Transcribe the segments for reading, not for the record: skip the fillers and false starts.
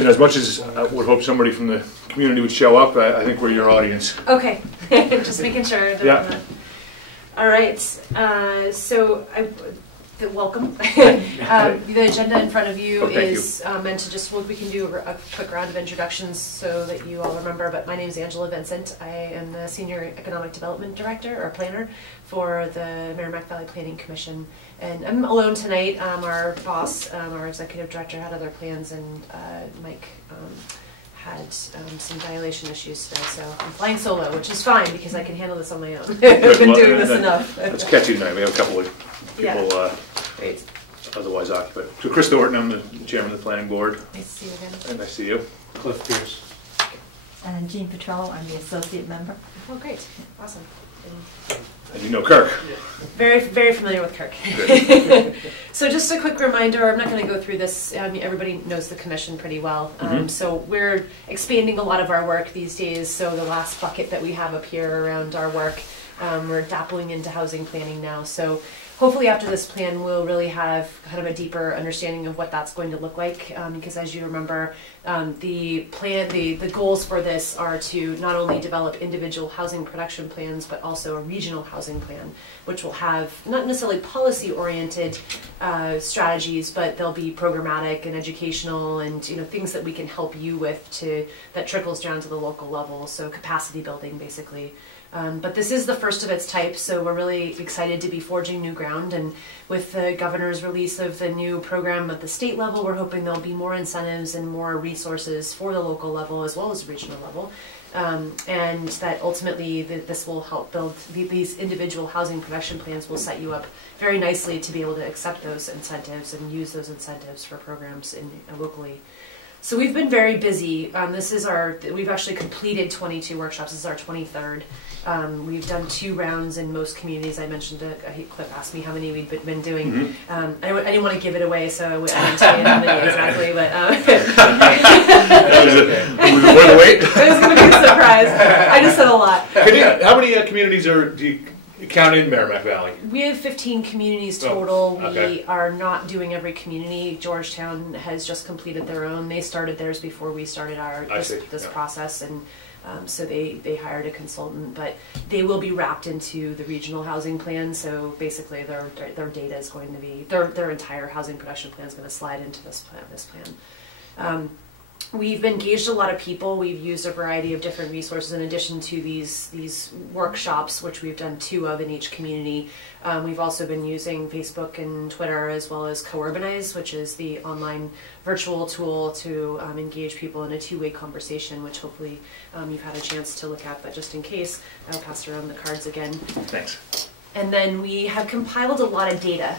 And as much as I would hope somebody from the community would show up, I think we're your audience. Okay, just making sure. Yeah. All right, welcome. The agenda in front of you is meant to just, we can do a quick round of introductions so that you all remember, but my name is Angela Vincent. I am the Senior Economic Development Director, or Planner, for the Merrimack Valley Planning Commission. And I'm alone tonight. Our boss, our Executive Director, had other plans, and Mike had some dilation issues today, so I'm flying solo, which is fine because I can handle this on my own. I've been doing this enough. It's catchy tonight. We have a couple of people Great. Otherwise occupied. So Chris Thornton, I'm the Chairman of the Planning Board. Nice to see you again. And nice to see you. Cliff Pierce. And Jean Petrello, I'm the Associate Member. Oh, great. Awesome. And you know Kirk. Very, very familiar with Kirk. So just a quick reminder, I'm not going to go through this. I mean, everybody knows the Commission pretty well. So we're expanding a lot of our work these days. So the last bucket that we have up here around our work, we're dabbling into housing planning now. So hopefully after this plan, we'll really have kind of a deeper understanding of what that's going to look like. Because as you remember, the goals for this are to not only develop individual housing production plans, but also a regional housing plan, which will have not necessarily policy-oriented strategies, but they'll be programmatic and educational, and things that we can help you with that trickles down to the local level. So capacity building, basically. But this is the first of its type, so we're really excited to be forging new ground. And with the governor's release of the new program at the state level, we're hoping there'll be more incentives and more resources for the local level as well as the regional level. And that ultimately this will help build these individual housing production plans will set you up very nicely to be able to accept those incentives and use those incentives for programs locally. So we've been very busy. We've actually completed 22 workshops. This is our 23rd. We've done 2 rounds in most communities. I mentioned, Cliff asked me how many we'd been doing. I didn't want to give it away, so I didn't say how many exactly, but Worth the wait? It was going to be a surprise. I just said a lot. How many communities do you count in Merrimack Valley? We have 15 communities total. Okay. We are not doing every community. Georgetown has just completed their own. They started theirs before we started this process, and so they hired a consultant, but they will be wrapped into the regional housing plan. So basically, their data is going to be their entire housing production plan is going to slide into this plan. We've engaged a lot of people. We've used a variety of different resources in addition to these workshops, which we've done 2 of in each community. We've also been using Facebook and Twitter, as well as Co-Urbanize, which is the online virtual tool to engage people in a 2-way conversation, which hopefully you've had a chance to look at, but just in case, I'll pass around the cards again. Thanks. And then we have compiled a lot of data.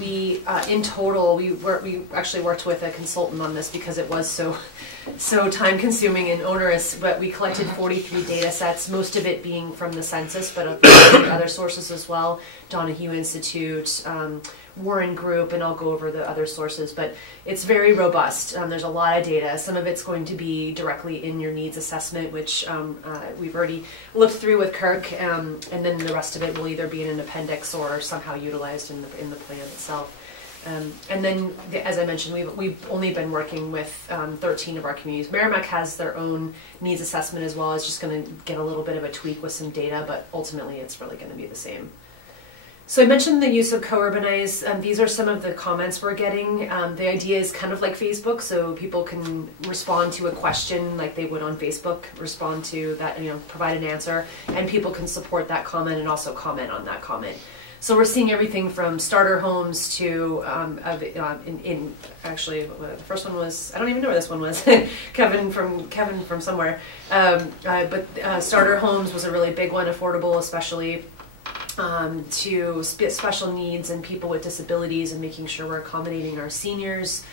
In total, we actually worked with a consultant on this because it was so time consuming and onerous, but we collected 43 data sets, most of it being from the census, but other sources as well, Donahue Institute, Warren Group, and I'll go over the other sources, but it's very robust. There's a lot of data. Some of it's going to be directly in your needs assessment, which we've already looked through with Kirk, and then the rest of it will either be in an appendix or somehow utilized in the plan itself. And then, as I mentioned, we've only been working with 13 of our communities. Merrimack has their own needs assessment as well. It's just going to get a little bit of a tweak with some data, but ultimately it's really going to be the same. So I mentioned the use of Co-Urbanize. These are some of the comments we're getting. The idea is kind of like Facebook, so people can respond to a question like they would on Facebook, respond to that, provide an answer, and people can support that comment and also comment on that comment. So we're seeing everything from starter homes to, actually, the first one was, I don't even know where this one was, Kevin from somewhere. But starter homes was a really big one, affordable especially, to special needs and people with disabilities, and making sure we're accommodating our seniors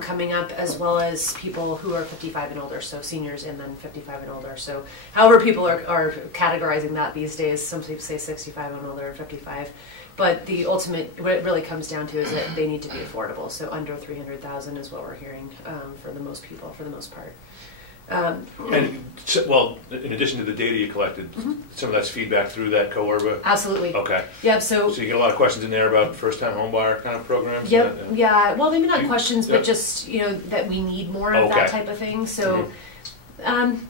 coming up, as well as people who are 55 and older, so seniors and then 55 and older. So however people are categorizing that these days, some people say 65 and older or 55, but the ultimate, what it really comes down to is that they need to be affordable, so under 300,000 is what we're hearing for the most people, for the most part. And well, in addition to the data you collected, some of that's feedback through that co-urba. Absolutely. Okay. Yep. So you get a lot of questions in there about first-time homebuyer kind of programs. Yep. Yeah. Well, maybe not questions, but just that we need more of that type of thing. So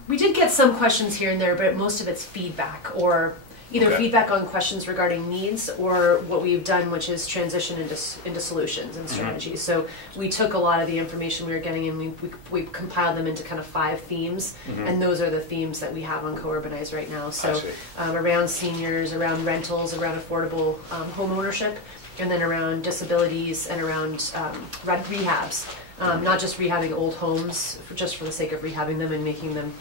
we did get some questions here and there, but most of it's feedback, or either feedback on questions regarding needs or what we've done, which is transition into solutions and strategies. So we took a lot of the information we were getting and we compiled them into kind of 5 themes, and those are the themes that we have on Co-Urbanize right now. So around seniors, around rentals, around affordable home ownership, and then around disabilities and around rehabs. Not just rehabbing old homes just for the sake of rehabbing them and making them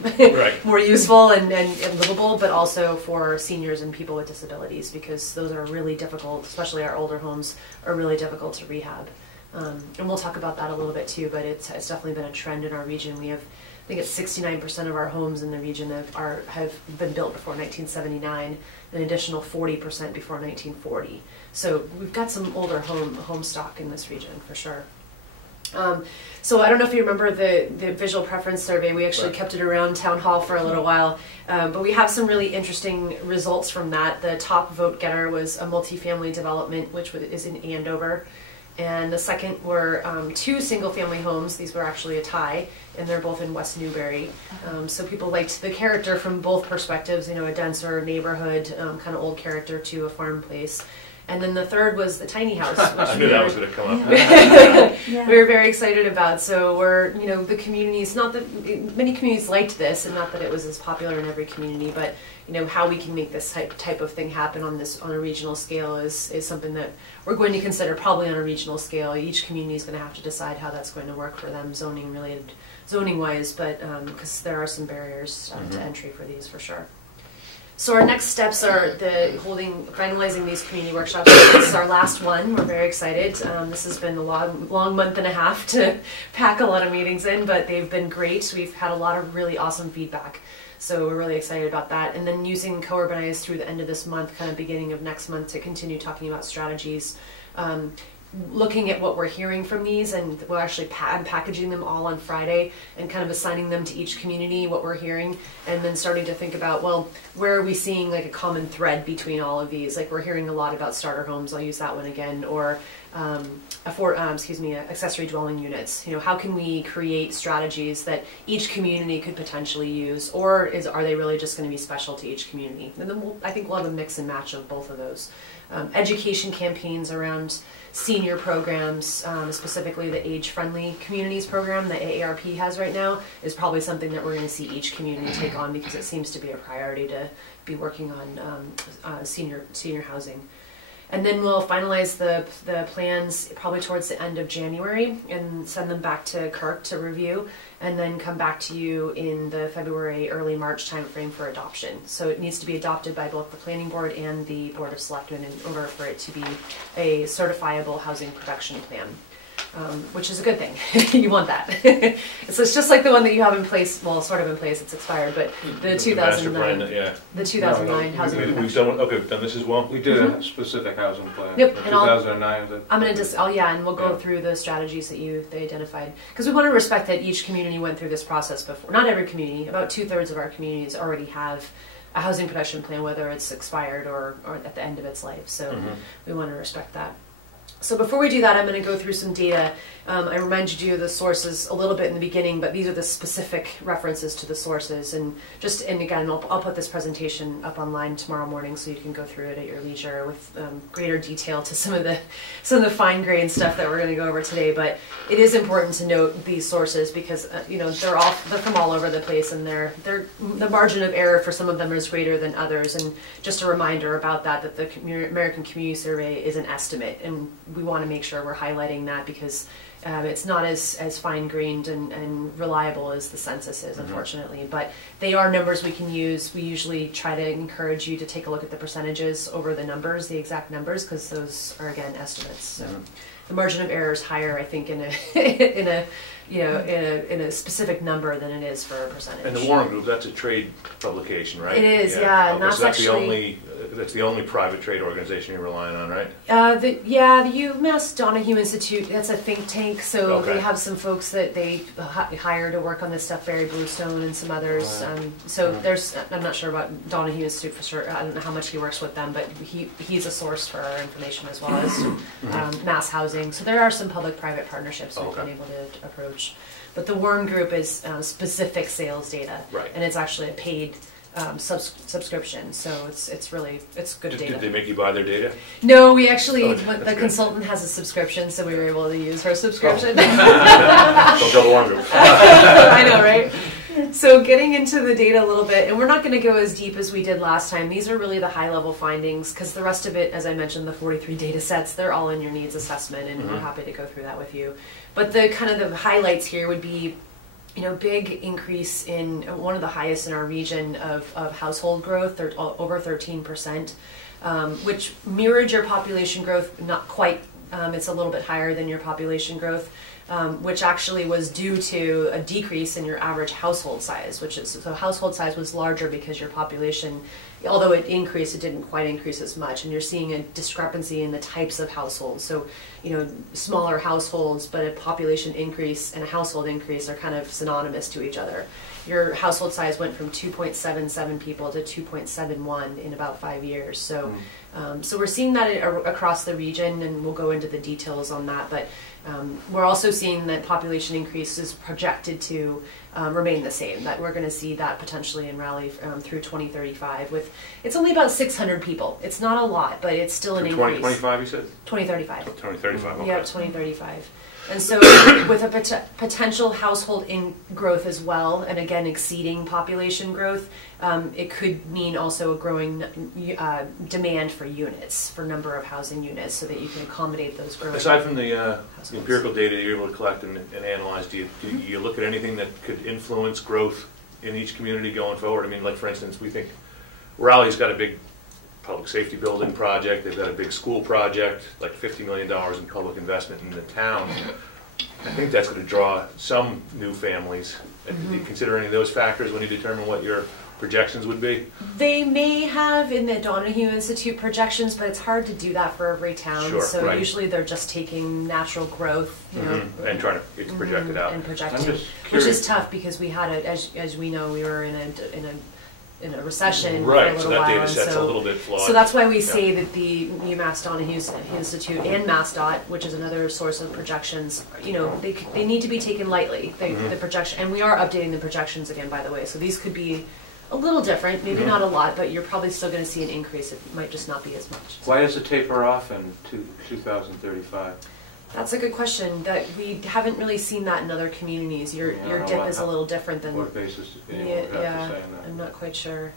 more useful and livable, but also for seniors and people with disabilities, because those are really difficult, especially our older homes are really difficult to rehab. And we'll talk about that a little bit too, but it's definitely been a trend in our region. We have, I think it's 69% of our homes in the region have been built before 1979, an additional 40% before 1940. So we've got some older home stock in this region for sure. So I don't know if you remember the visual preference survey. We actually kept it around town hall for a little while, but we have some really interesting results from that. The top vote getter was a multifamily development, which is in Andover, and the second were 2 single-family homes. These were actually a tie, and they're both in West Newbury. So people liked the character from both perspectives, a denser neighborhood, kind of old character to a farm place. And then the third was the tiny house. Which I knew that was going to come up. We were very excited about. So we're, the communities, not that many communities liked this, and not that it was as popular in every community, but how we can make this type of thing happen on a regional scale is something that we're going to consider probably on a regional scale. Each community is going to have to decide how that's going to work for them, zoning wise, but because there are some barriers to entry for these for sure. So our next steps are finalizing these community workshops. This is our last one. We're very excited. This has been a long month and a half to pack a lot of meetings in, but they've been great. We've had a lot of really awesome feedback. So we're really excited about that. And then using Co-Urbanize through the end of this month, kind of beginning of next month, to continue talking about strategies. Looking at what we're hearing from these, and we're actually packaging them all on Friday and kind of assigning them to each community, what we're hearing, and then starting to think about, well, where are we seeing like a common thread between all of these? Like we're hearing a lot about starter homes, I'll use that one again, or accessory dwelling units. How can we create strategies that each community could potentially use, or are they really just going to be special to each community? And then I think we'll have a mix and match of both of those. Education campaigns around senior programs, specifically the age-friendly communities program that AARP has right now, is probably something that we're going to see each community take on, because it seems to be a priority to be working on senior housing. And then we'll finalize the plans probably towards the end of January and send them back to Kirk to review, and then come back to you in the February, early March timeframe for adoption. So it needs to be adopted by both the Planning Board and the Board of Selectmen in order for it to be a certifiable housing production plan. Which is a good thing. You want that. So it's just like the one that you have in place, well, sort of in place, it's expired, but the 2009, the 2009 housing plan. We've done this as well? We did a specific housing plan. Yep. In 2009. I'm going to and we'll go through the strategies that they identified. Because we want to respect that each community went through this process before. Not every community, about 2/3 of our communities already have a housing production plan, whether it's expired or at the end of its life. So we want to respect that. So before we do that, I'm going to go through some data. I reminded you of the sources a little bit in the beginning, but these are the specific references to the sources. And again, I'll put this presentation up online tomorrow morning, so you can go through it at your leisure with greater detail to some of the fine grained stuff that we're going to go over today. But it is important to note these sources because they're from all over the place, and the margin of error for some of them is greater than others. And just a reminder about that the American Community Survey is an estimate, and we want to make sure we're highlighting that because it's not as fine-grained and reliable as the census is, unfortunately. But they are numbers we can use. We usually try to encourage you to take a look at the percentages over the numbers, the exact numbers, because those are, again, estimates. So the margin of error is higher, I think, in a specific number than it is for a percentage. And the Warren Group, that's a trade publication, right? It is, yeah. And that's the only that's the only private trade organization you're relying on, right? The UMass Donahue Institute, that's a think tank, so Okay. they have some folks that they hire to work on this stuff, Barry Bluestone and some others. There's, I'm not sure about Donahue Institute for sure, I don't know how much he works with them, but he's a source for our information as well as mass housing. So there are some public-private partnerships we've been able to approach. But the WARN group is specific sales data, Right. and it's actually a paid subscription, so it's really good data. Did they make you buy their data? No, we actually, Oh, the that's consultant has a subscription, so we were able to use her subscription. Don't tell the WARN group. I know, right? So getting into the data a little bit, and we're not going to go as deep as we did last time. These are really the high-level findings, because the rest of it, as I mentioned, the 43 data sets, they're all in your needs assessment, and we're happy to go through that with you. But the kind of the highlights here would be, big increase in one of the highest in our region of household growth, over 13%, which mirrored your population growth, not quite, it's a little bit higher than your population growth, which actually was due to a decrease in your average household size, so household size was larger because your population, although it increased, it didn't quite increase as much, and you're seeing a discrepancy in the types of households. So, smaller households, but a population increase and a household increase are kind of synonymous to each other. Your household size went from 2.77 people to 2.71 in about 5 years. So, so we're seeing that across the region, and we'll go into the details on that. But we're also seeing that population increase is projected to remain the same, that we're going to see that potentially in Raleigh through 2035. It's only about 600 people. It's not a lot, but it's still an increase. 2025, you said? 2035. 2035, okay. Yeah, 2035. And so with a potential household growth as well, and again exceeding population growth, it could mean also a growing demand for units, for number of housing units, so that you can accommodate those growing. Aside from the empirical data you're able to collect and analyze, do you look at anything that could influence growth in each community going forward? I mean, like for instance, we think Raleigh's got a big public safety building project, they've got a big school project, like $50 million in public investment in the town. I think that's going to draw some new families. Do you consider any of those factors when you determine what your projections would be? They may have in the Donahue Institute projections, but it's hard to do that for every town. Sure, so right. Usually they're just taking natural growth, and trying to project it out. and projecting, I'm just which curious. is tough because we had as we know, we were in a recession Right, for a little so that while, data and set's so a little bit flawed. So that's why we say that the UMass Donahue Institute and MassDOT, which is another source of projections, they need to be taken lightly. The projection, and we are updating the projections again, by the way. So these could be a little different, maybe not a lot, but you're probably still going to see an increase. It might just not be as much. Why does it taper off in 2035? That's a good question. That we haven't really seen that in other communities. Your dip is a little different than. What basis do you have to say that? I'm not quite sure.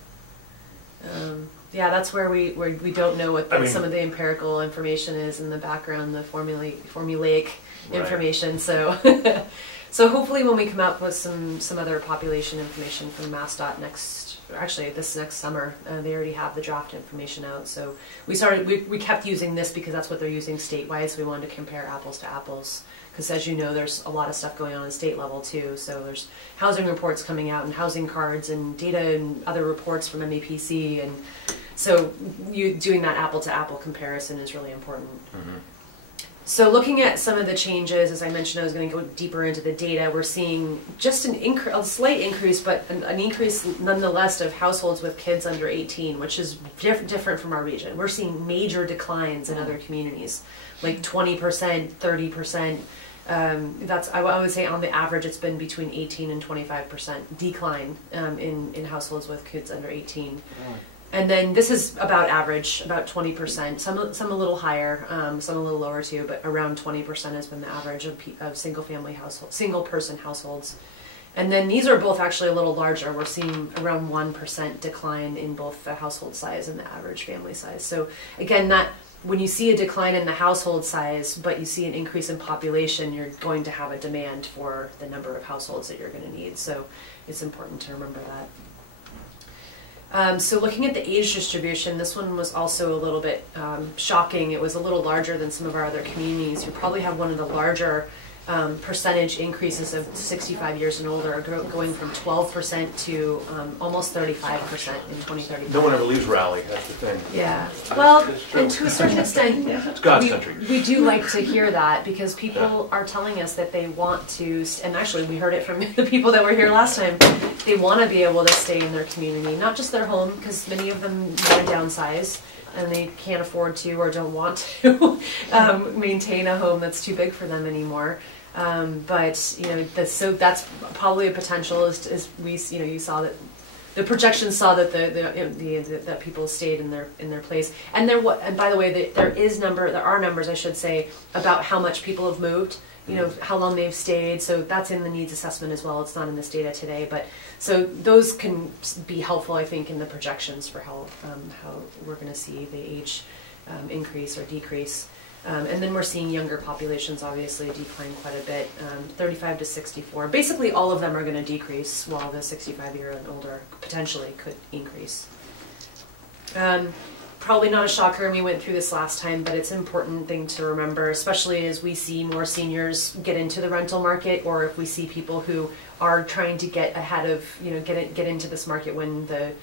That's where we don't know what some of the empirical information is in the background, the formulaic information. So, so hopefully when we come up with some other population information from MassDOT this next summer, they already have the draft information out. So we kept using this because that's what they're using statewide. So we wanted to compare apples to apples. Because as you know, there's a lot of stuff going on at state level too. So there's housing reports coming out and housing cards and data and other reports from MAPC. And so doing that apple to apple comparison is really important. So looking at some of the changes, as I mentioned, I was going to go deeper into the data. We're seeing just a slight increase, but an increase nonetheless of households with kids under 18, which is different from our region. We're seeing major declines in other communities, like 20%, 30%. I would say on the average it's been between 18 and 25% decline in households with kids under 18. And then this is about average, about 20%. Some a little higher, some a little lower too, but around 20% has been the average of single person households. And then these are both actually a little larger. We're seeing around 1% decline in both the household size and the average family size. So again, when you see a decline in the household size, but you see an increase in population, you're going to have a demand for the number of households that you're going to need. So it's important to remember that. So looking at the age distribution, this one was also a little bit shocking. It was a little larger than some of our other communities. You probably have one of the larger percentage increases of 65 years and older are going from 12% to almost 35% in 2030. No one ever leaves Raleigh, that's the thing. Yeah, well, and to a certain extent, It's God's country. we do like to hear that because people are telling us that they want to, and actually we heard it from the people that were here last time, they want to be able to stay in their community, not just their home, because many of them want to downsize and they can't afford to or don't want to maintain a home that's too big for them anymore. But you know, so that's probably a potential. Is we, you know, you saw that the projections saw that that people stayed in their place, and and by the way, there are numbers I should say about how much people have moved. You know, how long they've stayed. So that's in the needs assessment as well. It's not in this data today, but so those can be helpful, I think, in the projections for how we're going to see the age increase or decrease. And then we're seeing younger populations obviously decline quite a bit, 35 to 64. Basically all of them are going to decrease while the 65-year and older potentially could increase. Probably not a shocker, and we went through this last time, but it's an important thing to remember, especially as we see more seniors get into the rental market, or if we see people who are trying to get ahead of, you know, get into this market when the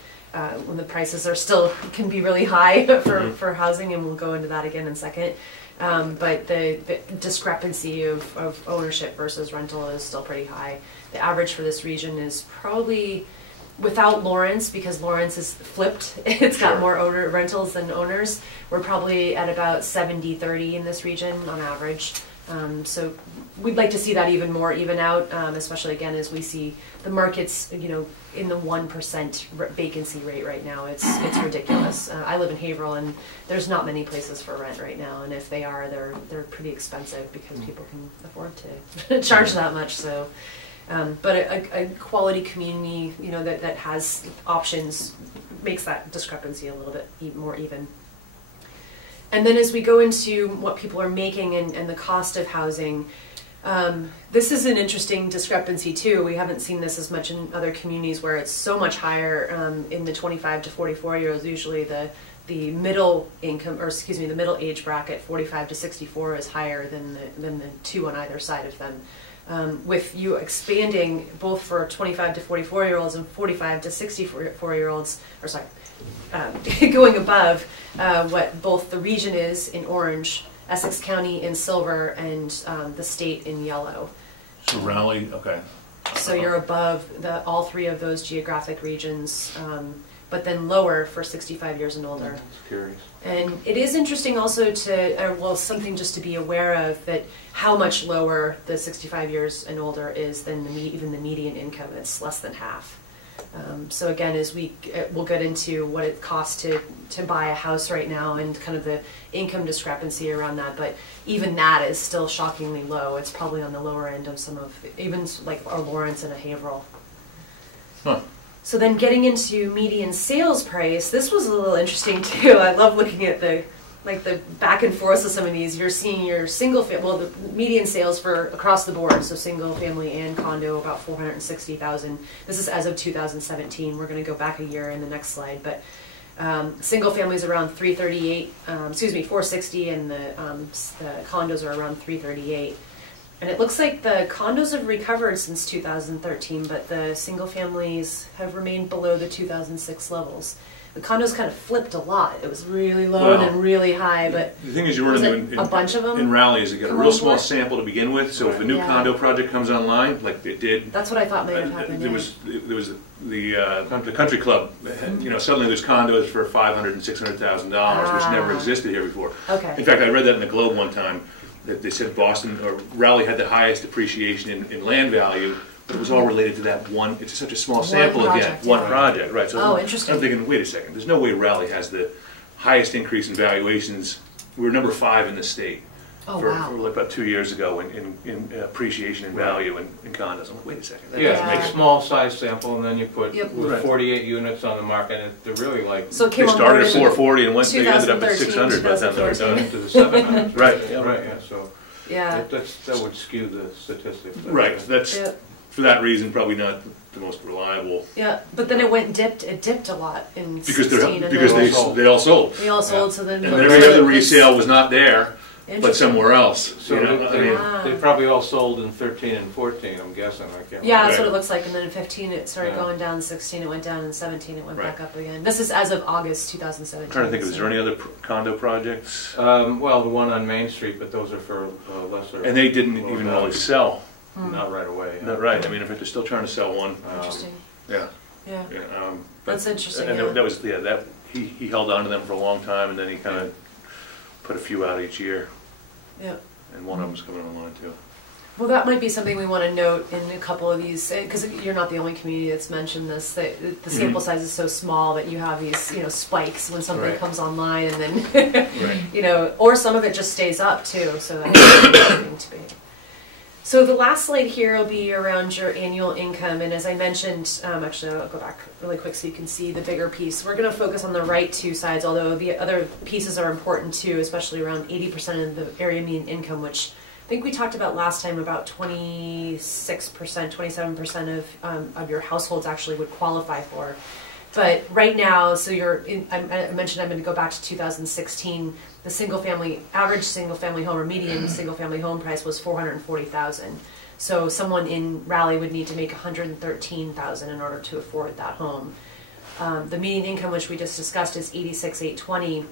prices are still can be really high for housing, and we'll go into that again in a second. But the discrepancy of ownership versus rental is still pretty high. The average for this region is probably, without Lawrence, because Lawrence is flipped, it's got more rentals than owners, we're probably at about 70-30 in this region on average. So we'd like to see that even more even out, especially again as we see the markets, you know, in the 1% vacancy rate right now. It's ridiculous. I live in Haverhill, and there's not many places for rent right now, and if they are, they're pretty expensive because people can afford to charge that much. So, but a quality community, you know, that has options makes that discrepancy a little bit more even. And then as we go into what people are making and the cost of housing, this is an interesting discrepancy too. We haven't seen this as much in other communities where it's so much higher in the 25 to 44 year olds. Usually the middle income, or excuse me, the middle age bracket, 45 to 64, is higher than the two on either side of them. With you expanding both for 25 to 44 year olds and 45 to 64 year olds, or sorry, going above what both the region is in orange, Essex County in silver, and the state in yellow. So Raleigh, okay. So you're above all three of those geographic regions, but then lower for 65 years and older. That's curious. And it is interesting also to, well, something just to be aware of, that how much lower the 65 years and older is than even the median income. It's less than half. So again, as we'll get into what it costs to buy a house right now and kind of the income discrepancy around that, but even that is still shockingly low. It's probably on the lower end of some of, even like a Lawrence and a Haverhill. Huh. So then getting into median sales price, this was a little interesting too. I love looking at the back and forth of some of these. You're seeing your the median sales for across the board, so single family and condo, about 460,000. This is as of 2017. We're going to go back a year in the next slide, but single families around 460, and the condos are around 338. And it looks like the condos have recovered since 2013, but the single families have remained below the 2006 levels. The condos kind of flipped a lot. It was really low and then really high, but the thing is, you run into a bunch of them in Raleigh is you get a real small sample to begin with. So if a new condo project comes online, like it did, that's what I thought might have happened. There was the country club. You know, suddenly there's condos for $500,000 and $600,000, which never existed here before. Okay. In fact, I read that in the Globe one time that they said Boston or Raleigh had the highest appreciation in land value. But it was all related to that one. It's such a small sample project, one project, right? So interesting. I'm thinking, wait a second. There's no way Raleigh has the highest increase in valuations. We were number 5 in the state for like about 2 years ago in appreciation and value in condos. I'm like, wait a second. Yeah, a small size sample, and then you put 48 units on the market, and they're really like. So they started at 440 and they ended up at 600 by the time they were done. Into the 700. Right. Right. Yeah. So. Yeah. That would skew the statistics. Right. That's. Yeah. For that reason, probably not the most reliable. Yeah, but then it dipped a lot in because 16. Because they all sold. They all sold, so then. And every other resale was not there. but somewhere else. So they probably all sold in 13 and 14, I'm guessing. I can't Yeah, remember. that's what it looks like. And then in 15 it started going down, 16 it went down, and 17 it went back up again. This is as of August 2017. I'm trying to think, was there any other condo projects? Well, the one on Main Street, but those are for lesser. And they didn't even really sell. Not right away. Not right. I mean, if they're still trying to sell one. Interesting. Yeah. Yeah. That's interesting. And yeah. that was that he held on to them for a long time, and then he kind of put a few out each year. Yeah. And one of them's coming online too. Well, that might be something we want to note in a couple of these, because you're not the only community that's mentioned this. That the sample size is so small that you have these, spikes when something comes online, and then, or some of it just stays up too. So that's something to be. So the last slide here will be around your annual income, and as I mentioned, actually I'll go back really quick so you can see the bigger piece. We're going to focus on the right two sides, although the other pieces are important too, especially around 80% of the area median income, which I think we talked about last time. About 26%, 27% of your households actually would qualify for. But right now, so I mentioned I'm going to go back to 2016. The average single family home or median single family home price was $440,000. So someone in Raleigh would need to make $113,000 in order to afford that home. The median income, which we just discussed, is $86,820.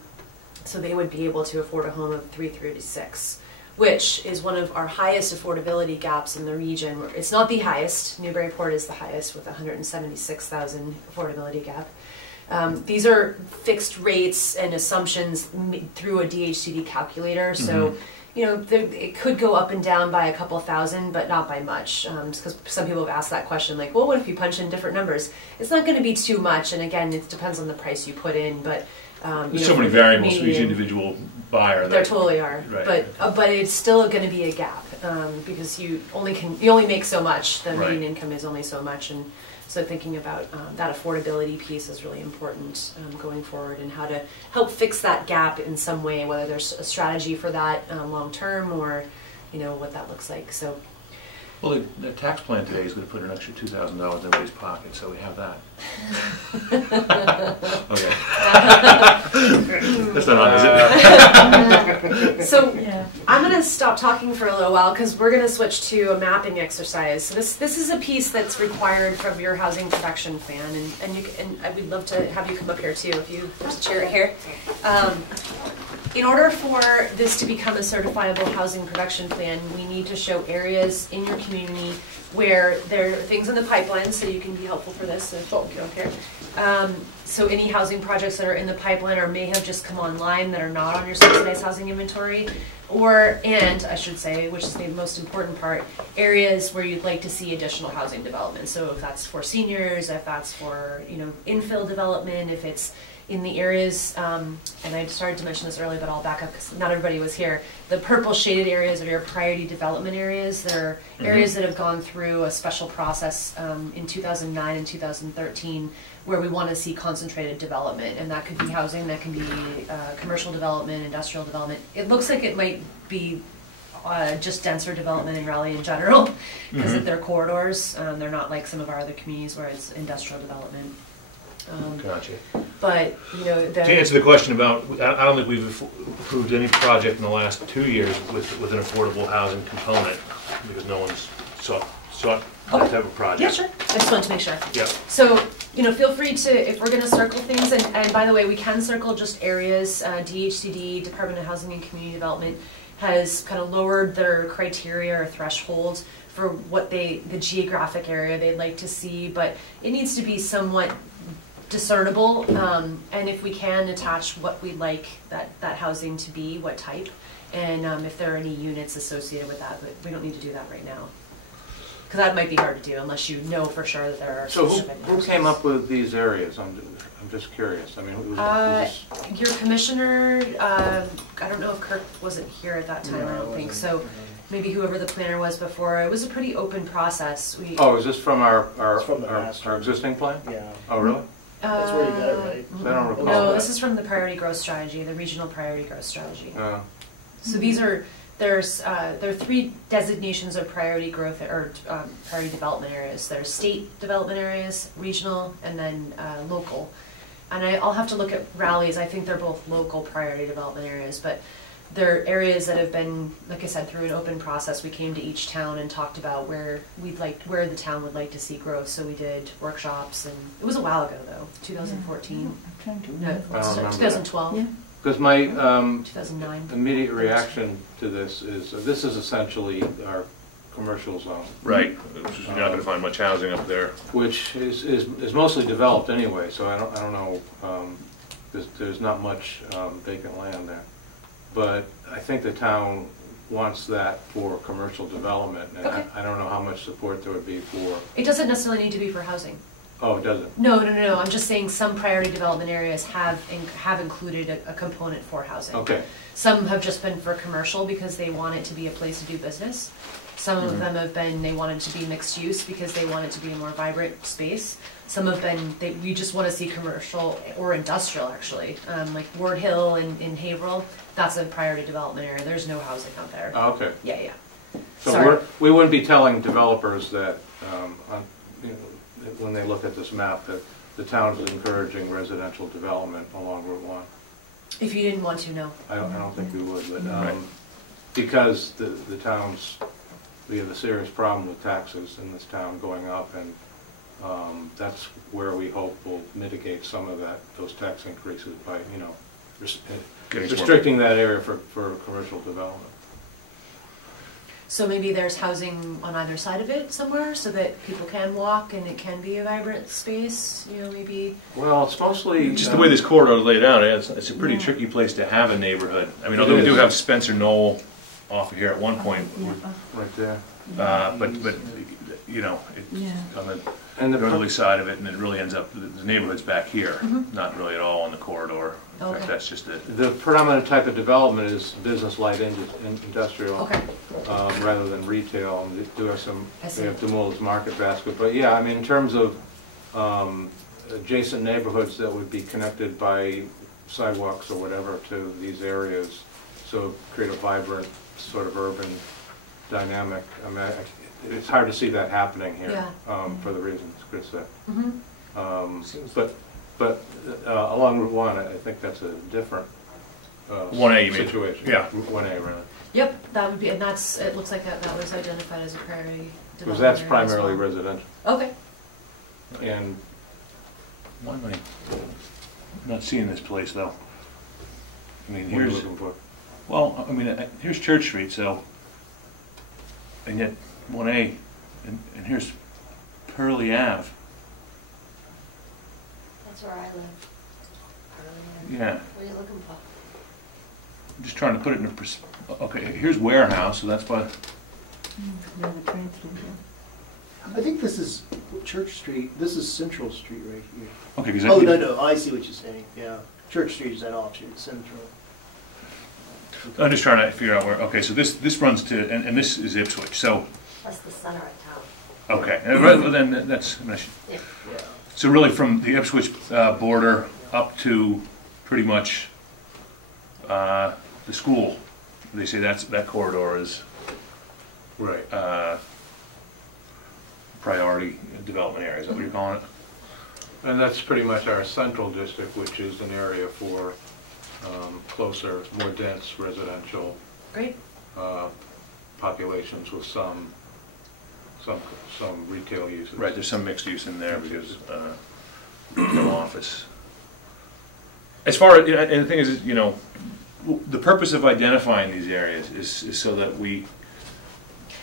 So they would be able to afford a home of $336,000, which is one of our highest affordability gaps in the region. It's not the highest. Newburyport is the highest with $176,000 affordability gap. These are fixed rates and assumptions through a DHCD calculator. So, it could go up and down by a couple thousand, but not by much. Because some people have asked that question, like, well, what if you punch in different numbers? It's not going to be too much. And again, it depends on the price you put in. But there's so many variables for each individual buyer. There totally are. Right. But it's still going to be a gap because you only make so much. The median income is only so much, and so thinking about that affordability piece is really important going forward, and how to help fix that gap in some way, whether there's a strategy for that long term, or what that looks like. So. Well, the tax plan today is going to put an extra $2,000 in everybody's pocket, so we have that. Okay. That's not on, is it? So I'm going to stop talking for a little while because we're going to switch to a mapping exercise. So this is a piece that's required from your housing production plan, and I would love to have you come up here too. There's a chair right here. In order for this to become a certifiable housing production plan, we need to show areas in your community where there are things in the pipeline, so you can be helpful for this if you don't care. So any housing projects that are in the pipeline or may have just come online that are not on your subsidized housing inventory, and I should say, which is the most important part, areas where you'd like to see additional housing development. So if that's for seniors, if that's for infill development, if it's in the areas, and I started to mention this earlier, but I'll back up because not everybody was here. The purple shaded areas are your priority development areas. They're areas that have gone through a special process in 2009 and 2013 where we want to see concentrated development, and that could be housing, that can be commercial development, industrial development. It looks like it might be just denser development in Raleigh in general because of their corridors. They're not like some of our other communities where it's industrial development. Gotcha. But to answer the question about, I don't think we've approved any project in the last 2 years with an affordable housing component because no one's sought that type of project. Yeah, sure. I just wanted to make sure. Yeah. So feel free to, if we're going to circle things, and by the way, we can circle just areas. DHCD, Department of Housing and Community Development, has kind of lowered their criteria or threshold for what the geographic area they'd like to see, but it needs to be somewhat discernible, and if we can attach what we'd like that housing to be, what type, and if there are any units associated with that, but we don't need to do that right now because that might be hard to do unless you know for sure that there are. So who came up with these areas? I'm just curious. I mean, your commissioner, I don't know if Kirk wasn't here at that time. No, I don't think so. Maybe whoever the planner was before. It was a pretty open process. Is this from our existing plan? Yeah. Oh, really? That's where you got it, right? I don't recall No, that. this is from the priority growth strategy, the regional priority growth strategy. So there are 3 designations of priority growth or priority development areas. There's state development areas, regional, and then local. And I'll have to look at Raleigh's. I think they're both local priority development areas, but there are areas that have been, like I said, through an open process. We came to each town and talked about where the town would like to see growth. So we did workshops, and it was a while ago though, 2014. I'm trying to No, remember. I don't remember 2012. Yeah. Because my 2009. immediate reaction to this is essentially our commercial zone, Right, you're not gonna find much housing up there. which is mostly developed anyway. So I don't know. There's not much vacant land there, but I think the town wants that for commercial development, and Okay. I don't know how much support there would be for. It doesn't necessarily need to be for housing. Oh, it doesn't. No. I'm just saying some priority development areas have included a component for housing. Okay. Some have just been for commercial because they want it to be a place to do business. Some of them have been, they want it to be mixed use because they want it to be a more vibrant space. Some have been, we just want to see commercial or industrial actually. Like Ward Hill in Haverhill, that's a priority development area. There's no housing out there. Oh, okay. Yeah. So Sorry. we wouldn't be telling developers that, when they look at this map, that the town is encouraging residential development along Route 1. If you didn't want to, no. I don't think we would, but Right. because the towns, we have a serious problem with taxes in this town going up, and that's where we hope we'll mitigate some of those tax increases by, Getting some- restricting that area for commercial development. So maybe there's housing on either side of it somewhere so that people can walk and it can be a vibrant space, maybe. Well, it's mostly Just the way this corridor is laid out, it's a pretty Yeah. tricky place to have a neighborhood. I mean, It although we do is. have Spencer Knoll off of here at one point, right there. but Yeah. it's on the And northerly side of it, and it really ends up, the neighborhood's back here, Mhm. not really at all on the corridor. In fact, Okay. that's just a, the predominant type of development is business light industrial. Okay. Rather than retail. And they do have some, I see. they have Demoule's Market Basket. But yeah, I mean, in terms of adjacent neighborhoods that would be connected by sidewalks or whatever to these areas, so create a vibrant sort of urban dynamic. I mean, it's hard to see that happening here, Yeah. for the reasons Chris said. Mm-hmm. But along Route 1, I think that's a different 1A, you mean? situation. Yeah. 1A, really. Yep, that would be, and it looks like that was identified as a priority development Because that's area as primarily well. residential. Okay. And why am I not seeing this place though? I mean, what are you here's, looking for? well, I mean, here's Church Street, so, and yet 1A, and here's Pearlie Ave. That's where I live. Yeah, What are you looking for? I'm just trying to put it in a okay, here's Warehouse, so that's by, Yeah, the train through here. I think this is Church Street, this is Central Street right here. okay, because Oh, no, I see what you're saying, yeah. Church Street is that offshoot, Central. I'm just trying to figure out where, okay, so this runs to, and this is Ipswich, so, That's the center of town. okay, well, then that's, I mean, Yeah. Yeah. so really from the Ipswich border up to pretty much the school, they say that corridor is Right. priority development area, is that what you're calling it? And that's pretty much our central district, which is an area for closer, more dense residential Great. populations with some retail uses. Right, there's some mixed use in there because no office. As far as, and the thing is, the purpose of identifying these areas is so that we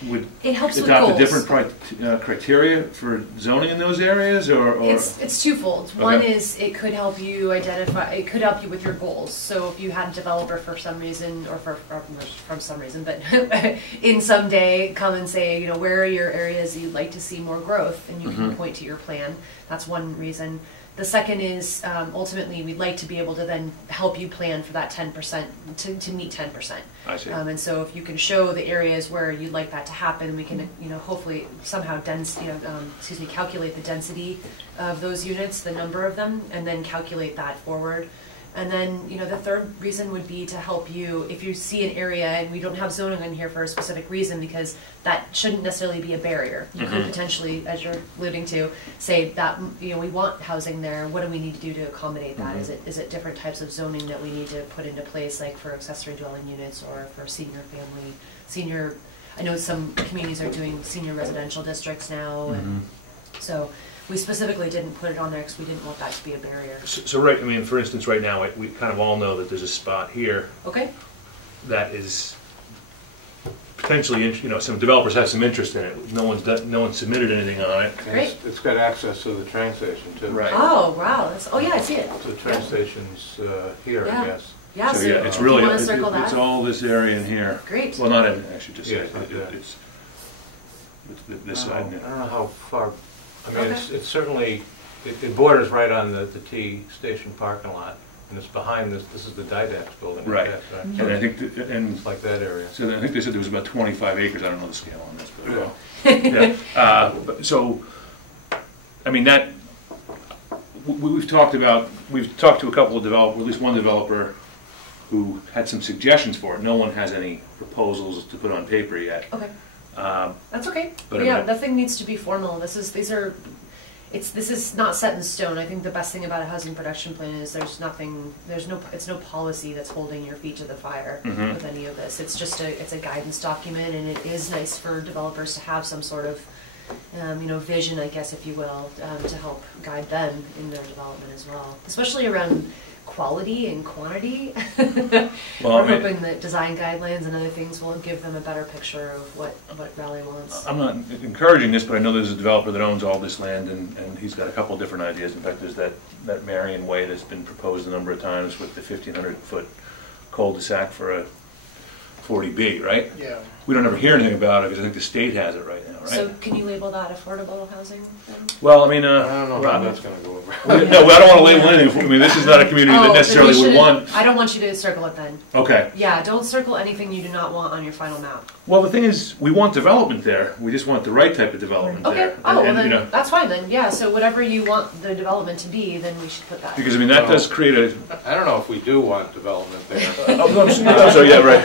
would It helps with adopt a goals. different criteria for zoning in those areas, or It's twofold. One Okay. is it could help you identify, it could help you with your goals. So if you had a developer for some reason, or from some reason, but in some day come and say, where are your areas that you'd like to see more growth, and you can point to your plan. That's one reason. The second is ultimately we'd like to be able to then help you plan for that 10% to meet 10%. I see. And so if you can show the areas where you'd like that to happen, we can hopefully somehow calculate the density of those units, the number of them, and then calculate that forward. And then, the third reason would be to help you if you see an area, and we don't have zoning in here for a specific reason, because that shouldn't necessarily be a barrier. You could potentially, as you're alluding to, say that, we want housing there. What do we need to do to accommodate that? Is it different types of zoning that we need to put into place, like for accessory dwelling units or for senior, I know some communities are doing senior residential districts now, and so we specifically didn't put it on there because we didn't want that to be a barrier. So right, I mean, for instance, right now, we kind of all know that there's a spot here Okay. that is potentially, some developers have some interest in it. No one's submitted anything on it. And Great. it's got access to the train station too. Right. Oh, wow. Yeah, I see it. So the train station's here, Yeah. I guess. Yeah, So yeah, it's do really, you want to circle it's that? all this area in here. Great. Well, not everything, I should just say. Yeah, it's not that. It's this I side. don't know how far, I mean, Okay. it's certainly, it borders right on the T station parking lot, and it's behind this is the Didax building. I Right. guess, And I think, It's like that area. so I think they said there was about 25 acres, I don't know the scale on this, but. Yeah. So, I mean, we've talked to a couple of developers, at least one developer who had some suggestions for it. No one has any proposals to put on paper yet. Okay. That's okay. But Yeah, I mean- nothing needs to be formal. This is not set in stone. I think the best thing about a housing production plan is it's no policy that's holding your feet to the fire with any of this. It's just it's a guidance document, and it is nice for developers to have some sort of vision, I guess, if you will, to help guide them in their development as well, especially around quality and quantity. Well, We're I mean- hoping that design guidelines and other things will give them a better picture of what Raleigh wants. I'm not encouraging this, but I know there's a developer that owns all this land, and he's got a couple of different ideas. In fact, there's that Marion Way that's been proposed a number of times with the 1,500-foot cul-de-sac for a 40B, right? Yeah. We don't ever hear anything about it because I think the state has it right now, right? So can you label that affordable housing then? Well, I mean, I don't know how that's gonna go over. no, I don't want to label anything. I mean, this is not a community that then necessarily you would shouldn't- want. I don't want you to circle it then. Okay. Yeah, don't circle anything you do not want on your final map. Well, the thing is, we want development there. We just want the right type of development Okay, there. oh, well And, then, that's fine then, yeah, so whatever you want the development to be, then we should put that. because I mean that does create a. I don't know if we do want development there. I'm sorry. Yeah, right.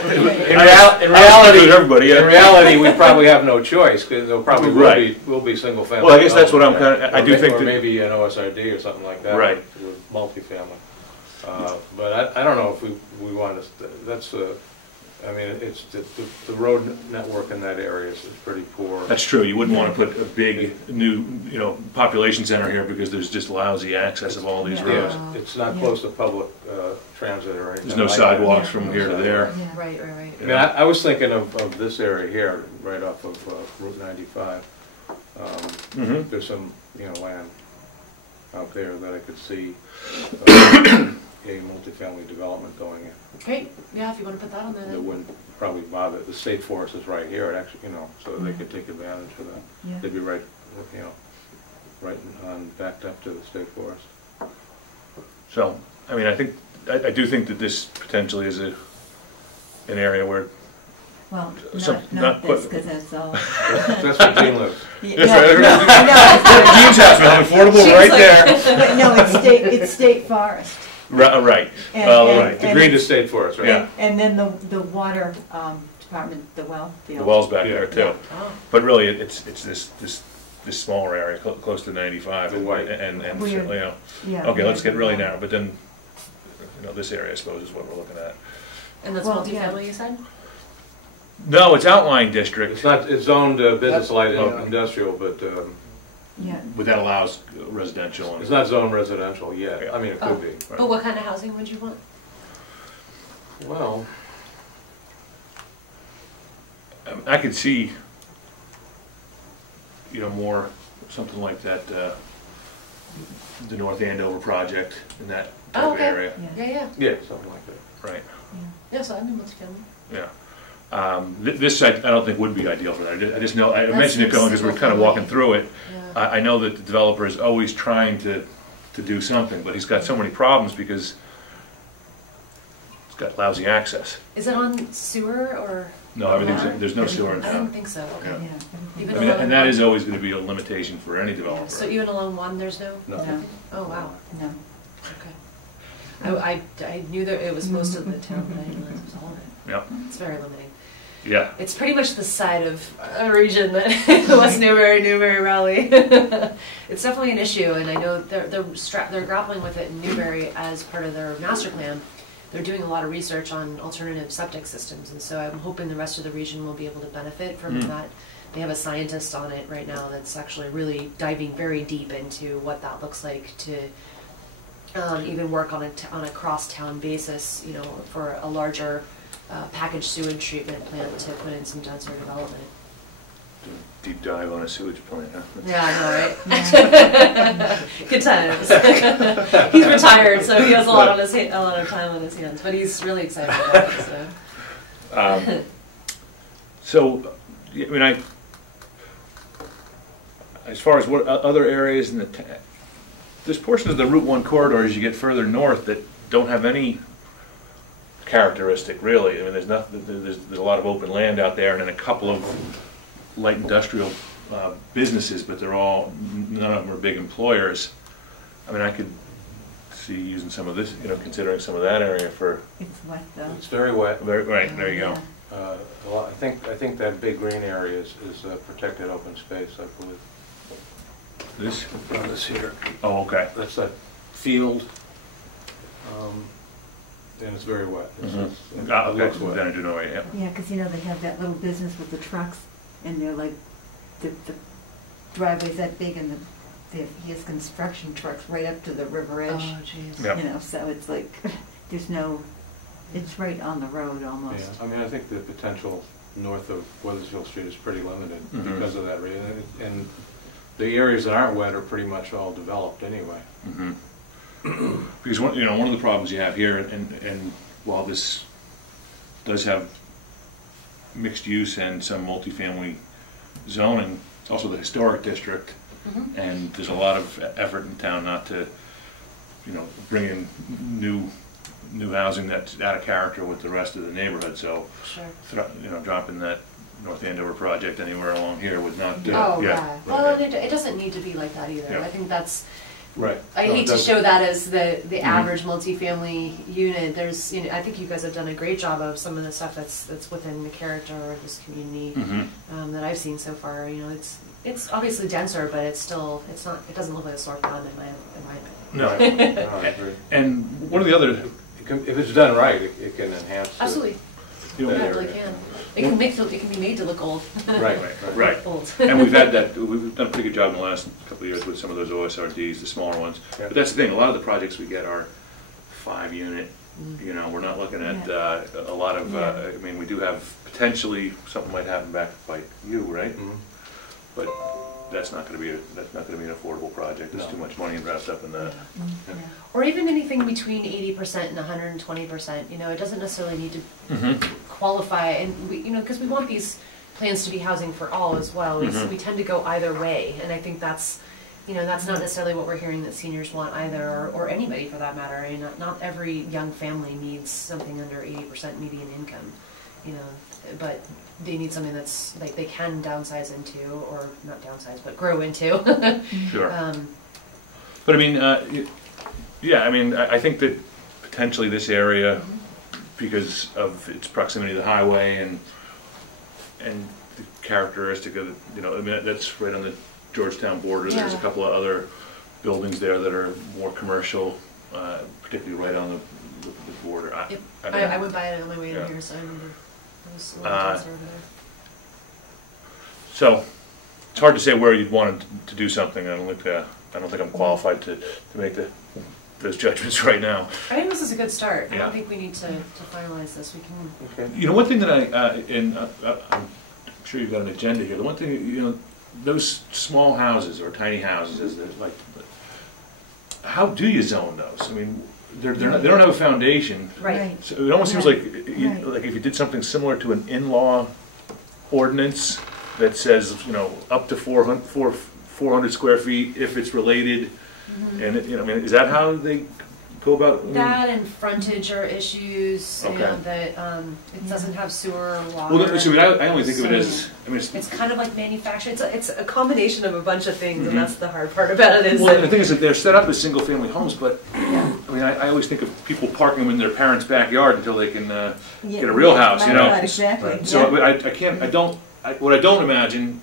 In reality, everybody. Yeah. in reality, we probably have no choice, because there probably Right. will be single family. Well, I guess that's what I'm development kinda- I there. do Or think Or that- maybe an OSRD or something like that. Right. With multifamily. But I don't know if we want to, that's, I mean, it's, the road network in that area is pretty poor. That's true. You wouldn't want to put a big new, population center here because there's just lousy access of all these Yeah. roads. Yeah, it's not Yeah. close to public transit or anything. There's no like that. sidewalks Yeah. from here to there. Yeah. Right. I mean, I was thinking of this area here, right off of Route 95. Mhm. There's some, land out there that I could see a multifamily development going in. Great, yeah, if you want to put that on there That then. wouldn't probably bother, the state forest is right here, it actually, so they could take advantage of that. Yeah. They'd be right, right on, backed up to the state forest. So, I mean, I do think that this potentially is an area where. Well, Some- not not this, put- because that's all. That's where Gene lives. Yeah, That's right. no, I know, Dean's house, man, affordable She's right like- there. but no, it's state forest. Right. And- Well, and- right. The green to state forest, right? Yeah. And then the water department, the well field. The well's back there Yeah. too. Oh, But really, it's this smaller area, close to 95. The white. And Weird. Yeah. okay, let's get really narrow, but then, this area, I suppose, is what we're looking at. and that's Well, yeah. multifamily, you said? No, it's outlying district, It's zoned business light Oh. industrial, but Yeah. but that allows residential. it's And not zoned residential yet. I mean, it Oh. could be. Right. But what kind of housing would you want? Well, I could see, more, something like that, the North Andover project in that type Oh, of okay. area. Yeah. yeah, something like that. Right, Yeah, so I'm in multifamily. yeah. This I don't think would be ideal for that. I just know, I That's mentioned it going because we're kind of walking through it. Yeah. I know that the developer is always trying to do something, but he's got so many problems because it's got lousy access. Is it on sewer or? No, there's no sewer in I didn't town. think so, okay. Yeah. Yeah. Even I mean, along and that one? is always going to be a limitation for any Yeah, developer. so even along one, there's no? No. No, Oh, wow, no. okay. I knew that it was most of the town, but I didn't realize it was all of it. Yeah. It's very limiting. Yeah. It's pretty much the side of a region that West Newbury, Raleigh. It's definitely an issue, and I know they're grappling with it in Newbury as part of their master plan. They're doing a lot of research on alternative septic systems, and so I'm hoping the rest of the region will be able to benefit from that. They have a scientist on it right now that's actually really diving very deep into what that looks like to even work on a cross-town basis, you know, for a larger packaged sewage treatment plant to put in some denser development. Deep dive on a sewage plant, huh? Yeah, I know, right? Good times. He's retired, so he has a lot of time on his hands, but he's really excited about it. So, I mean, as far as what other areas in the there's portions of the Route 1 corridor as you get further north that don't have any characteristic, really. I mean, there's a lot of open land out there, and then a couple of light industrial businesses, but none of them are big employers. I mean, I could see using some of this, you know, considering some of that area for. It's wet though. It's very wet. Right, there you go. Well, I think that big green area is protected open space, I believe. This here. Oh, okay. That's that field, and it's very wet. It Okay, looks wet. then I do know, right, yeah. Yeah, because you know they have that little business with the trucks, and they're like, the driveway's that big, and he has construction trucks right up to the river edge. Oh, jeez. Yep. You know, so it's like, it's right on the road almost. Yeah, I mean, I think the potential north of Weathersfield Street is pretty limited because of that reason. And the areas that aren't wet are pretty much all developed anyway. Because one of the problems you have here, and while this does have mixed use and some multifamily zoning, it's also the historic district, and there's a lot of effort in town not to, you know, bring in new housing that's out of character with the rest of the neighborhood. So, Sure. you know, dropping that North Andover project anywhere along here would not do. Oh, yeah. Right. Well, it doesn't need to be like that either. Yeah. I think that's. Right. I hate to show that as the average multifamily unit. There's, you know, I think you guys have done a great job of some of the stuff that's within the character of this community that I've seen so far. You know, it's obviously denser, but it doesn't look like a sore pond in my opinion. No, I agree. And one of the other, If it's done right, it can enhance. Absolutely. you know, Yeah, it really can. It can be made to look old. right. Old. And we've done a pretty good job in the last couple of years with some of those OSRDs, the smaller ones. Yeah. But that's the thing, a lot of the projects we get are 5-unit, you know, we're not looking at a lot of, I mean, we do have potentially, something might happen back by you, right? But that's not gonna be an affordable project, there's too much money wrapped up in that. Or even anything between 80% and 120%. You know, it doesn't necessarily need to qualify, and we, you know, because we want these plans to be housing for all as well. We tend to go either way, and I think that's, you know, that's not necessarily what we're hearing that seniors want either, or anybody for that matter. I mean, not every young family needs something under 80% median income, you know, but they need something that's like they can downsize into, or not downsize, but grow into. Sure. But I mean, yeah, I mean, I think that potentially this area, because of its proximity to the highway and the characteristic of, you know, I mean, that's right on the Georgetown border. There's a couple of other buildings there that are more commercial, particularly right on the border. I went by it on my way in here, so I remember it was a little denser over there. So it's hard to say where you'd want to do something. I don't think I'm qualified to make those judgments right now. I think this is a good start. I Yeah. don't think we need to finalize this. We can. Okay. You know, one thing that I'm sure you've got an agenda here. The one thing, you know, those small houses or tiny houses, like, how do you zone those? I mean, they don't have a foundation. Right. So it almost seems like Right. like if you did something similar to an in-law ordinance that says, you know, up to 400 square feet if it's related, and you know, I mean, is that how they go about? I mean, That and frontage are issues. You know, Okay. that it doesn't have sewer or water. well, so I only think of it as, I mean, It's kind of like manufactured. It's a combination of a bunch of things, and that's the hard part about it. Is well, that the thing is that they're set up as single-family homes, but I mean, mean, I always think of people parking them in their parents' backyard until they can Yeah, get a real house, you know? right, exactly. Right. So Yeah. I can't, what I don't imagine,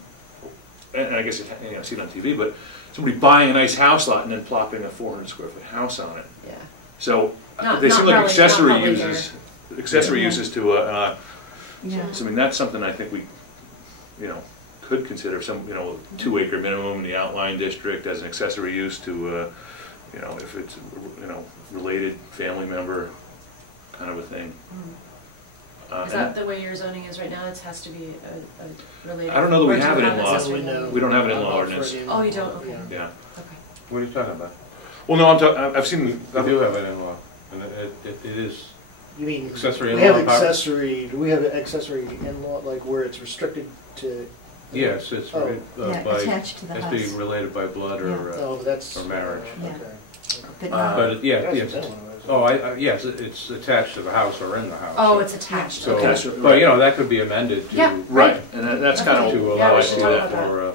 and I guess I see it on TV, but somebody buying a nice house lot and then plopping a 400 square foot house on it. Yeah. So Not- they not seem like really- accessory not probably uses, accessory Yeah. uses to Yeah. so I mean, that's something I think we, could consider some, 2-acre minimum in the outlying district as an accessory use to, if it's, related family member kind of a thing. Is that the way your zoning is right now? It has to be a related. I don't know that we or do have you it in law. accessory We know. We don't have an in-law I'll ordinance. offer it in. Oh, you don't? Okay. Yeah. Okay. What are you talking about? Well, no, I've seen. We do have an in-law, and it is You mean, accessory we have in-law apartment? accessory, do we have an accessory in-law, like where it's restricted to? Yes, it's Oh. right, Yeah, by, attached to the has house. to be related by blood Yeah. or, Oh, that's. or marriage. Yeah. Okay. But but not, yeah, That's yes. been one of those. Oh, yes, it's attached to the house or in the house. Oh, it's attached. So, Okay. so- but that could be amended to. Yeah. Right, and that's kind of To Yeah, allow we us should to talk do about that that. for,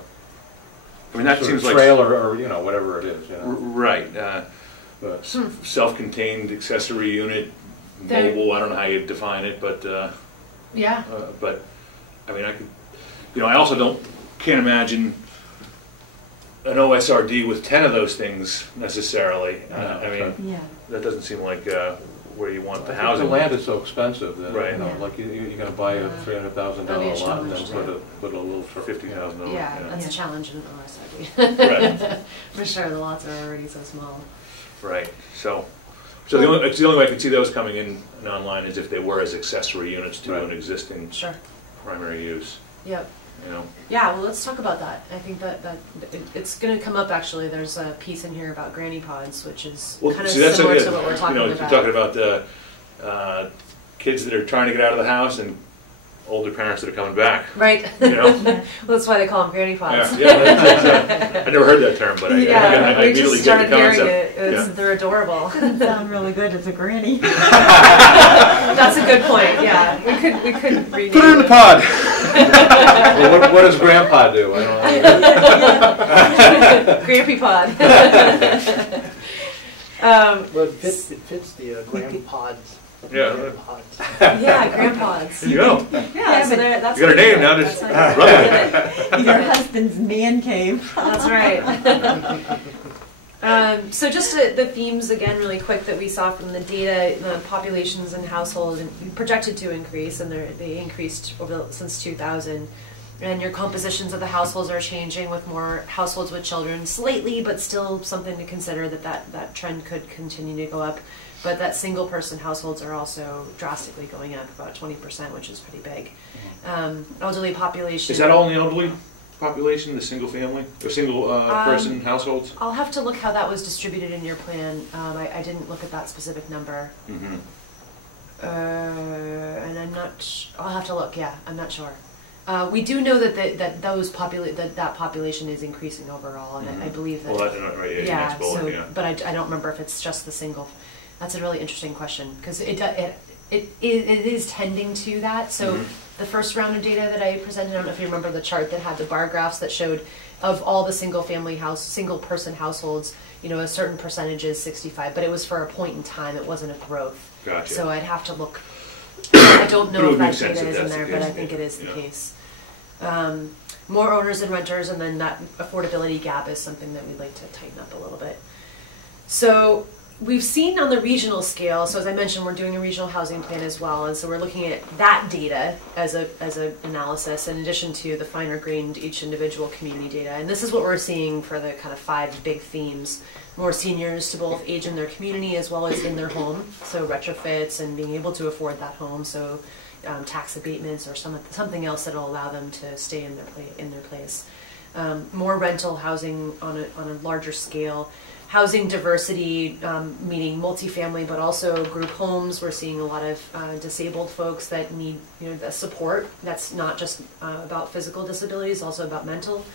I mean, that sort seems of like trailer or, whatever it is, right. But, Self-contained accessory unit, There- mobile. I don't know how you define it, but Yeah. I mean, I could. I also can't imagine an OSRD with 10 of those things necessarily. I mean, yeah. that doesn't seem like where you want the I think housing. the land is so expensive that, Right. Yeah. like you're gonna buy a $300,000 That'd be a lot and then challenge, put a little for $50,000. Yeah, that's Yeah. a challenge in OSRD. Right. For sure, the lots are already so small. Right. So the only way I could see those coming in online is if they were as accessory units to Right. an existing Sure. primary use. Yep. You know. Yeah, well, let's talk about that. I think that it's going to come up, actually. There's a piece in here about granny pods, which is kind of see, similar to what we're talking You're about. talking about the kids that are trying to get out of the house and older parents that are coming back. Right. You know. Well, that's why they call them granny pods. I never heard that term, but I we immediately just get the started hearing concept. it. Yeah. They're adorable. Doesn't sound really good as a granny. That's a good point. Yeah, we could rename Put her in the it. pod. well, what does Grandpa do? I don't know. Grampy pod. Well, it fits the grandpods. Yeah. Grandpods. Yeah, grandpods. There you go. Yeah, so that's You got a name now, That's just how you run get it. Your husband's man cave. That's right. So just the themes again, really quick, that we saw from the data: the populations and households projected to increase, and they increased since 2000. And your compositions of the households are changing, with more households with children, slightly, but still something to consider that trend could continue to go up. But that single-person households are also drastically going up, about 20%, which is pretty big. Elderly population. Is that all in the elderly population, the single family or single person households? I'll have to look how that was distributed in your plan. I didn't look at that specific number. Mm-hmm. And I'm not. I'll have to look. Yeah, I'm not sure. We do know that that population is increasing overall, and I believe that. Well, that's right. Yeah. Next bullet, So, yeah. but I don't remember if it's just the single. That's a really interesting question, because it is tending to that. So the first round of data that I presented, I don't know if you remember the chart that had the bar graphs that showed of all the single person households, a certain percentage is 65, but it was for a point in time. It wasn't a growth. Gotcha. So I'd have to look. I don't But it know would if make that sense data if is in that's the there, but I case, think it is the yeah. case. More owners and renters, and then that affordability gap is something that we'd like to tighten up a little bit. So we've seen on the regional scale, so as I mentioned, we're doing a regional housing plan as well, and so we're looking at that data as a analysis in addition to the finer grained each individual community data. And this is what we're seeing for the kind of 5 big themes: more seniors to both age in their community as well as in their home, so retrofits and being able to afford that home, so tax abatements or something else that will allow them to stay in their place. More rental housing on a larger scale. Housing diversity, meaning multifamily, but also group homes. We're seeing a lot of disabled folks that need the support. That's not just about physical disabilities, also about mental,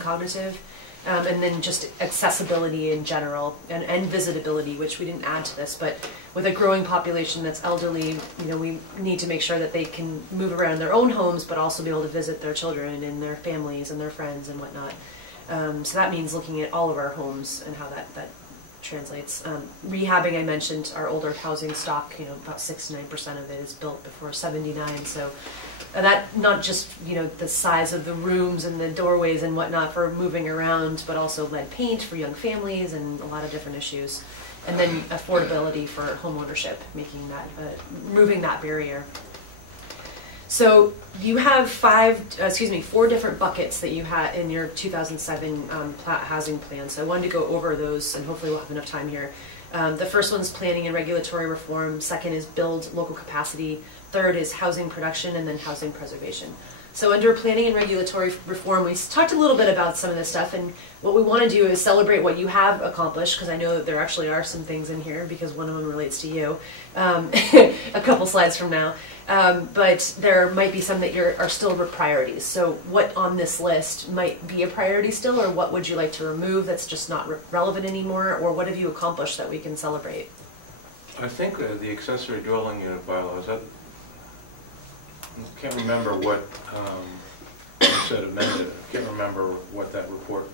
cognitive, and then just accessibility in general and visitability, which we didn't add to this. But with a growing population that's elderly, we need to make sure that they can move around their own homes, but also be able to visit their children and their families and their friends and whatnot. So that means looking at all of our homes and how that translates. Rehabbing, I mentioned our older housing stock, you know, about 6 to 9% of it is built before 79, so that not just, you know, the size of the rooms and the doorways and whatnot for moving around, but also lead paint for young families and a lot of different issues. And then affordability for home ownership, making that, removing that barrier. So you have 4 different buckets that you had in your 2007 housing plan. So I wanted to go over those, and hopefully we'll have enough time here. The first one's planning and regulatory reform. Second is build local capacity. Third is housing production, and then housing preservation. So under planning and regulatory reform, we talked a little bit about some of this stuff, and what we want to do is celebrate what you have accomplished, because I know that there actually are some things in here, because one of them relates to you, a couple slides from now. But there might be some that are still priorities. So what on this list might be a priority still, or what would you like to remove that's just not relevant anymore, or what have you accomplished that we can celebrate? I think the accessory dwelling unit bylaw, is that, I can't remember what you said amended. I can't remember what that report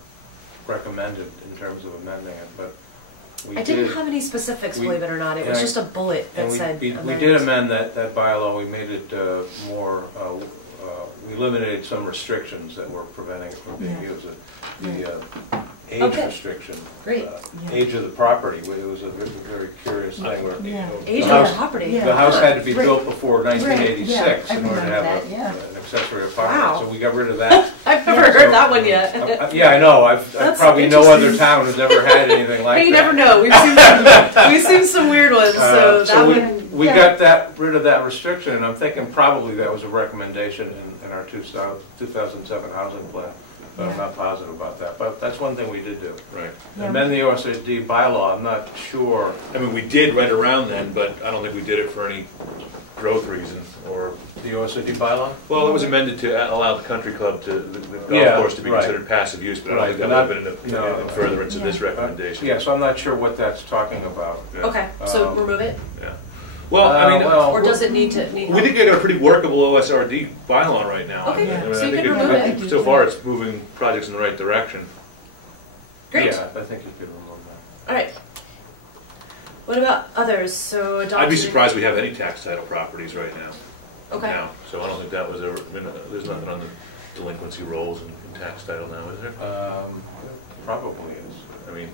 recommended in terms of amending it, but we I didn't have any specifics, believe it or not. It was just a bullet that said we did amend that bylaw. We made it more, we eliminated some restrictions that were preventing it from being used. The age restriction. Great. Age of the property. It was a very curious thing where Age of the property. the house had to be built before 1986 Right. in order to have an accessory apartment. Wow. So we got rid of that. I've never heard that one yet. Yeah, I know. I've That's probably no other interesting. town has ever had anything like Hey, you that. never know. We've seen some weird ones. So that one. we got rid of that restriction, and I'm thinking probably that was a recommendation in our 2007 housing plan. But I'm not positive about that. But that's one thing we did do. Right. And then the OSD bylaw, I'm not sure. I mean, we did right around then, but I don't think we did it for any growth reason or. The OSD bylaw? Well, it was amended to allow the country club to, the golf Yeah, course to be right. considered passive use, but I don't Right, think that not- would have been no. in furtherance of this recommendation. Yeah, so I'm not sure what that's talking about. Yeah. Okay, so remove it, Yeah. Well, I mean, or does it need to? we think they got a pretty workable OSRD bylaw right now. Okay, I mean, so you I think can remove it. so far it's moving projects in the right direction. Great. Yeah, I think you could remove that. All right. What about others? So adoption. I'd be surprised we have any tax title properties right now. Okay. Now, so I don't think that was ever. I mean, there's nothing on the delinquency rolls in tax title now, is there? Probably is. I mean,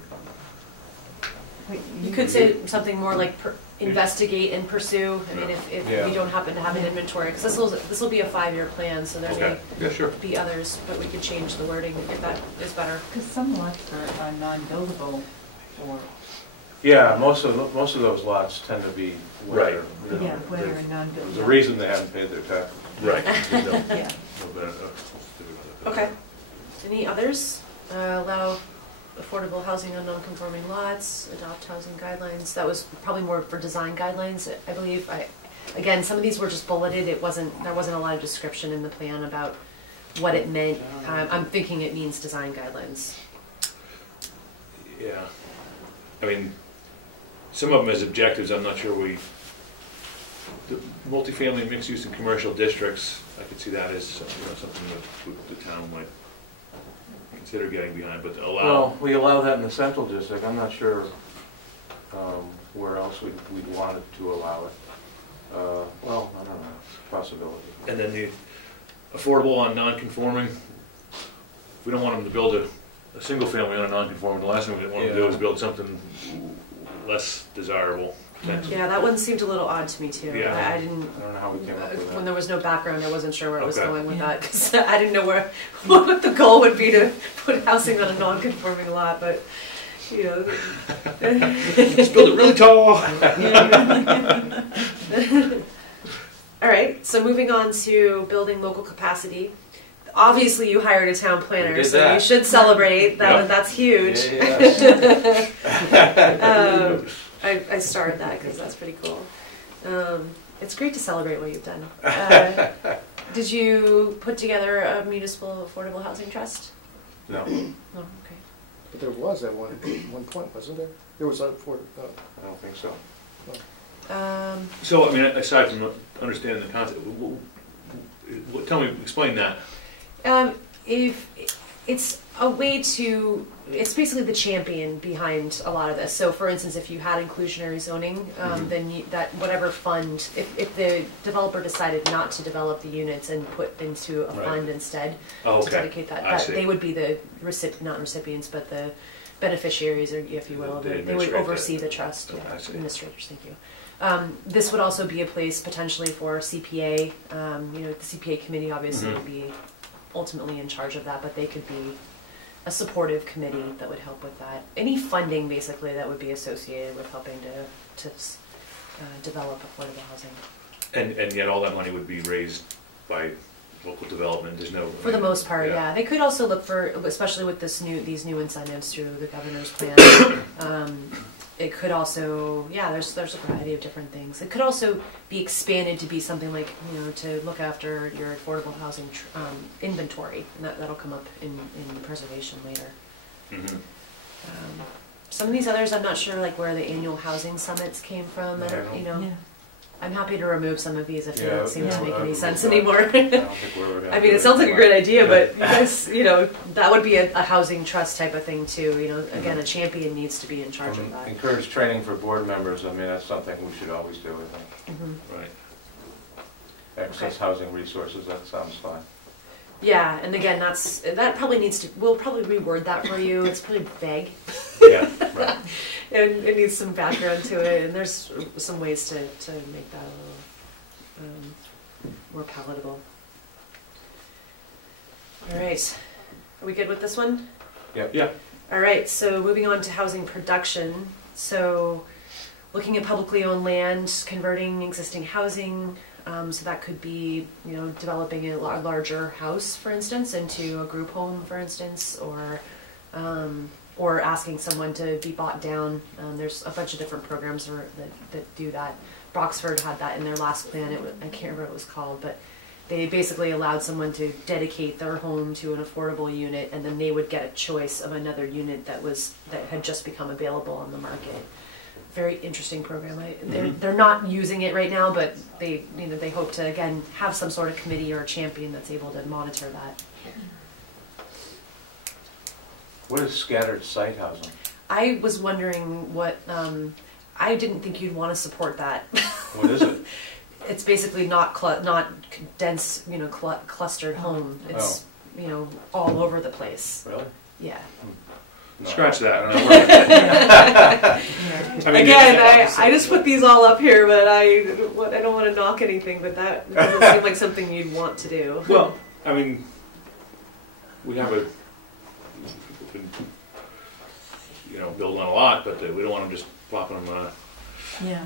You could say something more like investigate and pursue. I mean, if Yeah. we don't happen to have an inventory, because this will be a 5-year plan, so there okay, yeah, sure. may be others, but we could change the wording if that is better. Because some lots are non-buildable, or, Yeah, most of those lots tend to be Right. where, you know, yeah, whether or there's a non-buildable. reason they haven't paid their taxes. Right. Yeah. Okay. Any others? Allow affordable housing on non-conforming lots, adopt housing guidelines. That was probably more for design guidelines, I believe. Again, some of these were just bulleted. There wasn't a lot of description in the plan about what it meant. I'm thinking it means design guidelines. Yeah. I mean, some of them as objectives, I'm not sure the multifamily mixed use and commercial districts, I could see that as something that the town might consider getting behind, but allow. Well, we allow that in the central district. I'm not sure where else we'd want it to allow it. Well, I don't know, it's a possibility. And then the affordable on non-conforming, we don't want them to build a single family on a non-conforming. The last thing we want to do is build something less desirable. Yeah, that one seemed a little odd to me too. Yeah. I didn't. I don't know how we came up with that. When there was no background, I wasn't sure where I was Okay. going with that because I didn't know what the goal would be to put housing on a non-conforming lot. But you know, Just build it really tall. all right. So moving on to building local capacity. Obviously, you hired a town We planner, did so that. you should celebrate that. Yep. That's huge. Yeah. I started that because that's pretty cool. It's great to celebrate what you've done. Did you put together a municipal affordable housing trust? No. Oh, okay. But there was at one point, wasn't there? There was a for, I don't think so. So, I mean, aside from understanding the concept, tell me, explain that. If It's a way to, it's basically the champion behind a lot of this. So for instance, if you had inclusionary zoning, then that whatever fund, if the developer decided not to develop the units and put into a Right. fund instead Oh, to okay. dedicate I that, see. they would be the not recipients, but the beneficiaries, or if you will, They they would administrate oversee that. the trust. Yeah, I see. administrators, thank you. This would also be a place potentially for CPA. The CPA committee obviously would be ultimately in charge of that, but they could be a supportive committee that would help with that. Any funding basically that would be associated with helping to develop affordable housing. And yet all that money would be raised by local development. There's no. For the most part, yeah. They could also look for, especially with these new incentives through the governor's plan. It could also, there's a variety of different things. It could also be expanded to be something like, to look after your affordable housing inventory, and that'll come up in preservation later. Mhm. Some of these others, I'm not sure like where the annual housing summits came from. Yeah. I'm happy to remove some of these if they Yeah, don't seem to make any sense I anymore. don't think we're ever gonna I mean, do it sounds like a that. great idea, but you guys, that would be a housing trust type of thing too. Again, a champion needs to be in charge of that. Encourage training for board members, I mean, that's something we should always do, I think. Right. Access housing resources, that sounds fine. Yeah, and again, that probably we'll probably reword that for you. It's pretty vague. Yeah. Right. And it needs some background to it, and there's some ways to make that a little more palatable. All right, are we good with this one? Yep. Yeah. All right, so moving on to housing production. So looking at publicly owned land, converting existing housing, so that could be, developing a larger house, for instance, into a group home, for instance, or asking someone to be bought down. There's a bunch of different programs that do that. Broxford had that in their last plan. I can't remember what it was called, but they basically allowed someone to dedicate their home to an affordable unit, and then they would get a choice of another unit that had just become available on the market. Very interesting program. They're not using it right now, but they hope to again have some sort of committee or champion that's able to monitor that. What is scattered site housing? I was wondering what. I didn't think you'd want to support that. What is it? It's basically not dense, clustered home. It's all over the place. Really? Yeah. No, Scratch that. I don't know what that I mean, Again, I just put these all up here, but I don't want to knock anything, but that doesn't seem like something you'd want to do. Well, I mean, we have build on a lot, but we don't want them just plopping them. Yeah.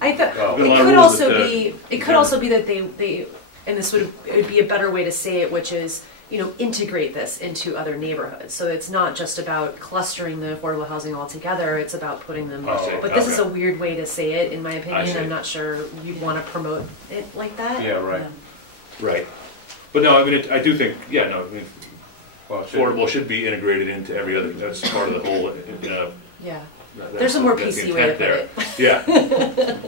I thought Well, it a lot of could rules also that, be. It could also be that they and it would be a better way to say it, which is integrate this into other neighborhoods. So it's not just about clustering the affordable housing all together. It's about putting them. Oh, but this is okay. a weird way to say it, in my I opinion. see. I'm not sure you'd want to promote it like that. Yeah, right. Right. But no, I mean, I do think, Well, it should- affordable should be integrated into every other. That's part of the whole. Yeah. That's- There's a more that's the PC way to intent put there. it.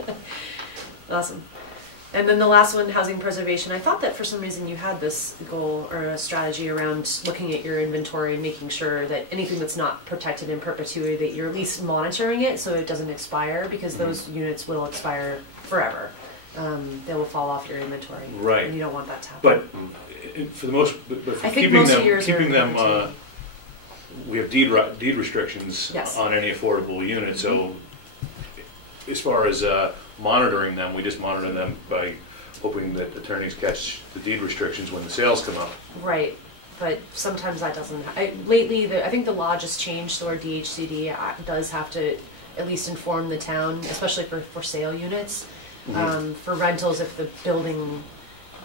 Yeah. Awesome. And then the last one, housing preservation. I thought that for some reason you had this goal or a strategy around looking at your inventory and making sure that anything that's not protected in perpetuity, that you're at least monitoring it so it doesn't expire, because those units will expire forever. They will fall off your inventory. Right. And you don't want that to happen. But for the most, but for I think keeping most of them, yours are keeping them, covered, we have deed restrictions Yes. on any affordable unit. So as far as monitoring them, we just monitor them by hoping that attorneys catch the deed restrictions when the sales come up. Right, but sometimes that doesn't. Lately, I think the law just changed, so our DHCD does have to at least inform the town, especially for sale units. For rentals, if the building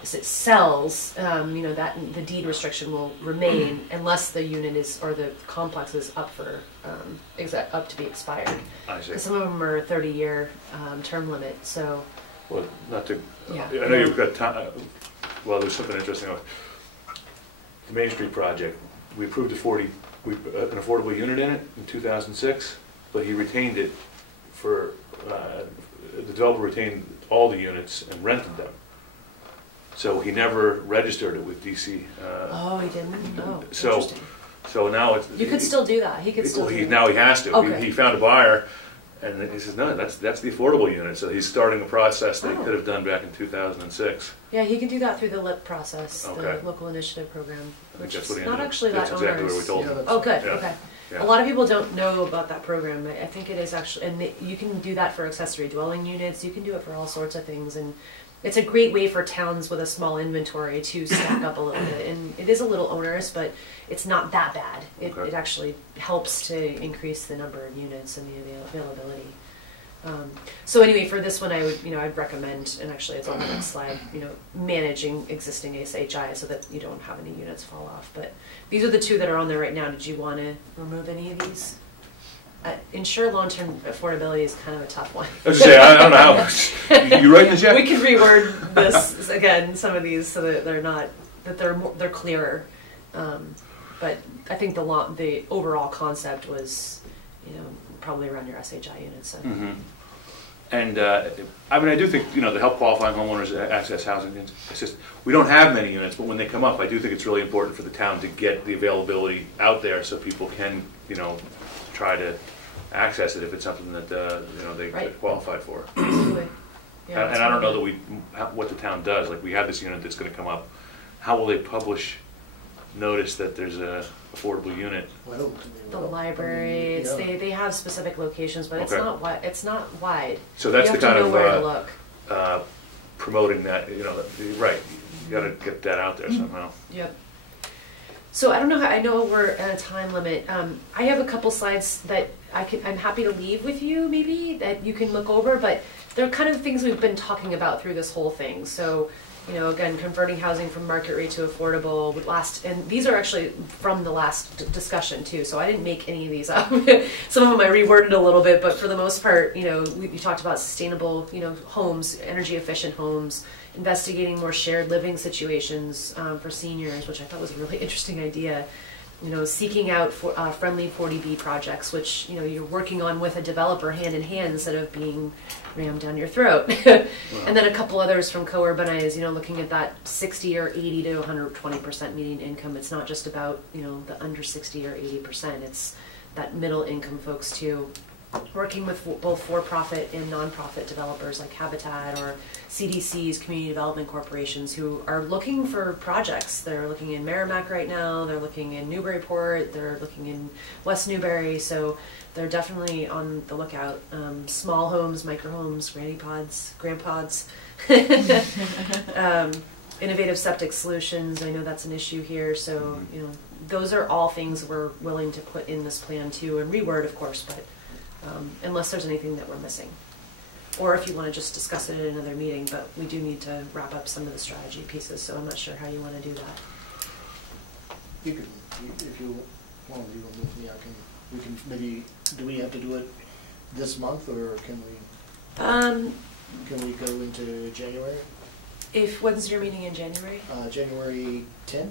sells, that the deed restriction will remain unless the unit or the complex is up to be expired. I see. Some of them are 30-year term limit, so. Well, not to. Yeah. I know you've got time. Well, there's something interesting. The Main Street project, we approved an affordable unit in it in 2006, but he retained it for, the developer retained all the units and rented them. So he never registered it with DC. Oh, he didn't? Oh, So- interesting. So now it's. You could still do that. He could still do that. Now he has to. Okay. He found a buyer, and he says, no, that's the affordable unit. So he's starting a process that he Oh. could have done back in 2006. Yeah, he can do that through the LIP process, Okay. the local initiative program, I which think that's is what he not ended up- actually That's that exactly what we onerous. told Yeah, him. that's- Oh, good, Yeah. okay. Yeah. A lot of people don't know about that program. I think it is actually, and you can do that for accessory dwelling units. You can do it for all sorts of things, and it's a great way for towns with a small inventory to stack up a little bit. And it is a little onerous, but it's not that bad. Okay. It actually helps to increase the number of units and the availability. So anyway, for this one, I would, I'd recommend, and actually it's on the next slide, managing existing SHI so that you don't have any units fall off. But these are the two that are on there right now. Did you want to remove any of these? Ensure long-term affordability is kind of a tough one. I was just say, I don't know how much. You writing this yet? We can reword this again, some of these, so that they're clearer. But I think the overall concept was, probably around your SHI units. So. Mm-hmm. And I do think to help qualifying homeowners access housing. It's just we don't have many units, but when they come up, I do think it's really important for the town to get the availability out there so people can try to access it if it's something that they Right. get qualified for. Absolutely. Yeah, And I don't know what the town does. Like we have this unit that's going to come up. How will they publish notice that there's a affordable unit? Well, the library. yeah. They have specific locations, but it's Okay. not wide. It's not wide. So that's you the have kind to know where to of look. promoting that. Right. You got to get that out there somehow. Yep. So I don't know how, I know we're at a time limit. I have a couple slides that I'm happy to leave with you maybe that you can look over, but they're kind of things we've been talking about through this whole thing. So, again, converting housing from market rate to affordable would last, and these are actually from the last discussion too, so I didn't make any of these up. Some of them I reworded a little bit, but for the most part, we talked about sustainable, homes, energy efficient homes, investigating more shared living situations for seniors, which I thought was a really interesting idea. Seeking out friendly 40B projects, which you're working on with a developer hand in hand instead of being rammed down your throat. And then a couple others from Co-Urbanize, looking at that 60 or 80 to 120% median income. It's not just about the under 60 or 80%. It's that middle income folks too. Working with both for-profit and non-profit developers like Habitat or CDCs, community development corporations, who are looking for projects. They're looking in Merrimack right now, they're looking in Newburyport, they're looking in West Newbury, so they're definitely on the lookout. Small homes, micro homes, grandpods, innovative septic solutions. I know that's an issue here, so those are all things we're willing to put in this plan too, and reword, of course, but unless there's anything that we're missing. Or if you want to just discuss it at another meeting, but we do need to wrap up some of the strategy pieces, so I'm not sure how you want to do that. You could, if you want to do it with me, we can maybe, do we have to do it this month, or can we go into January? When's your meeting in January? January 10th?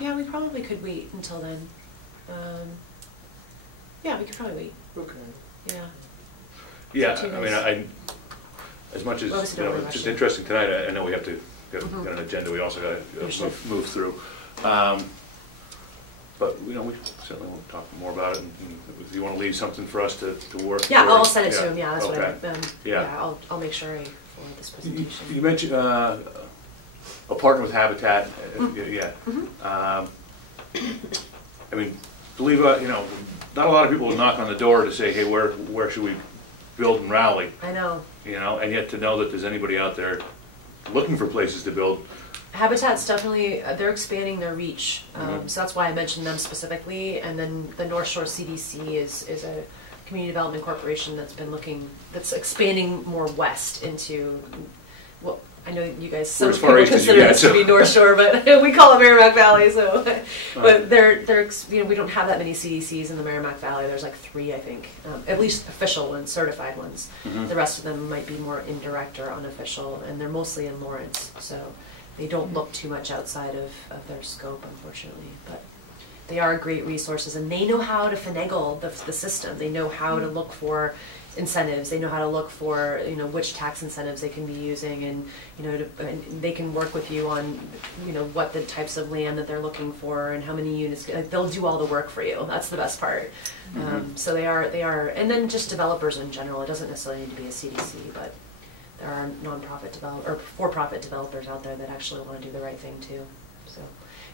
Yeah, we probably could wait until then. Yeah, we could probably wait. Okay. Yeah. Yeah, Too I mean, nice. as much as Obviously don't it's rush just it. interesting tonight. I know we have to get Mhm. an agenda. We also got to Understood. move through. But we certainly want to talk more about it. And if you want to leave something for us to work. Yeah, through, I'll send it to him. Yeah, that's what I okay. meant. Yeah. Yeah, I'll make sure I forward this You presentation. mentioned a partner with Habitat. Yeah. Mhm. I mean, believe not a lot of people will knock on the door to say, hey, where should we build in Raleigh? I know. And yet to know that there's anybody out there looking for places to build. Habitat's definitely, they're expanding their reach, Mhm. so that's why I mentioned them specifically. And then the North Shore CDC is a community development corporation that's expanding more west into, well, I know you guys, some We're as far people east as you consider get, this to so. be North Shore, but we call it Merrimack Valley, so. But we don't have that many CDCs in the Merrimack Valley. There's like 3, I think, at least official ones, certified ones. Mhm. The rest of them might be more indirect or unofficial, and they're mostly in Lawrence, so they don't look too much outside of their scope, unfortunately. But they are great resources, and they know how to finagle the system. They know how to look for, incentives. They know how to look for, you know, which tax incentives they can be using, and, you know, and they can work with you on, you know, what the types of land that they're looking for and how many units. Like, they'll do all the work for you. That's the best part. So they are, and then just developers in general. It doesn't necessarily need to be a CDC, but there are nonprofit or for-profit developers out there that actually want to do the right thing too. So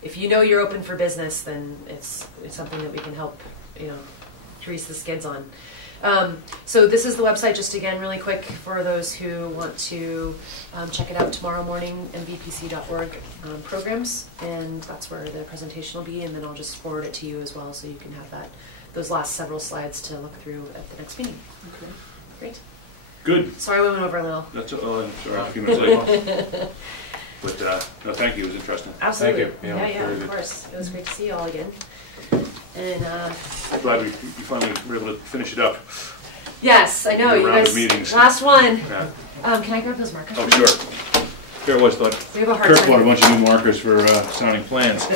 if you know you're open for business, then it's something that we can help, you know, grease the skids on. So this is the website, just again really quick for those who want to check it out tomorrow morning, mvpc.org programs, and that's where the presentation will be, and then I'll just forward it to you as well so you can have those last several slides to look through at the next meeting. Okay. Great. Good. Sorry we went over a little. That's I'm sorry, a few minutes late. But no, thank you. It was interesting. Absolutely. Thank you. Yeah, of course. It was great to see you all again. And I'm glad you finally were able to finish it up. yes, I know Your you round of guys. meetings. Last one. Yeah. Can I grab those markers? Oh, sure. Sure, I was thought We have a hard Kirk time. bought a bunch of new markers for signing plans.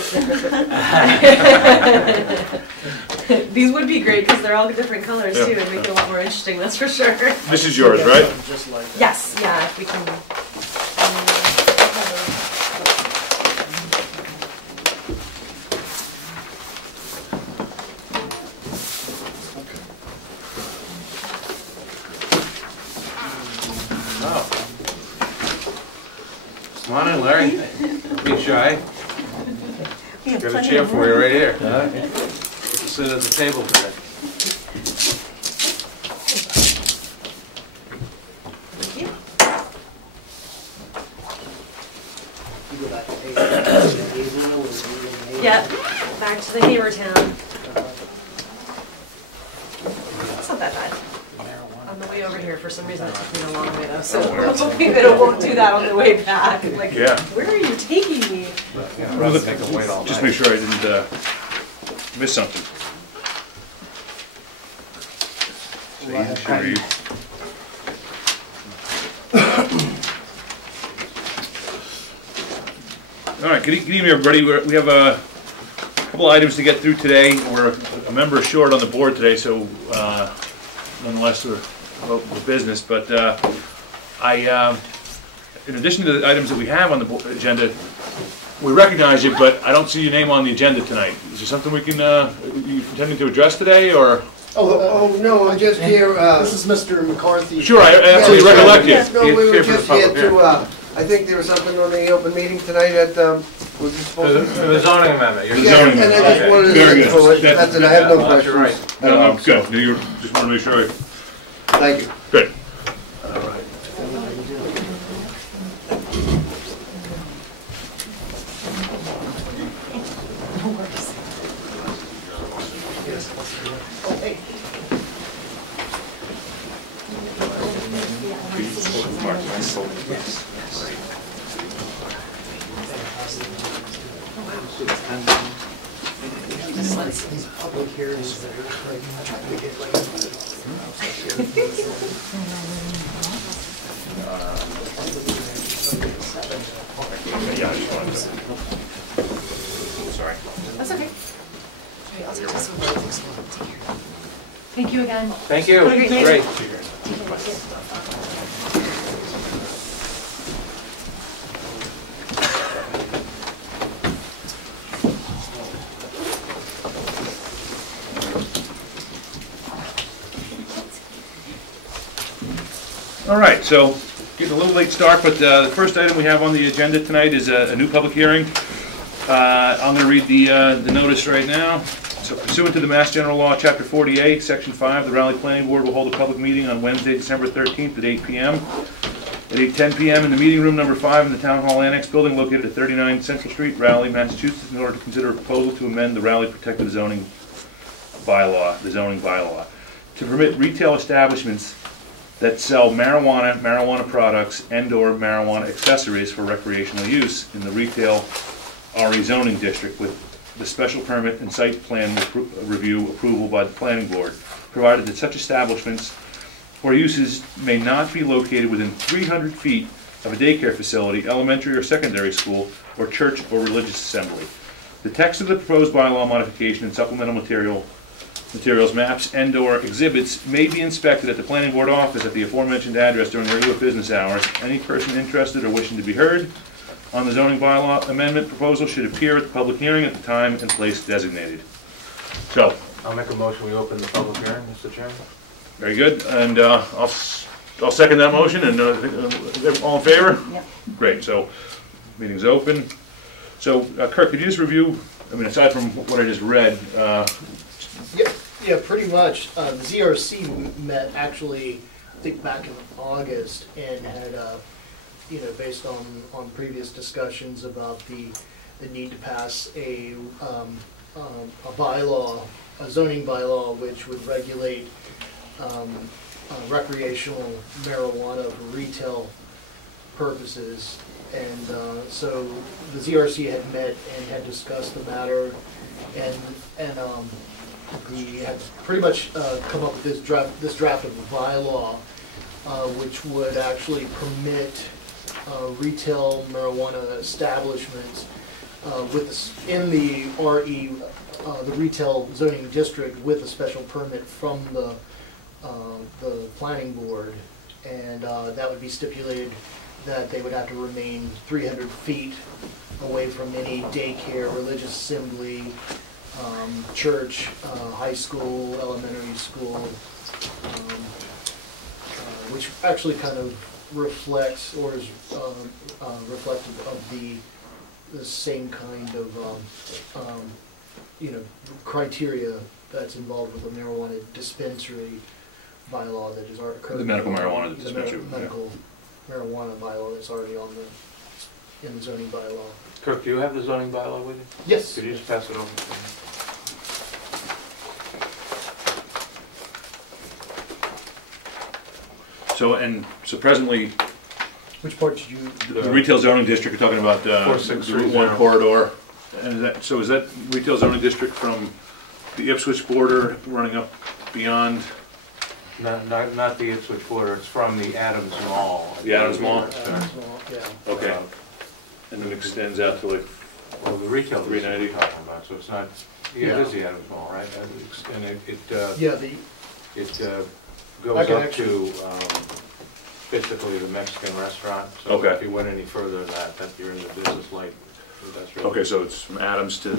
These would be great because they're all different colors Yeah. too, and make it a lot more interesting. That's for sure. This is yours, right? Just like that. Yes. Yeah. If we can. Oh. Come on in, Larry. Don't be shy. We have Got a plenty chair of for you room. right here. Sit at the table today. Thank you. You go back to Hazel, or Hazel. Yep. Back to the Havertown. It's not that bad. On the way over here, for some reason, it took me a long way though. So I'm hoping that it won't do that on the way back. Like, Yeah. where are you taking me? Yeah, rather make them wait all Just night. make sure I didn't miss something. Sure you- All right, good evening, everybody. We have a couple items to get through today. We're a member short on the board today, so nonetheless, we're about the business. But in addition to the items that we have on the agenda, we recognize you, but I don't see your name on the agenda tonight. Is there something we can, you intending to address today, or? Oh, no, I'm just here, This is Mr. McCarthy. Sure, I absolutely yes, recollect yes, you. no, we Here were for the just here public, to, I think there was something on the open meeting tonight that, was just supposed to. The zoning amendment. You're- The Yeah, zoning and I amendment. just wanted to Very look good. for it, that's it, I have no Yeah, questions. you're right. at all, Good, so, you just want to make sure. Thank you. Good. No worries. Oh, hey. These public hearings that are like, trying to get like. Yeah, I just wanted to. Sorry. That's okay. Okay, I'll take this one. Take care. Thank you again. Thank you. Have a great night. Great. All right, so getting a little late start, but the first item we have on the agenda tonight is a new public hearing. I'm going to read the notice right now. So pursuant to the Mass General Law, Chapter 48, Section 5, the Raleigh Planning Board will hold a public meeting on Wednesday, December 13th at 8 p.m. At 8:10 p.m. in the meeting room number 5 in the Town Hall Annex Building located at 39 Central Street, Raleigh, Massachusetts, in order to consider a proposal to amend the Raleigh Protective Zoning Bylaw, the zoning bylaw, to permit retail establishments that sell marijuana, marijuana products, and/or marijuana accessories for recreational use in the retail RE zoning district with the special permit and site plan review approval by the planning board, provided that such establishments or uses may not be located within 300 feet of a daycare facility, elementary or secondary school, or church or religious assembly. The text of the proposed bylaw modification and supplemental material materials, maps, and/or exhibits may be inspected at the planning board office at the aforementioned address during regular business hours. Any person interested or wishing to be heard on the zoning bylaw amendment proposal should appear at the public hearing at the time and place designated. So, I'll make a motion, we open the public hearing, Mr. Chairman. very good, and I'll second that motion, and all in favor? Yep. Great, so, meeting's open. So, Kirk, could you just review, I mean, aside from what I just read, Yeah, pretty much. The ZRC met actually, I think back in August, and had, based on previous discussions about the need to pass a bylaw, a zoning bylaw, which would regulate recreational marijuana for retail purposes. And so the ZRC had met and had discussed the matter, and we had pretty much come up with this draft of a bylaw, which would actually permit retail marijuana establishments in the RE, the retail zoning district, with a special permit from the planning board, and that would be stipulated that they would have to remain 300 feet away from any daycare, religious assembly, church, high school, elementary school, which actually kind of reflects, or is reflective of the same kind of criteria that's involved with a marijuana dispensary bylaw that is already the medical marijuana dispensary. medical marijuana bylaw that's already in the zoning bylaw. Kirk, do you have the zoning bylaw with you? Yes. Could you just pass it over to me? So presently, Which part did you? the retail zoning district, you're talking about the 4630. Route 1 corridor, and is that retail zoning district from the Ipswich border running up beyond? Not the Ipswich border, it's from the Adams Mall. The Adams Mall? Yeah. Okay. And then extends out to like, Well, the retail district 390. we're talking about, so it's not, yeah, it is the Adams Mall, right? And Yeah, it I goes can up actually- to basically the Mexican restaurant. So Okay. if you went any further than that, you're in the business light industrial. okay, so it's from Adams to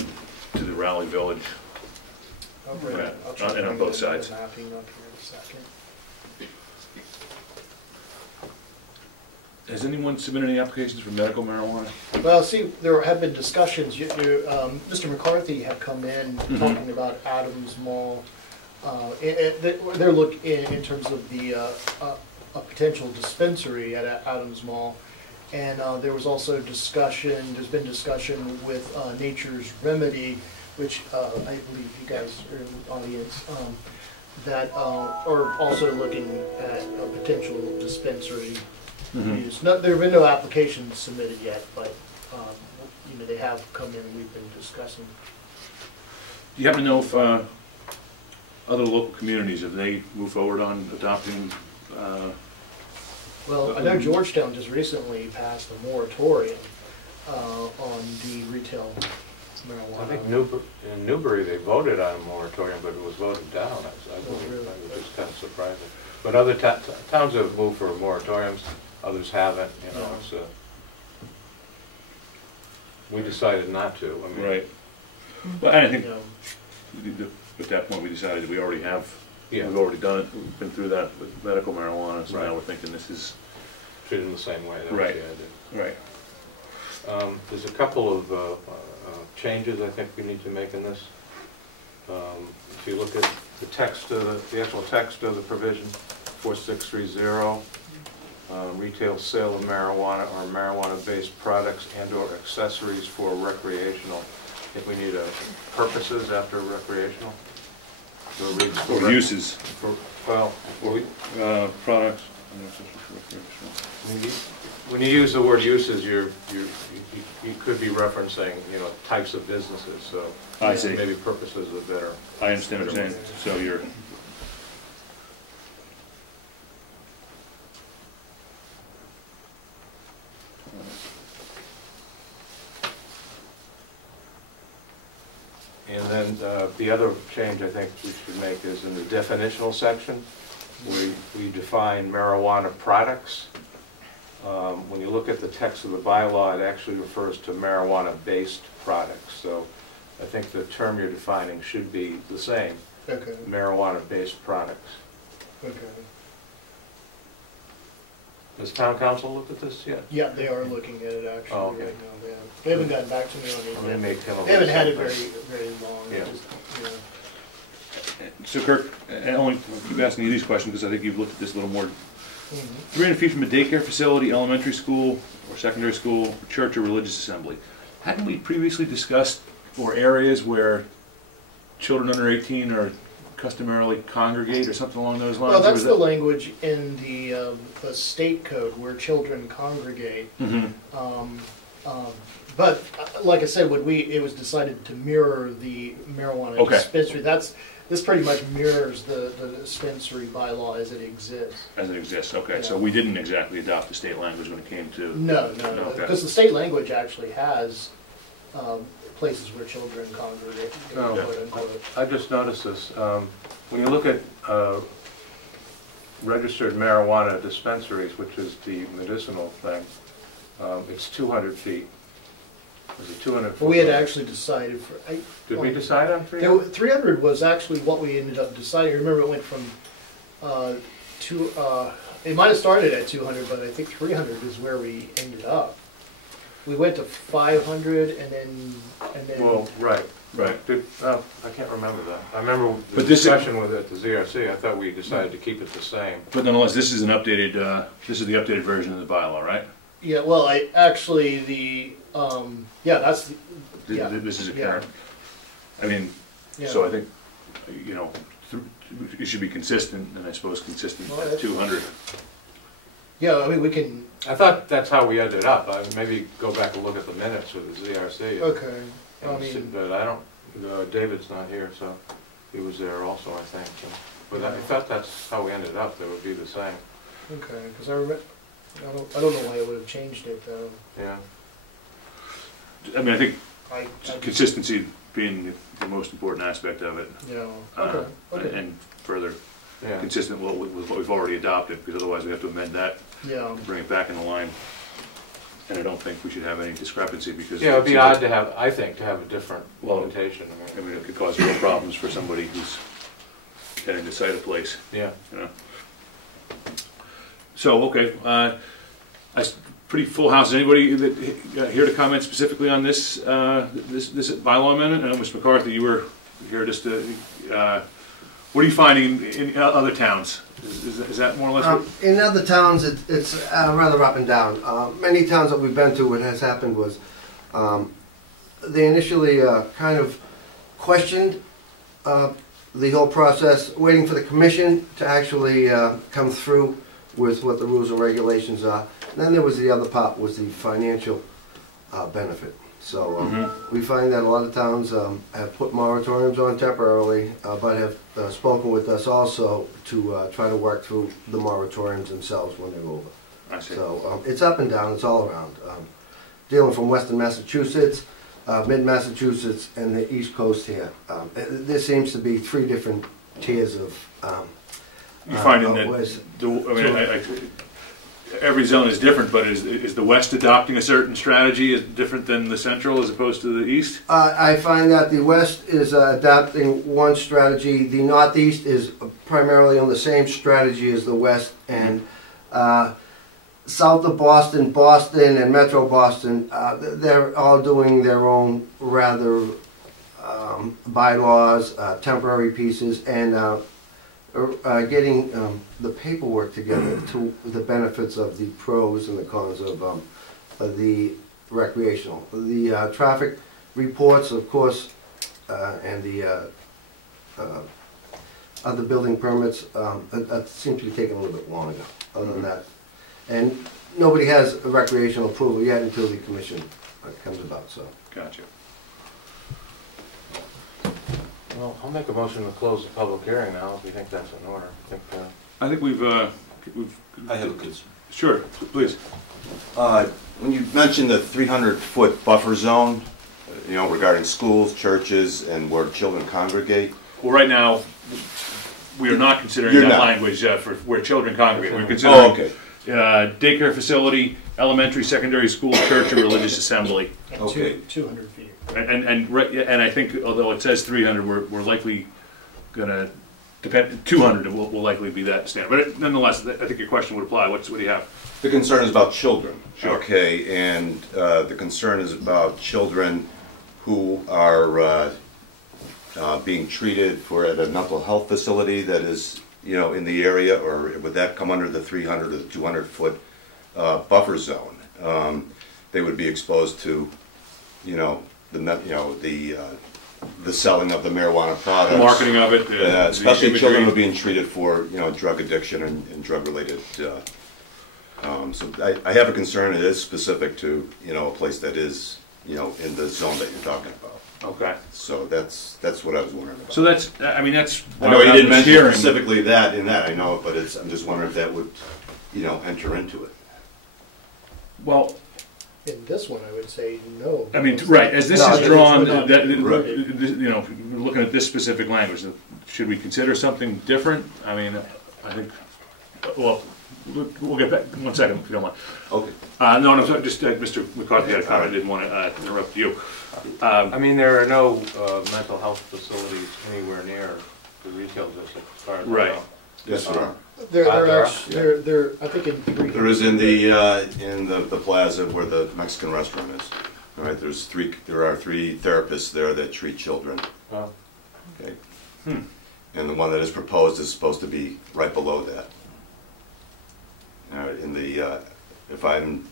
the Raleigh Village. I'll bring Right. it- I'll try And to on bring both the sides. mapping up here in a second. Has anyone submitted any applications for medical marijuana? Well, see, there have been discussions, Mr. McCarthy had come in talking about Adams Mall. They're looking in terms of a potential dispensary at Adams Mall. And there was also there's been discussion with Nature's Remedy, which I believe you guys are in the audience, that are also looking at a potential dispensary use. There have been no applications submitted yet, but they have come in and we've been discussing. Do you happen to know if other local communities, have they moved forward on adopting? Well, I know Georgetown just recently passed a moratorium on the retail marijuana. I think in Newbury, they voted on a moratorium, but it was voted down. I believe. really? It was just kind of surprising. But other towns have moved for moratoriums, others haven't, it's, we decided not to. I mean, Right. Well, I think You know, at that point we decided we already have, Yeah. we've already done it, we've been through that with medical marijuana, so Right. now we're thinking this is. treat them the same way. That was Right. the idea. Right. There's a couple of changes I think we need to make in this. If you look at the text, the actual text of the provision, 4630, retail sale of marijuana or marijuana-based products and/or accessories for recreational. I think we need purposes after recreational. So it reads Or uses, Well, products. when you use the word uses, you could be referencing, types of businesses, so. I see. Maybe purposes are better. I understand what you're saying, so you're. And then the other change I think we should make is in the definitional section, we define marijuana products. When you look at the text of the bylaw, it actually refers to marijuana-based products. So I think the term you're defining should be the same, Okay, marijuana-based products. okay. Has town council looked at this yet? Yeah, they are looking at it actually Oh, okay. right now. They haven't gotten back to me on it Let me yet. make him a They haven't had it list. very long. Yeah. Just, you know. So Kirk, I only keep asking you these questions because I think you've looked at this a little more. Mhm. 300 feet from a daycare facility, elementary school, or secondary school, church or religious assembly. Hadn't we previously discussed, or areas where children under 18 are customarily congregate or something along those lines? Well, Or that's was the that- language in the state code where children congregate. Mhm. But like I said, it was decided to mirror the marijuana Okay. dispensary. This pretty much mirrors the dispensary bylaw as it exists. As it exists, okay. So Yeah. we didn't exactly adopt the state language when it came to... No, Okay. because the state language actually has places where children congregate, Oh. quote unquote. I just noticed this. When you look at registered marijuana dispensaries, which is the medicinal thing, it's 200 feet. Is it 200 feet? But we had actually decided for, Did we decide on 300? 300 was actually what we ended up deciding. Remember, it went from it might have started at 200, but I think 300 is where we ended up. We went to 500 and then. Well, right. Right. I can't remember that. I remember the But this is- discussion with it at the ZRC. I thought we decided to keep it the same. But nonetheless, this is an updated, this is the updated version of the bylaw, right? Yeah, well, actually that's the, yeah. This is a Yeah. current, I mean, yeah. so I think, it should be consistent, and I suppose consistent Well, at that's- 200. Yeah, I mean, we can, I thought that's how we ended up. Maybe go back and look at the minutes with the ZRC. okay, I And see- mean, But I don't, David's not here, so he was there also, I think. So. But I thought that's how we ended up. They would be the same. okay, because I don't know why I would have changed it though. Yeah. I mean, I think I consistency being the most important aspect of it. Yeah, uh, okay. And further Yeah. consistent with what we've already adopted, because otherwise we have to amend that, Yeah, bring it back in the line. And I don't think we should have any discrepancy, because... Yeah, it'd be odd to have, I think, to have a different Well, implementation. I mean, it could cause real problems for somebody who's intending to site a place, Yeah. you know? So, okay, pretty full house. Is anybody that, here to comment specifically on this this bylaw amendment? Mr. McCarthy, you were here just to, what are you finding in other towns? Is that more or less what? In other towns, it's rather up and down. Many towns that we've been to, what has happened was they initially kind of questioned the whole process, waiting for the commission to actually come through with what the rules and regulations are. And then there was the other part, was the financial benefit. So we find that a lot of towns have put moratoriums on temporarily, but have spoken with us also to try to work through the moratoriums themselves when they're over. I see. So it's up and down, it's all around. Dealing from western Massachusetts, mid-Massachusetts, and the east coast here. There seems to be 3 different tiers of You're finding ways. that, every zone is different, but is the west adopting a certain strategy is different than the central as opposed to the east? I find that the west is adopting one strategy. The northeast is primarily on the same strategy as the west, and south of Boston, Boston, and Metro Boston, they're all doing their own rather bylaws, temporary pieces, and getting the paperwork together to the benefits of the pros and the cons of the recreational. The traffic reports, of course, and the other building permits seem to be taking a little bit longer, other than that. And nobody has a recreational approval yet until the commission comes about, so. Gotcha. Well, I'll make a motion to close the public hearing now, if you think that's in order. I think we've I have a concern. sure, please. When you mentioned the 300-foot buffer zone, regarding schools, churches, and where children congregate? Well, right now, we are not considering You're that not. language for where children congregate. We're Oh, considering okay. daycare facility, elementary, secondary school, church, or religious assembly. And Okay. 200 feet. And I think, although it says 300, we're likely gonna depend. 200 will likely be that standard. But nonetheless, I think your question would apply. What do you have? The concern is about children. Sure. Okay, and the concern is about children who are being treated at a mental health facility that is, in the area, or would that come under the 300 or the 200-foot buffer zone? They would be exposed to, the selling of the marijuana products. The marketing of it, especially the children who are imagery. being treated for, drug addiction and drug-related. So I have a concern. It is specific to, a place that is, in the zone that you're talking about. Okay. So that's what I was wondering about. So that's I know why you didn't mention hearing. specifically that in that. I know, but I'm just wondering if that would, enter into it. Well, In this one, I would say no. I mean, right, as this No, is it's drawn, not we're looking at this specific language, should we consider something different? I mean, I think, well, we'll get back, 1 second, if you don't mind. Okay. No, just, Mr. McCarthy had a comment, I didn't want to interrupt you. I mean, there are no mental health facilities anywhere near the retail district, as far as I Right. know. Yes, there are. There There are, are? there, I think in 3. There is in the plaza where the Mexican restaurant is. All right. There are 3 therapists there that treat children. Oh. Okay. And the one that is proposed is supposed to be right below that. All right. If I'm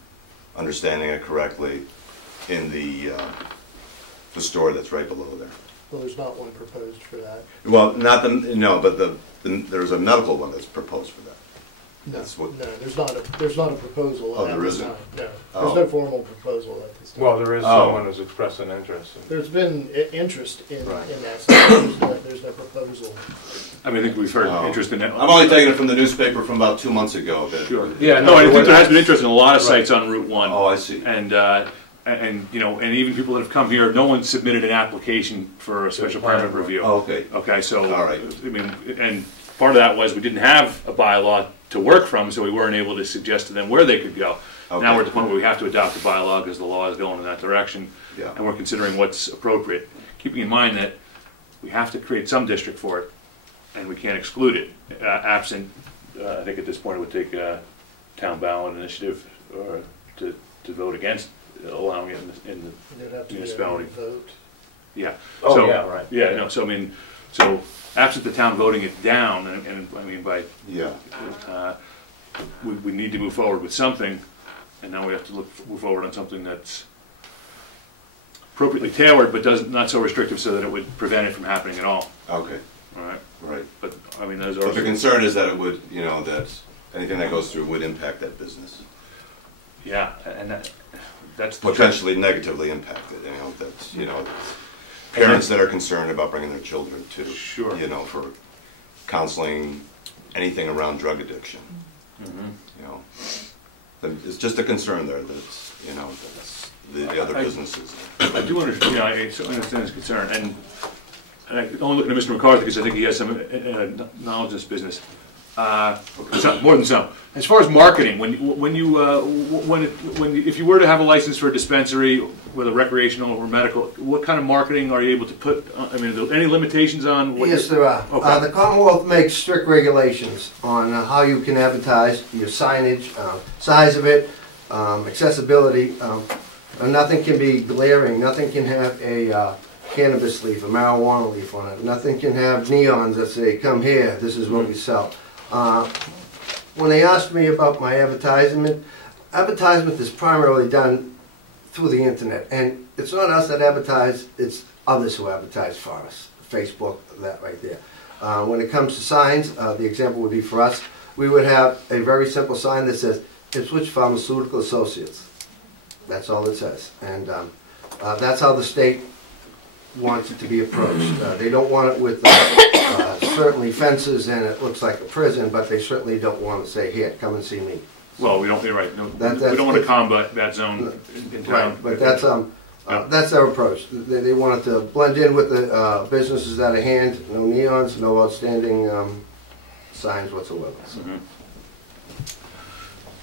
understanding it correctly, in the store that's right below there. Well, there's not one proposed for that. Well, but there's a medical one that's proposed for that. No, That's what- no, there's not a proposal Oh, at there this isn't? time. No, Oh. there's no formal proposal at this time. Well, there is Oh. someone who's expressed an interest in. There's been interest in Right. that, so there's no proposal. I mean, I think we've heard Oh. interest in that. I'm only taking it from the newspaper from about 2 months ago. Sure. Yeah, No, I no, think there has what- been interest in a lot of Right. sites on Route 1. Oh, I see. And even people that have come here, no one submitted an application for a special permit review. Oh, okay. Okay, so, All right. I mean, and part of that was we didn't have a bylaw to work from, so we weren't able to suggest to them where they could go. Okay. Now we're at the point where we have to adopt a bylaw because the law is going in that direction, Yeah. and we're considering what's appropriate, keeping in mind that we have to create some district for it, and we can't exclude it, absent, I think at this point it would take a town ballot initiative to vote against allowing it in There'd have to be a Municipality. vote. yeah. Oh, So- yeah, right. Yeah, no, so I mean, absent the town voting it down, and I mean by, Yeah. we need to move forward with something, and now we have to move forward on something that's appropriately tailored, but not so restrictive so that it would prevent it from happening at all, Okay. all right? Right. But, I mean, those But the are, concern is that it would, that anything that goes through would impact that business. yeah, and that's. the- Potentially negatively impact it, parents that are concerned about bringing their children to, Sure. For counseling, anything around drug addiction, It's just a concern there that's, that's the other businesses. I do understand, I certainly understand his concern, and I only looking at Mr. McCarthy because I think he has some knowledge of this business. More than some. As far as marketing, if you were to have a license for a dispensary, whether recreational or medical, what kind of marketing are you able to put? I mean, are there any limitations on? Yes, there are. Okay. The Commonwealth makes strict regulations on how you can advertise, your signage, size of it, accessibility. Nothing can be glaring. Nothing can have a cannabis leaf, a marijuana leaf on it. Nothing can have neons that say, "Come here, this is what we sell." When they asked me about my advertisement is primarily done through the internet, and it's not us that advertise, it's others who advertise for us. Facebook, that right there. When it comes to signs, the example would be for us, we would have a very simple sign that says, Ipswich Pharmaceutical Associates. That's all it says, and that's how the state wants it to be approached. They don't want it with certainly fences and it looks like a prison, but they certainly don't want to say, "Here, come and see me." Well, we don't. You're right. No, That's we don't want to it. combat that zone in town. Right, but that's That's their approach. They wanted to blend in with the businesses at hand, no neons, no outstanding signs whatsoever. So.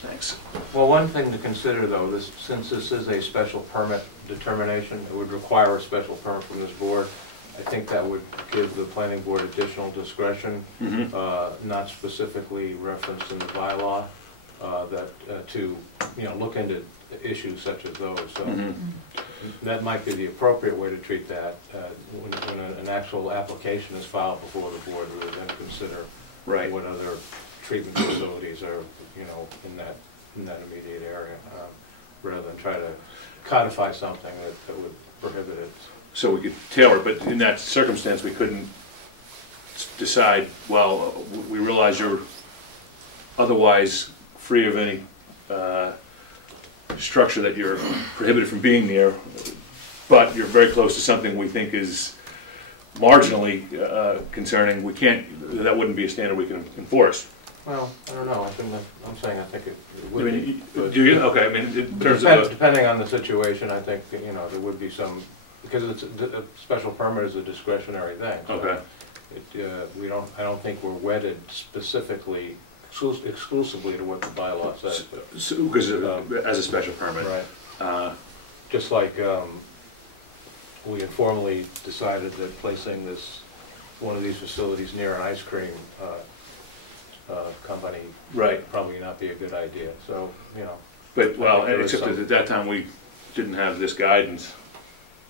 Thanks. Well, one thing to consider though, since this is a special permit determination, it would require a special permit from this board. I think that would give the planning board additional discretion, not specifically referenced in the bylaw, to look into issues such as those. So that might be the appropriate way to treat that. When an actual application is filed before the board, we would then consider what other treatment facilities are in that immediate area, rather than try to codify something that would prohibit it. So we could tailor it, but in that circumstance, we couldn't decide, well, we realize you're otherwise free of any structure that you're prohibited from being near, but you're very close to something we think is marginally concerning. We can't, that wouldn't be a standard we can enforce. Well, I don't know. I'm saying I think it would be. Do you? Okay, I mean, in terms of depending on the situation, I think there would be some, because it's a special permit is a discretionary thing. So okay. I don't think we're wedded specifically, exclusively to what the bylaw says. Because as a special permit, right? Just like we informally decided that placing one of these facilities near an ice cream company probably not be a good idea. So But except that at that time we didn't have this guidance.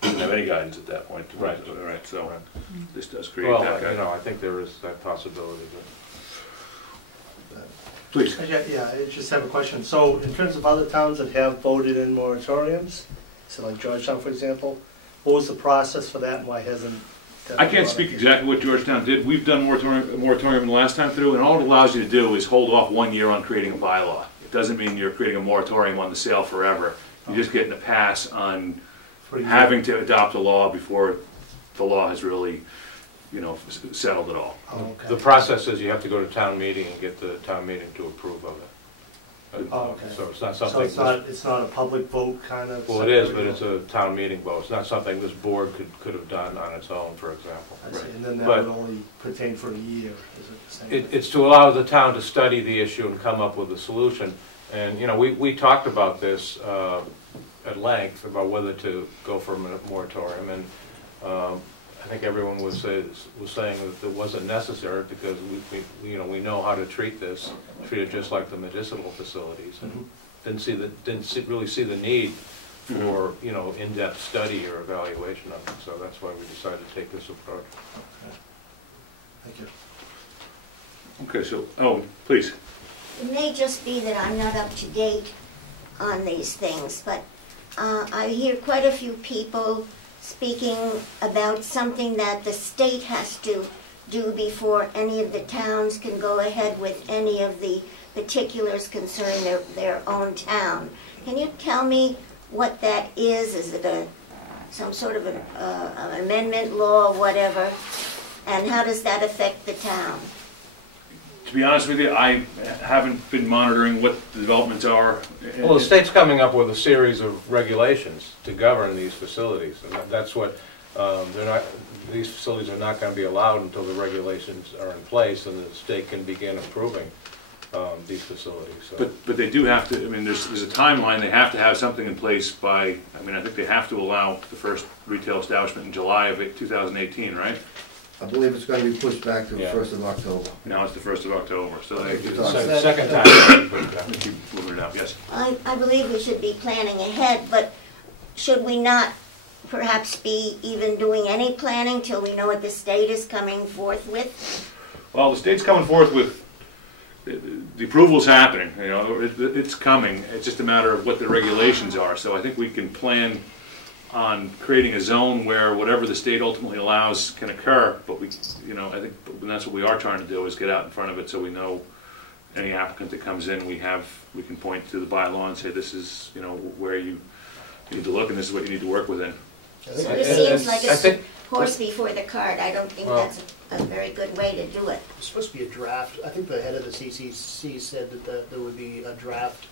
Didn't have any guidance at that point. Right. So this does create that guidance. I think there is that possibility. Please. Yeah, I just have a question. So in terms of other towns that have voted in moratoriums, so like Georgetown, for example, what was the process for that and why hasn't that I can't speak exactly what Georgetown did. We've done moratorium the last time through, and all it allows you to do is hold off 1 year on creating a bylaw. It doesn't mean you're creating a moratorium on the sale forever. You're just getting a pass on having to adopt a law before the law has really settled at all. Okay. The process is you have to go to town meeting and get the town meeting to approve of it. Okay. So it's not something. So it's not a public vote kind of. Well, it is, but it's a town meeting vote. It's not something this board could have done on its own, for example. I see. And then that would only pertain for a year. Is it the same? It's to allow the town to study the issue and come up with a solution. And we talked about this at length about whether to go for a moratorium, and I think everyone was saying that it wasn't necessary because we know how to treat it just like the municipal facilities, and didn't really see the need for in-depth study or evaluation of it. So that's why we decided to take this approach. Okay. Thank you. Okay, so please. It may just be that I'm not up to date on these things, but I hear quite a few people speaking about something that the state has to do before any of the towns can go ahead with any of the particulars concerning their own town. Can you tell me what that is? Is it some sort of an amendment law or whatever? And how does that affect the town? To be honest with you, I haven't been monitoring what the developments are. Well, the state's coming up with a series of regulations to govern these facilities, and that's what these facilities are not going to be allowed until the regulations are in place and the state can begin approving these facilities. So. But they do have to. I mean, there's a timeline. They have to have something in place by. I mean, I think they have to allow the first retail establishment in July of 2018, right? I believe it's going to be pushed back to the 1st of October. Now it's the 1st of October, so it's the second time. We keep moving it up, yes. I believe we should be planning ahead, but should we not perhaps be even doing any planning till we know what the state is coming forth with? Well, the state's coming forth with, the approval's happening, it's coming. It's just a matter of what the regulations are. So I think we can plan on creating a zone where whatever the state ultimately allows can occur, but I think that's what we are trying to do, is get out in front of it so we know any applicant that comes in, we can point to the bylaw and say, this is, where you need to look and this is what you need to work within. So it seems like it's a horse before the cart. I don't think that's a very good way to do it. It's supposed to be a draft. I think the head of the CCC said that there would be a draft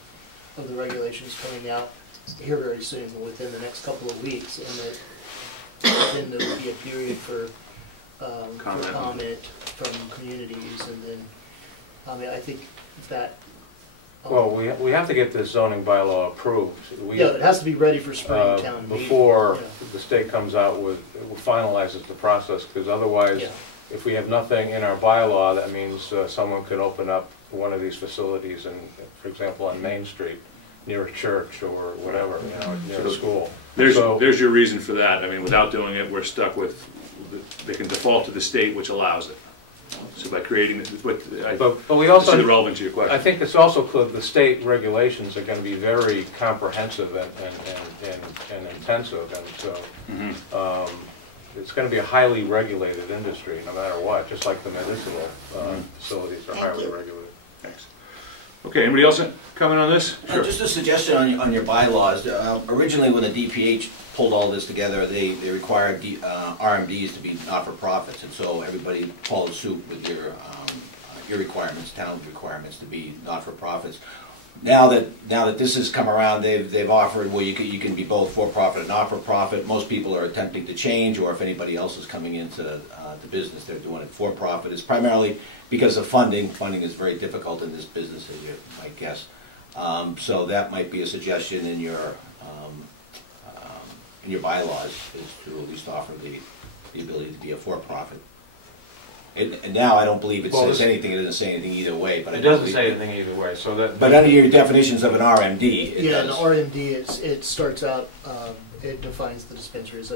of the regulations coming out here very soon, within the next couple of weeks, and that then there would be a period for comment from communities, and then, I mean, I think that. Well, we have to get this zoning bylaw approved. Yeah, it has to be ready for spring town meeting. Before Yeah. the state comes out with, finalizes the process, because otherwise, Yeah. if we have nothing in our bylaw, that means someone could open up one of these facilities, and, for example, on Main Street, near a church or whatever, you know, near a school. There's your reason for that. I mean, without doing it, we're stuck with, they can default to the state, which allows it. So by creating, but we also, this is relevant to your question. I think it's also clear the state regulations are going to be very comprehensive and intensive, and so it's going to be a highly regulated industry no matter what, just like the municipal facilities are highly regulated. Thanks. Okay, anybody else comment on this? Sure. Just a suggestion on your bylaws. Originally, when the DPH pulled all this together, they required RMDs to be not-for-profits, and so everybody followed suit with your requirements, town's requirements to be not-for-profits. Now that this has come around, they've offered, well, you can be both for-profit and not-for-profit. Most people are attempting to change, or if anybody else is coming into the business, they're doing it for-profit. It's primarily because of funding. Funding is very difficult in this business, as you might guess. So that might be a suggestion in your bylaws, is to at least offer the ability to be a for-profit. And now I don't believe it says anything. It doesn't say anything either way. But it doesn't say anything either way. So that. But under your definitions of an RMD, it yeah, does. an RMD, it starts out. It defines the dispensary as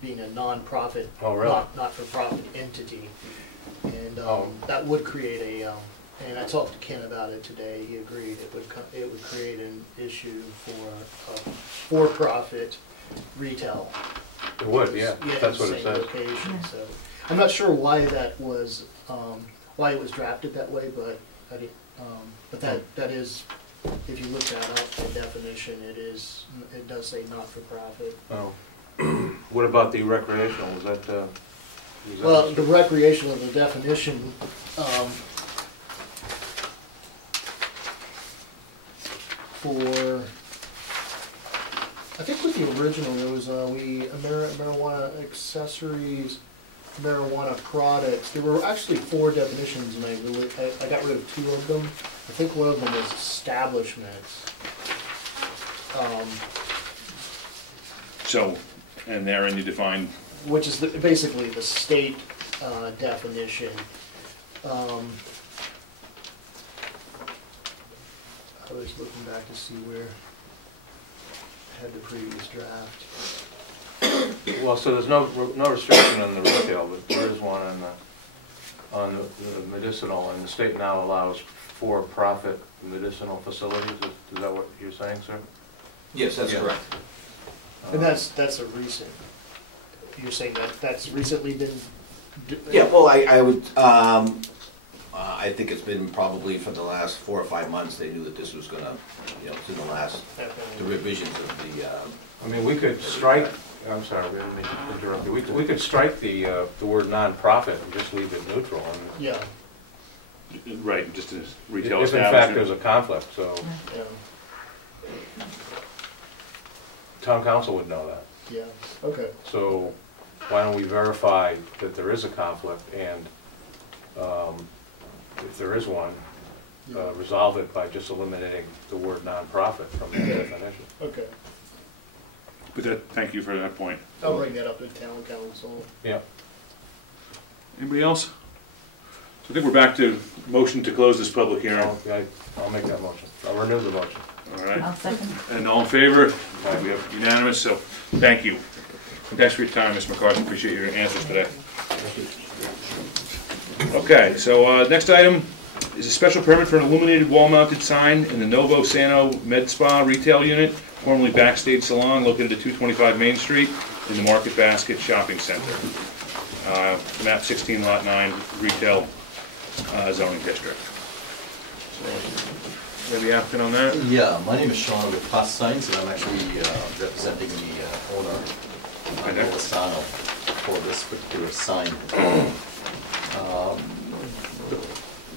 being a non-profit, not-for-profit entity, and that would create a. And I talked to Ken about it today. He agreed it would create an issue for profit retail. It would, yeah. That's what it says. Location, so. I'm not sure why that was, why it was drafted that way, but that is, if you look that up, the definition, it does say not-for-profit. Oh. What about the recreational? Is that well, the recreational, the definition, for, I think with the original, there was marijuana accessories, marijuana products. There were actually 4 definitions, and I got rid of 2 of them. I think one of them was establishments. So, and therein you define, which is basically the state definition. I was looking back to see where I had the previous draft. Well, so there's no restriction on the retail, but there is one on the medicinal, and the state now allows for-profit medicinal facilities. Is that what you're saying, sir? Yes, that's correct. And that's a recent. You're saying that's recently been. Yeah, well, I would. I think it's been probably for the last 4 or 5 months. They knew that this was going to, it's in the last the revisions of the. I mean, we could strike. I'm sorry, we didn't mean to interrupt you. We could strike the word non-profit and just leave it neutral. And yeah. Right, just as retail if in fact there's a conflict, so yeah. town council would know that. Yeah. Okay. So why don't we verify that there is a conflict, and if there is one, resolve it by just eliminating the word non-profit from the definition. Okay. But thank you for that point. I'll bring that up to town council. Yeah. Anybody else? So I think we're back to motion to close this public hearing. I'll make that motion. I'll renew the motion. All right. I'll second. And all in favor? We have unanimous, so thank you. And thanks for your time, Mr. McCarthy. Appreciate your answers today. Okay, so next item is a special permit for an illuminated wall-mounted sign in the Novo Sano Med Spa retail unit, formerly Backstage Salon, located at 225 Main Street in the Market Basket Shopping Center. Map 16, Lot 9, retail zoning district. So, the applicant on that? Yeah, my name is Sean with Fast Signs, and I'm actually representing the owner, Novo Sano, for this particular sign.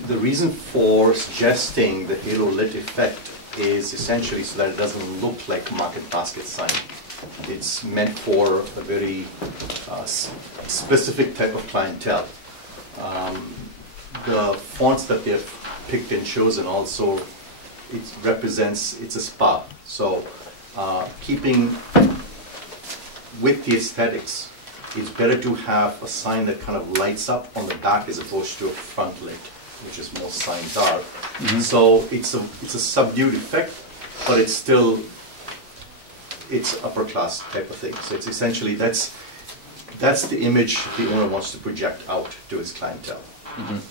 The reason for suggesting the halo lit effect is essentially so that it doesn't look like a market basket sign. It's meant for a very specific type of clientele. The fonts that they've picked and chosen also, it represents, it's a spa. So keeping with the aesthetics, it's better to have a sign that kind of lights up on the back as opposed to a front lit, which is most signs are. So it's a subdued effect, but it's still, it's upper class type of thing. So it's essentially, that's the image the owner wants to project out to his clientele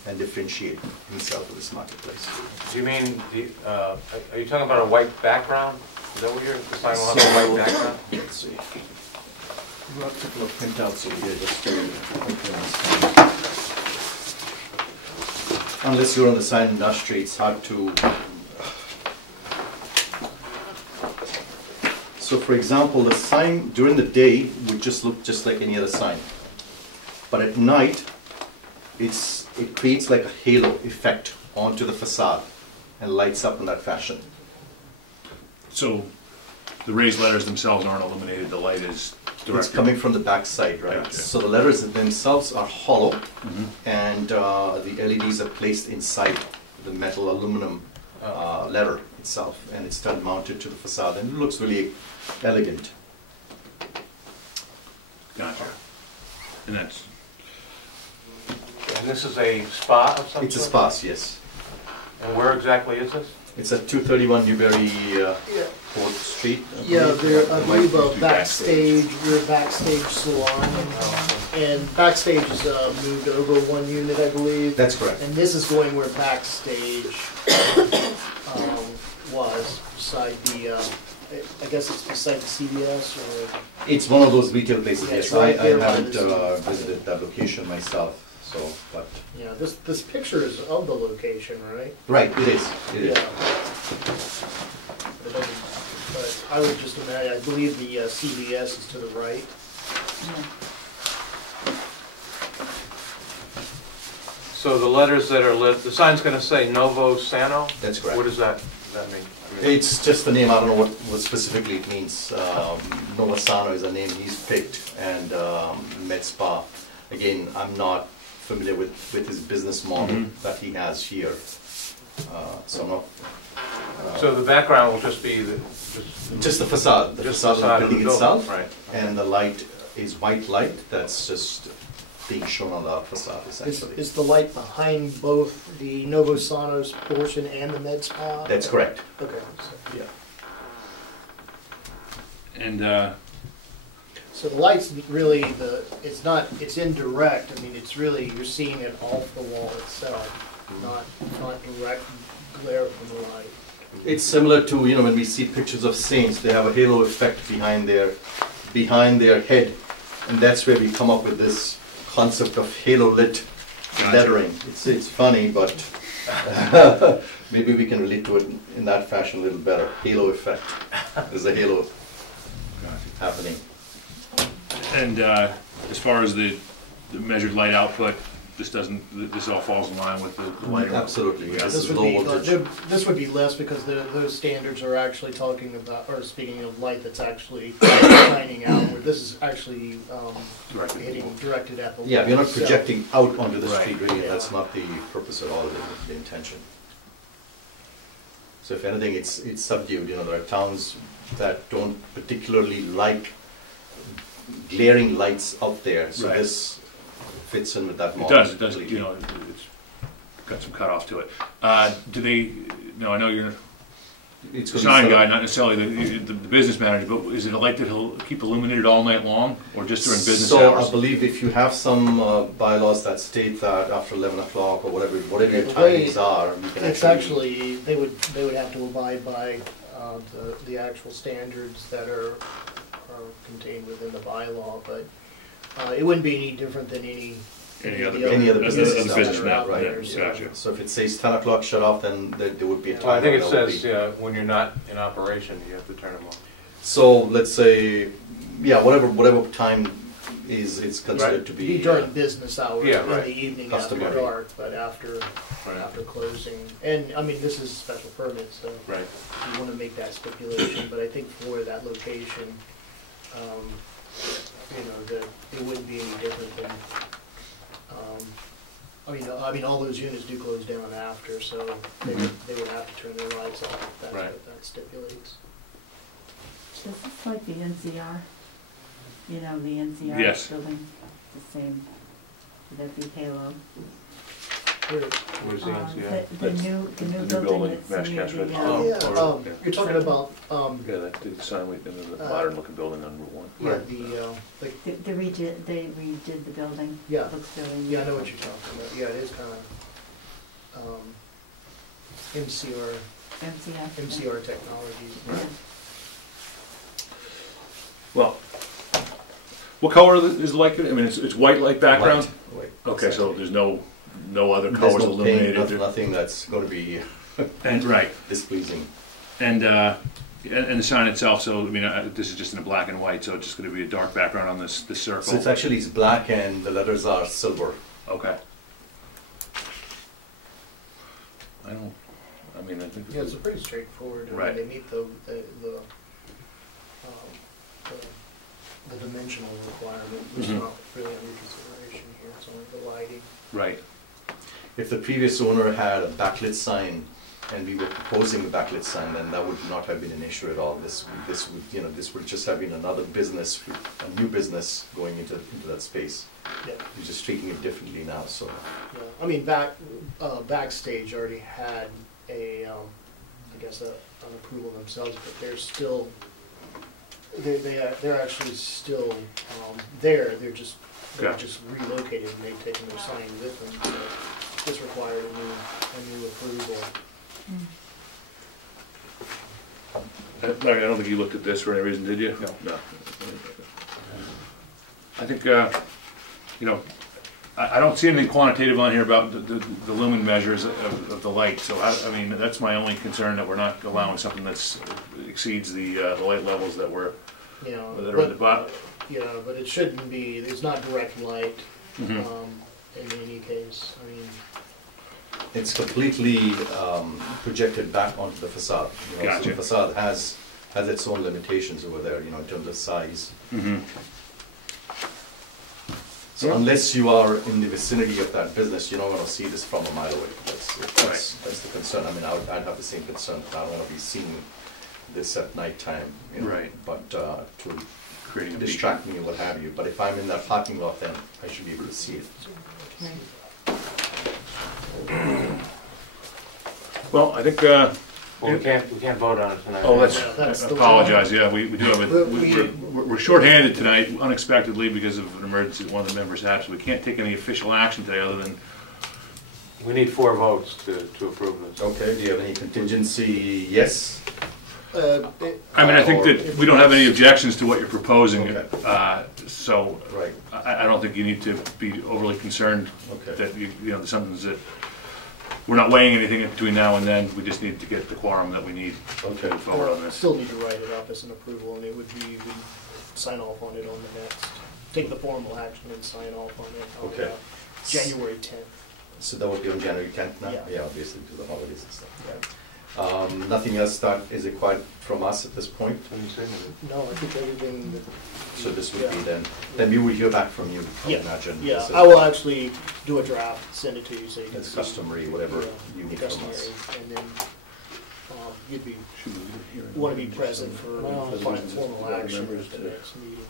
and differentiate himself in this marketplace. Do you mean, are you talking about a white background? Is that what the sign will have, a white background? Let's see. We've got a couple of printouts over here just to open this. Unless you're in the sign industry, it's hard to. So for example, the sign during the day would just look just like any other sign. But at night, it creates like a halo effect onto the facade and lights up in that fashion. So the raised letters themselves aren't illuminated, the light is directly. It's coming from the back side, right? Gotcha. So the letters themselves are hollow, and the LEDs are placed inside the metal aluminum letter itself, and it's then mounted to the facade, and it looks really elegant. Gotcha. And that's, And this is a spa of some It's a sort? spa, yes. And where exactly is this? It's at 231 Newberry 4th Street. I Yeah, believe. they're, I It might believe be a backstage, we're a backstage salon, and backstage is moved over one unit, I believe. That's correct. And this is going where backstage was, beside the, I guess it's beside the CVS, or? It's one of those retail places, Yeah, yes. it's right I there by haven't the- visited that location myself, so, but. Yeah, this picture is of the location, right? Right, it is, it is. Yeah. But I would just imagine, I believe the CVS is to the right. So the letters that are lit, the sign's gonna say Novo Sano? That's correct. What does that mean? I mean, It's just the name, I don't know what specifically it means. Novasano is a name he's picked, and Med Spa. Again, I'm not familiar with his business model that he has here. So I'm not. So the background will just be Just the facade, the just facade of the building building, itself, right? and the light is white light that's just being shown on the facade essentially. Is the light behind both the Novosanos portion and the Med Spa? That's correct. Okay. So- Yeah. and So the light's really it's indirect, I mean, it's really, you're seeing it off the wall itself, not direct glare from the light. It's similar to, when we see pictures of saints, they have a halo effect behind their head, and that's where we come up with this concept of halo lit lettering. It's funny, but maybe we can relate to it in that fashion a little better. Halo effect. There's a halo happening. And as far as the measured light output, this all falls in line with the lighting? Absolutely, Yeah, this is low voltage. This would be less because those standards are actually talking about, or speaking of light that's actually shining out, where this is actually directed at the wall. Yeah, we're not itself. projecting out onto the Right. street, really, Yeah. that's not the purpose at all, the intention. So if anything, it's subdued, there are towns that don't particularly like glaring lights out there, so Right. this fits in with that It model. does, it's got some cutoff to it. Do they, no, I know you're It's the gonna be sign set up- guy, not necessarily the business manager, but is it a light that he'll keep illuminated all night long, or just during business So hours? I believe if you have some bylaws that state that after 11 o'clock or whatever your The way timings are, you can It's actually, they would have to abide by the actual standards that are contained within the bylaw, but it wouldn't be any different than any other businesses business that are out right? there, Gotcha. So if it says 10 o'clock shut off, then there would be a time. Well, I think it when that would says be- when you're not in operation, you have to turn them on. So let's say, yeah, whatever time is considered to Be be. during business hours, Yeah, in right. the evening after Customary. dark, but after closing. And, I mean, this is a special permit, so Right. you want to make that stipulation, but I think for that location, you know, that it wouldn't be any different than, I mean, all those units do close down after, so they would have to turn their lights off, if that's Right. what that stipulates. Is this like the NCR? You know, the NCR Yes. building, the same, would that be Halo? Where's the NCI? The new the new building building, that's near Mashcast Ridge. the, Oh. Yeah, you're talking about, Yeah, that the sign with the modern looking building on Route 1. yeah, the, they redid the building. Yeah. Looks really. yeah, I know what you're talking about, yeah, it is kind of, MCR technologies. Yeah. Well, what color is the light? I mean, it's white light background? White. Okay, so there's no other There's colors no illuminated? paint, nothing that's going to be And, right. displeasing. And the sign itself, so, I mean, this is just in a black and white, so it's just gonna be a dark background on this circle? So it's black and the letters are silver. Okay. I mean, I think. Yeah, it's a pretty straightforward, I mean, Right. they meet the dimensional requirement, which is Mhm. not really under consideration here, it's only the lighting. Right. If the previous owner had a backlit sign and we were proposing a backlit sign, then that would not have been an issue at all. This would just have been another business, a new business going into that space. Yeah. You're just treating it differently now, so. Yeah, I mean, Backstage already had a, I guess, an approval themselves, but they're still, they're actually still there. They're just relocated and they've taken their sign with them. So this required a new approval. Larry, I don't think you looked at this for any reason, did you? No. I think, you know, I don't see anything quantitative on here about the lumen measures of the light, so I mean, that's my only concern, that we're not allowing something that exceeds the light levels that were, You know, that are at the bottom. yeah, but it shouldn't be. It's not direct light Mhm. in any case. I mean, It's completely projected back onto the facade. You know, Gotcha. So the facade has its own limitations over there, you know, in terms of size. Mm-hmm. So unless you are in the vicinity of that business, you're not going to see this from a mile away. That's the concern. I mean, I'd have the same concern. I don't want to be seeing this at nighttime, you know, Right. but to Creating a distract me or what have you. But if I'm in that parking lot, then I should be able to see it. Right. Well, I think, Well, we can't vote on it tonight. oh, that's I the apologize, yeah, we do have We- we're shorthanded tonight unexpectedly because of an emergency, one of the members absent. We can't take any official action today other than, We need 4 votes to approve this. Okay, do you have any contingency? Yes? I mean, I think that we don't have any objections to what you're proposing. Okay. So Right. I don't think you need to be overly concerned Okay. that, you know, there's something that, we're not weighing anything in between now and then. We just need to get the quorum that we need to Okay. move forward on this. Still need to write it up as an approval, and it would be, we'd sign off on it on the next, take the formal action and sign off on it on Okay. January 10th. So that would be on January 10th now? Yeah. Obviously, to the holidays and stuff. Yeah. Nothing else that is required from us at this point? No, I think everything that. So this would be then we will hear back from you, I Yeah, imagine. yeah, This is- I will actually do a draft, send it to you, so you can It's see. customary, whatever Yeah, you need from us. customary, and then, you'd be, want to be present for formal action at the next meeting.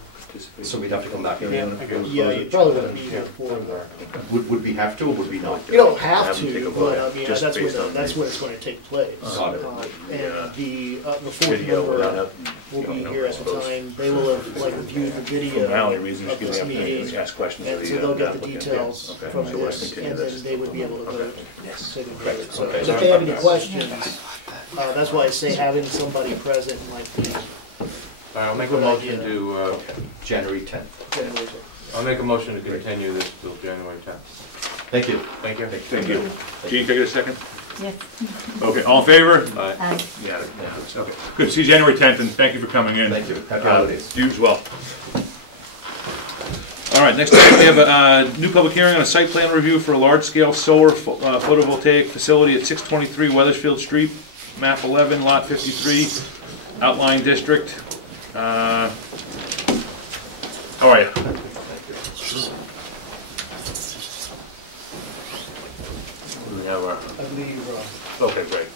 So we'd have to come back again? Yeah, you probably want to be here for, Would we have to, or would we not? you don't have Have them take a to, vote, but I mean, just that's based when, on that's the- when it's going to take place. Got it. And the fourth Video without member will be here at the time, they will have like reviewed the video Formality reasons, of give this the opportunity meeting, to ask questions of and the so they'll get the applicant. details Yeah. Okay. from So we'll this, continue and this. then they would be able to Okay. vote. Take a vote. So Okay. if they have any questions, that's why I say having somebody present might be I'll make a motion to, January 10th. generally. I'll make a motion to continue this till January 10th. Thank you. Thank you. Thank you. Gene, can I get a second? Yes. Okay, all in favor? Aye. Yeah, okay. Good, see you January 10th, and thank you for coming in. Thank you. Happy holidays. You as well. All right, next up, we have a new public hearing on a site plan review for a large-scale solar photovoltaic facility at 623 Weathersfield Street, map 11, lot 53, outlying district. How are you? We have our, I believe, okay, great.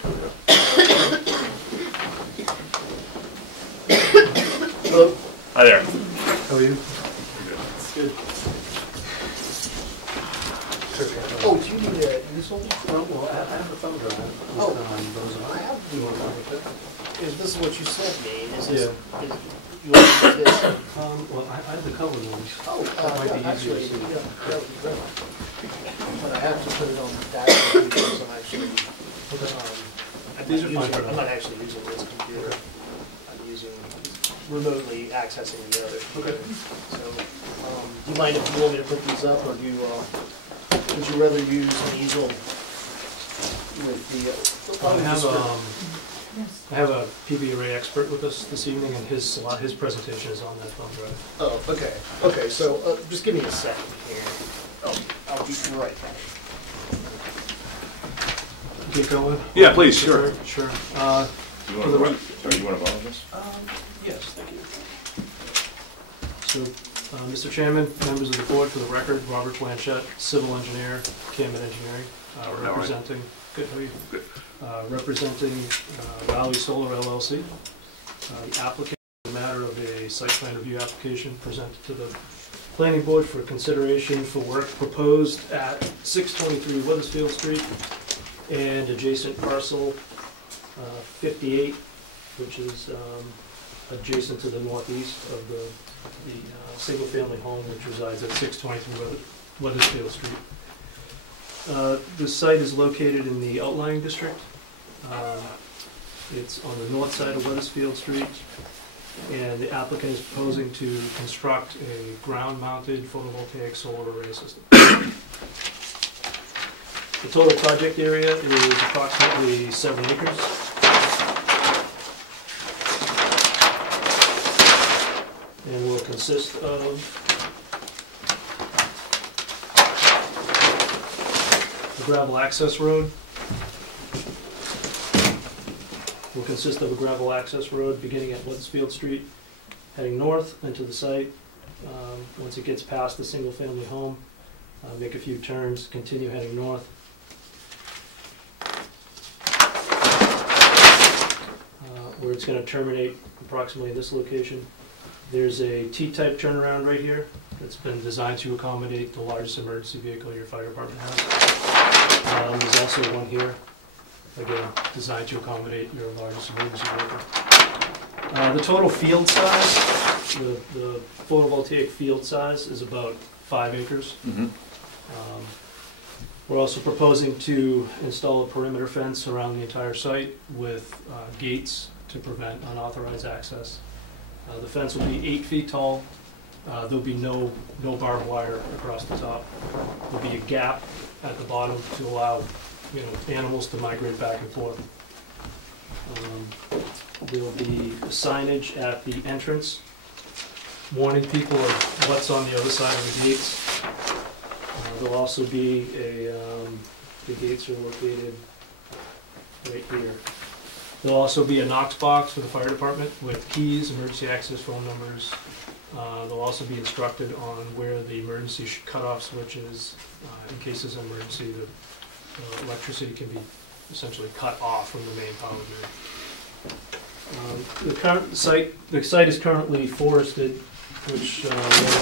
hello? Hi there. How are you? It's good. Oh, do you need a easel? Well, I have a thumb drive. Oh, I have the one. Is this what you sent me? Is this, is, you want to do this? Well, I have the cover ones. Oh, That might be yeah, easier actually, to see. yeah, that would be great. But I have to put it on that computer because I'm actually, These are fine. I'm not actually using this computer. I'm using, remotely accessing the other. Okay. So, do you mind if you want me to put these up, or do you, would you rather use an easel with the? I have a PV array expert with us this evening, and his presentation is on that thumb drive. Oh, okay. Okay, so just give me a second here. Oh, I'll be right back. Keep going? Yeah, please, sure. Sure. You For the want to borrow this? Yes, thank you. So, Mr. Chairman, members of the board, for the record, Robert Blanchette, civil engineer, Camet Engineering, representing, good, how are you? Good. Representing Raleigh Solar LLC. The applicant, the matter of a site plan review application presented to the planning board for consideration for work proposed at 623 Weathersfield Street and adjacent parcel 58, which is adjacent to the northeast of the single-family home which resides at 623 Weathersfield Street. The site is located in the outlying district. It's on the north side of Weathersfield Street, and the applicant is proposing to construct a ground-mounted photovoltaic solar array system. The total project area is approximately 7 acres. And will consist of a gravel access road. Will consist of a gravel access road beginning at Weathersfield Street, heading north into the site. Once it gets past the single-family home, make a few turns, continue heading north. Where it's going to terminate approximately this location. There's a T-type turnaround right here that's been designed to accommodate the largest emergency vehicle your fire department has. There's also one here, again, designed to accommodate your largest emergency vehicle. The total field size, the photovoltaic field size is about 5 acres. Mm-hmm. We're also proposing to install a perimeter fence around the entire site with gates to prevent unauthorized access. The fence will be 8 feet tall. There'll be no barbed wire across the top. There'll be a gap at the bottom to allow animals to migrate back and forth. There'll be signage at the entrance warning people of what's on the other side of the gates. There'll also be the gates are located right here. There'll also be a Knox box for the fire department with keys, emergency access phone numbers. They'll also be instructed on where the emergency cutoff switch is. In case there's an emergency, the electricity can be essentially cut off from the main power grid. The site is currently forested, which will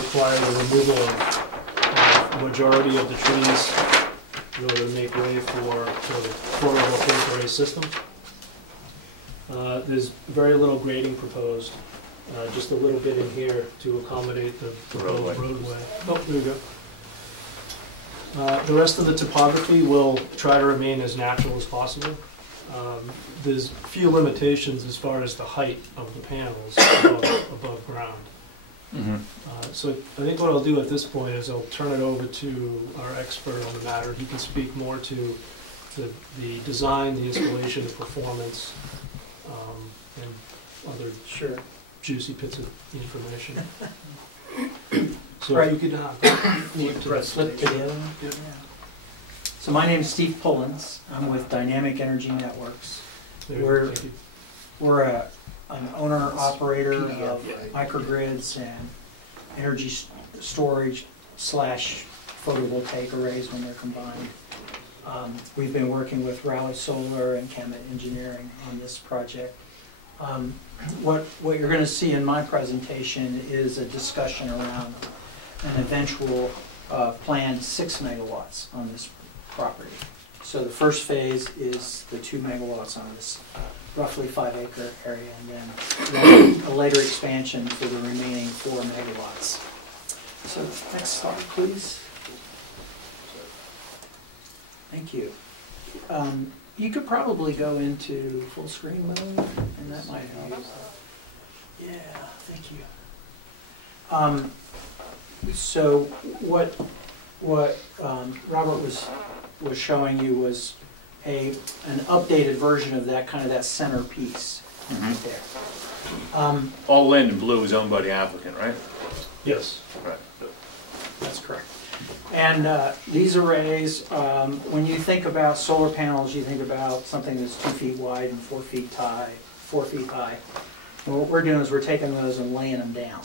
require the removal of majority of the trees in order to make way for the photovoltaic array system. There's very little grading proposed, just a little bit in here to accommodate the roadway. Oh, there you go. The rest of the topography will try to remain as natural as possible. There's few limitations as far as the height of the panels above ground. Mm-hmm. So I think what I'll do at this point is I'll turn it over to our expert on the matter. He can speak more to the design, the installation, the performance, and other juicy bits of information. So Right. if you could Need to press flip to the other one. Yeah. So my name is Steve Pullins. I'm with Dynamic Energy Networks. There you go. We're- Thank you. We're an owner-operator PDF, of right? microgrids and energy storage / photovoltaic arrays when they're combined. We've been working with Raleigh Solar and Kemet Engineering on this project. What you're going to see in my presentation is a discussion around an eventual planned 6 megawatts on this property. So the first phase is the 2 megawatts on this roughly 5-acre area, and then a later expansion for the remaining 4 megawatts. So next slide, please. Thank you. You could probably go into full screen mode, and that might help. Yeah, thank you. So what Robert was showing you was an updated version of that center piece right there. All land in blue is owned by the applicant, right? Yes. Right. That's correct. And these arrays, when you think about solar panels, you think about something that's 2 feet wide and 4 feet high. And what we're doing is we're taking those and laying them down,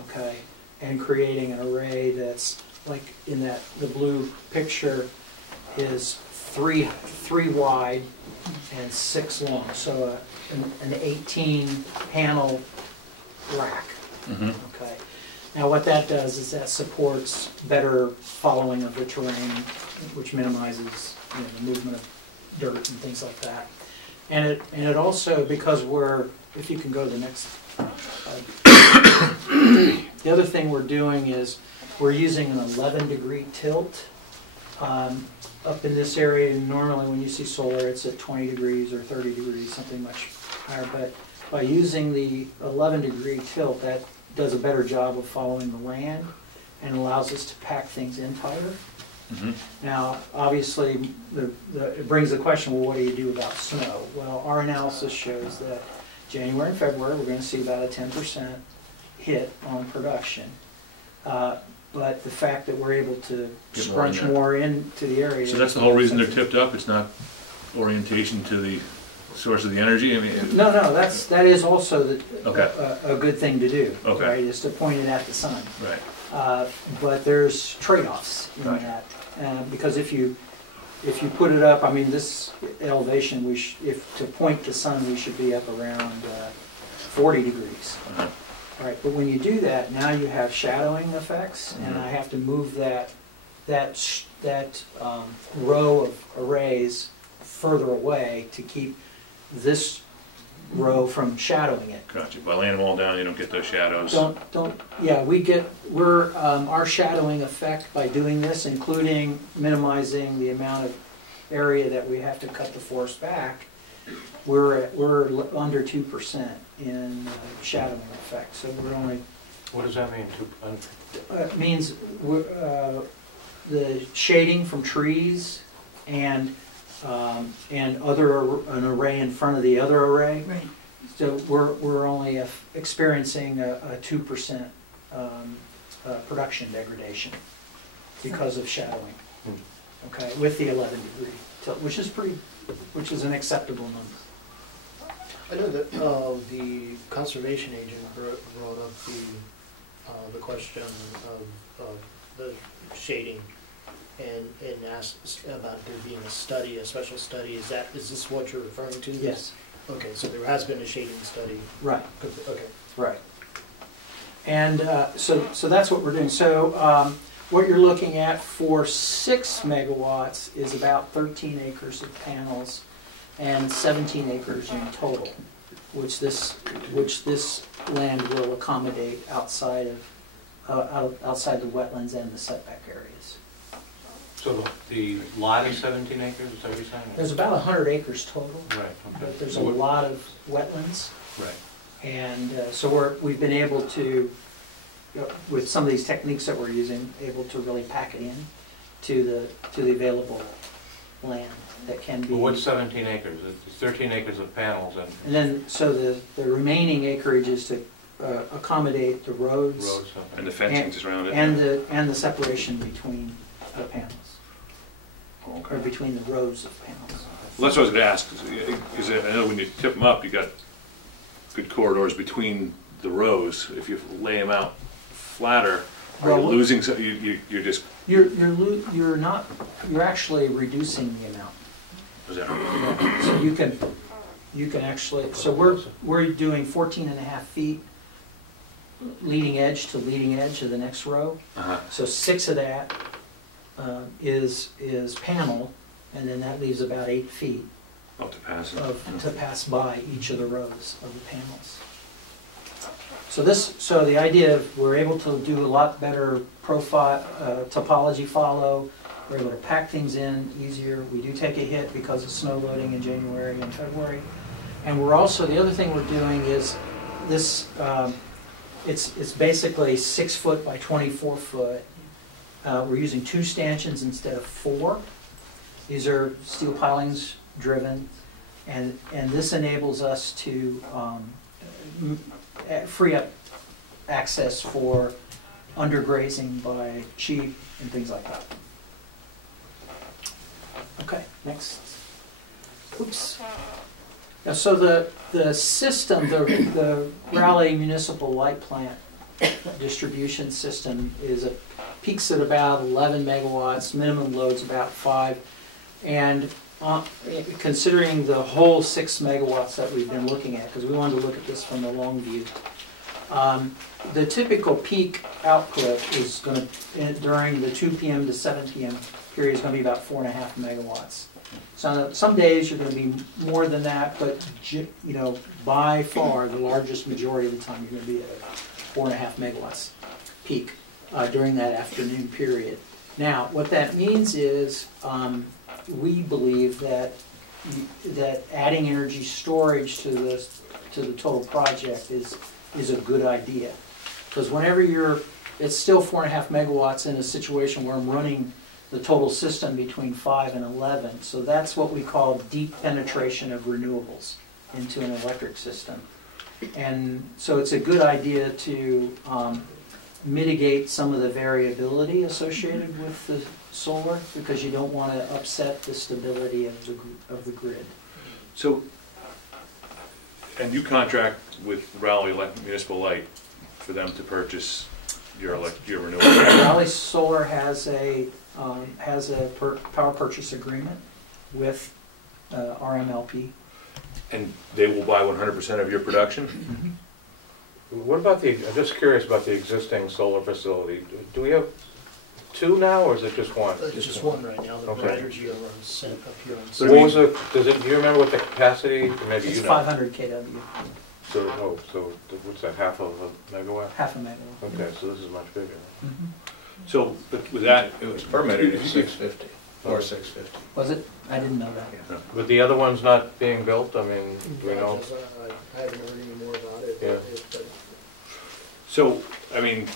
okay, and creating an array that's like in the blue picture is 3 wide and 6 long, so an 18 panel rack. Okay. Now what that does is that supports better following of the terrain, which minimizes the movement of dirt and things like that. And it also, because if you can go to the next the other thing we're doing is we're using an 11-degree tilt up in this area. And normally when you see solar, it's at 20 degrees or 30 degrees, something much higher. But by using the 11-degree tilt, that does a better job of following the land and allows us to pack things in tighter. Now, obviously, it brings the question, well, what do you do about snow? Well, our analysis shows that January and February, we're going to see about a 10% hit on production. But the fact that we're able to scrunch more into the area. So that's the whole reason they're tipped up? It's not orientation to the source of the energy? I mean, No, that is also okay. a good thing to do, okay. Right, is to point it at the sun. Right. But there's trade-offs in right. that. Because if you put it up, I mean, this elevation, if to point the sun, we should be up around 40 degrees. Right, but when you do that, now you have shadowing effects, and I have to move that row of arrays further away to keep this row from shadowing it. Gotcha. By laying them all down, you don't get those shadows. Our shadowing effect by doing this, including minimizing the amount of area that we have to cut the forest back, we're under 2% in shadowing effect. So we're only. What does that mean? It means the shading from trees and an array in front of the other array. Right. So we're only experiencing a 2% production degradation because of shadowing. Okay, with the 11-degree tilt, which is an acceptable number. I know that the conservation agent brought up the question of the shading and asked about there being a special study. Is this what you're referring to? Yes. Okay, so there has been a shading study. Right. Okay. Right. And so that's what we're doing. So what you're looking at for 6 megawatts is about 13 acres of panels and 17 acres in total, which this land will accommodate outside the wetlands and the setback areas. So the lot is 17 acres, is that what you're saying? There's about 100 acres total. Right, okay. But there's a lot of wetlands. Right. And so we've been able to, with some of these techniques that we're using, able to really pack it in to the available land that can be. Well, what's 17 acres? It's 13 acres of panels and then, so the remaining acreage is to accommodate the roads. And the fencing around it. And the separation between the panels, Okay. or between the rows of panels. Well, that's what I was going to ask, because I know when you tip them up, you got good corridors between the rows. If you lay them out flatter, are you losing? You're just You're actually reducing the amount. is that Yeah. So you can actually, so we're doing 14.5 feet leading edge to leading edge of the next row. So 6 of that is panel, and then that leaves about 8 feet to pass by each of the rows of the panels. So the idea of we're able to do a lot better profile, topology follow. We're able to pack things in easier. We do take a hit because of snow loading in January and February. And we're also, the other thing we're doing is this, it's basically 6 foot by 24 foot. We're using 2 stanchions instead of 4. These are steel pilings driven, and this enables us to free up access for undergrazing by sheep and things like that. Okay, next. Oops. Now, so the system, the Raleigh Municipal Light Plant distribution system peaks at about 11 megawatts, minimum load's about 5, and considering the whole 6 megawatts that we've been looking at, because we wanted to look at this from the long view, the typical peak output is going to, during the 2 p.m. to 7 p.m. period, is going to be about 4.5 megawatts. So some days you're going to be more than that, but by far the largest majority of the time you're going to be at 4.5 megawatts peak during that afternoon period. Now, what that means is we believe that adding energy storage to the total project is a good idea, because whenever it's still 4.5 megawatts in a situation where I'm running the total system between 5 and 11. So that's what we call deep penetration of renewables into an electric system. And so it's a good idea to mitigate some of the variability associated with the solar, because you don't want to upset the stability of the grid. So, and you contract with Raleigh Municipal Light for them to purchase your renewables? Raleigh Solar has a power purchase agreement with RMLP. And they will buy 100% of your production? Mm-hmm. What about I'm just curious about the existing solar facility. Do we have 2 now, or is it just 1? It's just 1 right now. The Okay. energy runs sent up here on So what was do you remember what the capacity, maybe It's you know? 500 kW. So what's that, half of a megawatt? Half a megawatt. Okay, so this is much bigger. Mm-hmm. So, but with that, It was permitted at 650 or 650. Was it? I didn't know that. But the other one's not being built? I mean, do we know? I haven't heard any more about it. Yeah. So, I mean,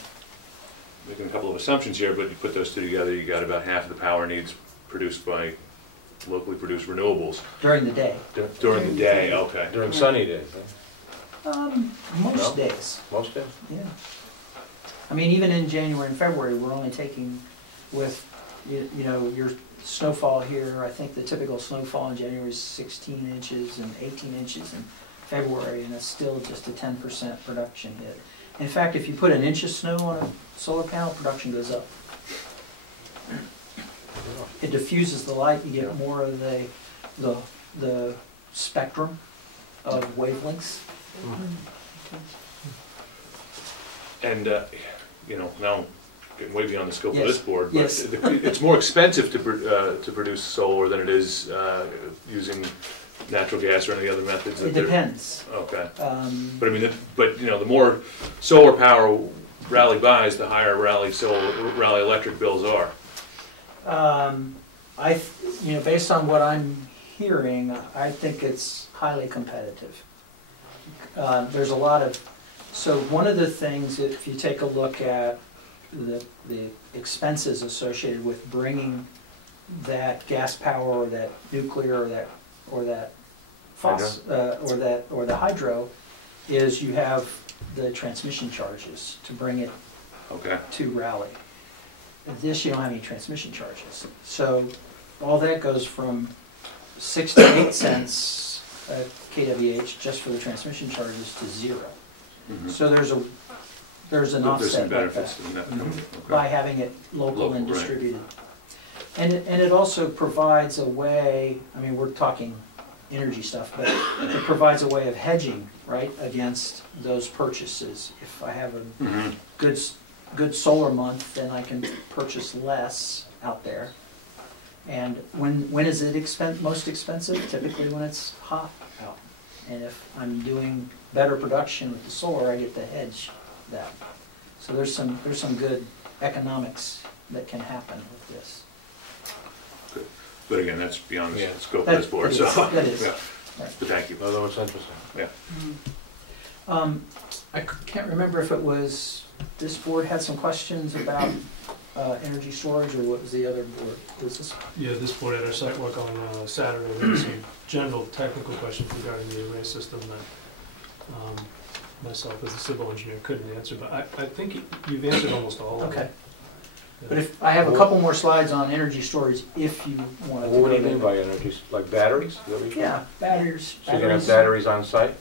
making a couple of assumptions here, but you put those 2 together, you got about half of the power needs produced by locally produced renewables. During the day. During the day, okay. During sunny days, Most No? days. Most days? Yeah. I mean, even in January and February, we're only taking with, your snowfall here. I think the typical snowfall in January is 16 inches and 18 inches in February, and it's still just a 10% production hit. In fact, if you put 1 inch of snow on a solar panel, production goes up. It diffuses the light. You get more of the spectrum of wavelengths. And, now getting way beyond the scope Yes. of this board, but Yes. it's more expensive to produce solar than it is using natural gas or any other methods. It depends. Okay. But I mean, the more solar power Raleigh buys, the higher Raleigh Electric bills are. Based on what I'm hearing, I think it's highly competitive. There's a lot of, so one of the things, if you take a look at the expenses associated with bringing that gas power or that nuclear or that the hydro, is you have the transmission charges to bring it Okay. to Raleigh. This, you don't have any transmission charges. So all that goes from 6 to 8 cents a kWh just for the transmission charges to 0. Mhm. So there's an There's some offset like benefits that in that coming, by okay. having it local and Local, right. distributed. And it also provides a way, I mean, we're talking energy stuff, but it provides a way of hedging, right, against those purchases. If I have a Mhm. good solar month, then I can purchase less out there. And when is it most expensive? Typically when it's hot out. And if I'm doing better production with the solar, I get to hedge that. So there's some good economics that can happen with this. Good. But again, that's beyond the Yeah. scope of this board, so. That is. Yeah. Right. But thank you. Although it's interesting. Yeah. I can't remember if it was, this board had some questions about energy storage, or what was the other board? Was this? Yeah, this board had our site walk on Saturday. There were some general technical questions regarding the array system that myself as a civil engineer couldn't answer, but I think you've answered almost all of them. Okay. But if, I have a couple more slides on energy storage if you want to. What do you mean by energy? Like batteries? Is that what you mean? Yeah, batteries. So you're gonna have batteries on site?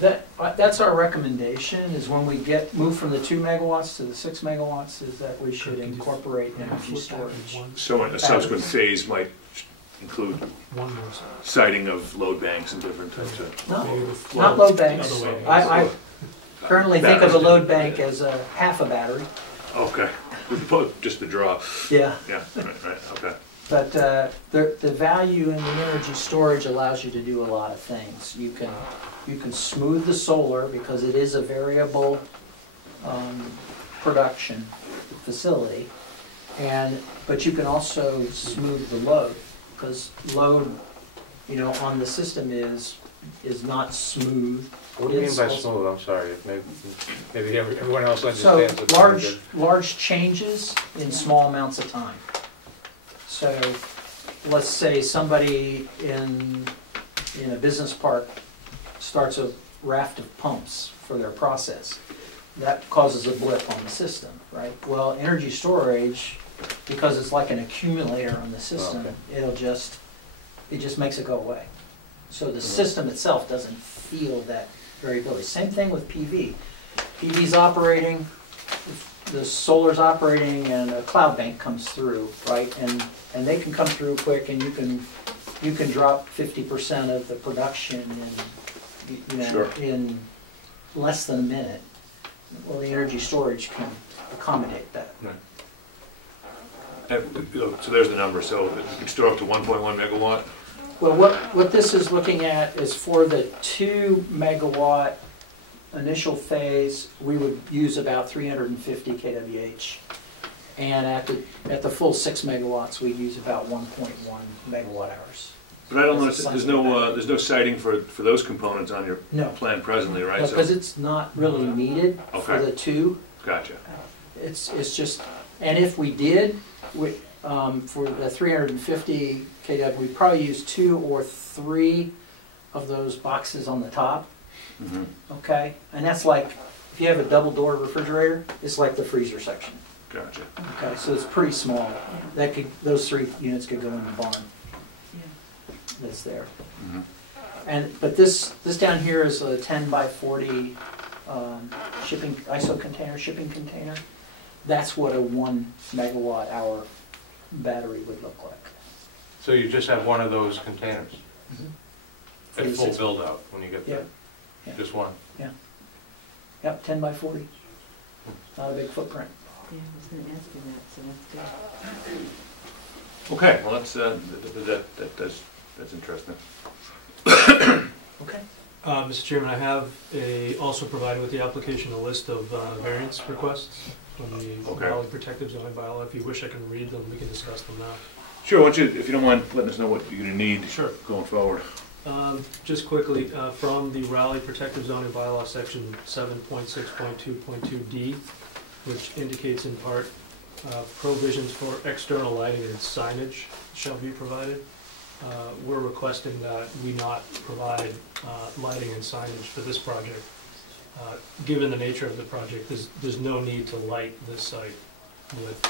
That's our recommendation, is when we move from the 2 megawatts to the 6 megawatts, is that we should incorporate energy storage. So a subsequent phase might include One more slide. siting of load banks and different types of. No, not load banks. The other way. I currently think of a load bank as a half a battery. Okay, just the draw. Yeah. Yeah, right, okay. But the value in the energy storage allows you to do a lot of things. You can smooth the solar because it is a variable production facility, but you can also smooth the load because load, on the system is not smooth. What do you mean by It's smooth? I'm sorry. Maybe everyone else So understands it. large changes in small amounts of time. So let's say somebody in a business park starts a raft of pumps for their process. That causes a blip on the system, right? Well, energy storage, because it's like an accumulator on the system, it just makes it go away. So the system itself doesn't feel that variability. Same thing with PV. PV's operating, the solar's operating, and a cloud bank comes through, right? And they can come through quick, and you can drop 50% of the production in less than a minute. Well, the energy storage can accommodate that. So there's the number. So you can store up to 1.1 megawatt. Well, what this is looking at is for the 2 megawatt initial phase, we would use about 350 kWh. And at the full 6 megawatts, we use about 1.1 megawatt hours. But I don't know. There's no siting for those components on your plan presently, right? No, because it's not really needed for the 2. Gotcha. It's just, and if we did, for the 350 kW, we'd probably use 2 or 3 of those boxes on the top. Mm-hmm. Okay, and that's like, if you have a double door refrigerator, it's like the freezer section. Gotcha. Okay, so it's pretty small. Those 3 units could go in the barn. That's there. Mm-hmm. But this down here is a 10 by 40 shipping container. That's what a 1 megawatt hour battery would look like. So you just have one of those containers? Mm-hmm. At full build out when you get there? Yeah. Just one? Yeah. Yep, 10 by 40. Not a big footprint. Yeah, I was going to ask you that, so that's good. Okay, well that's interesting. Okay. Mr. Chairman, I have also provided with the application a list of variance requests from the Valley Protective Zoning Bylaw. If you wish, I can read them. We can discuss them now. Sure. Why don't you, if you don't mind, letting us know what you're going to need. Sure. Going forward. Just quickly, from the Raleigh Protective Zoning Bylaw, section 7.6.2.2D, which indicates in part provisions for external lighting and signage shall be provided. We're requesting that we not provide lighting and signage for this project Given the nature of the project, there's no need to light this site with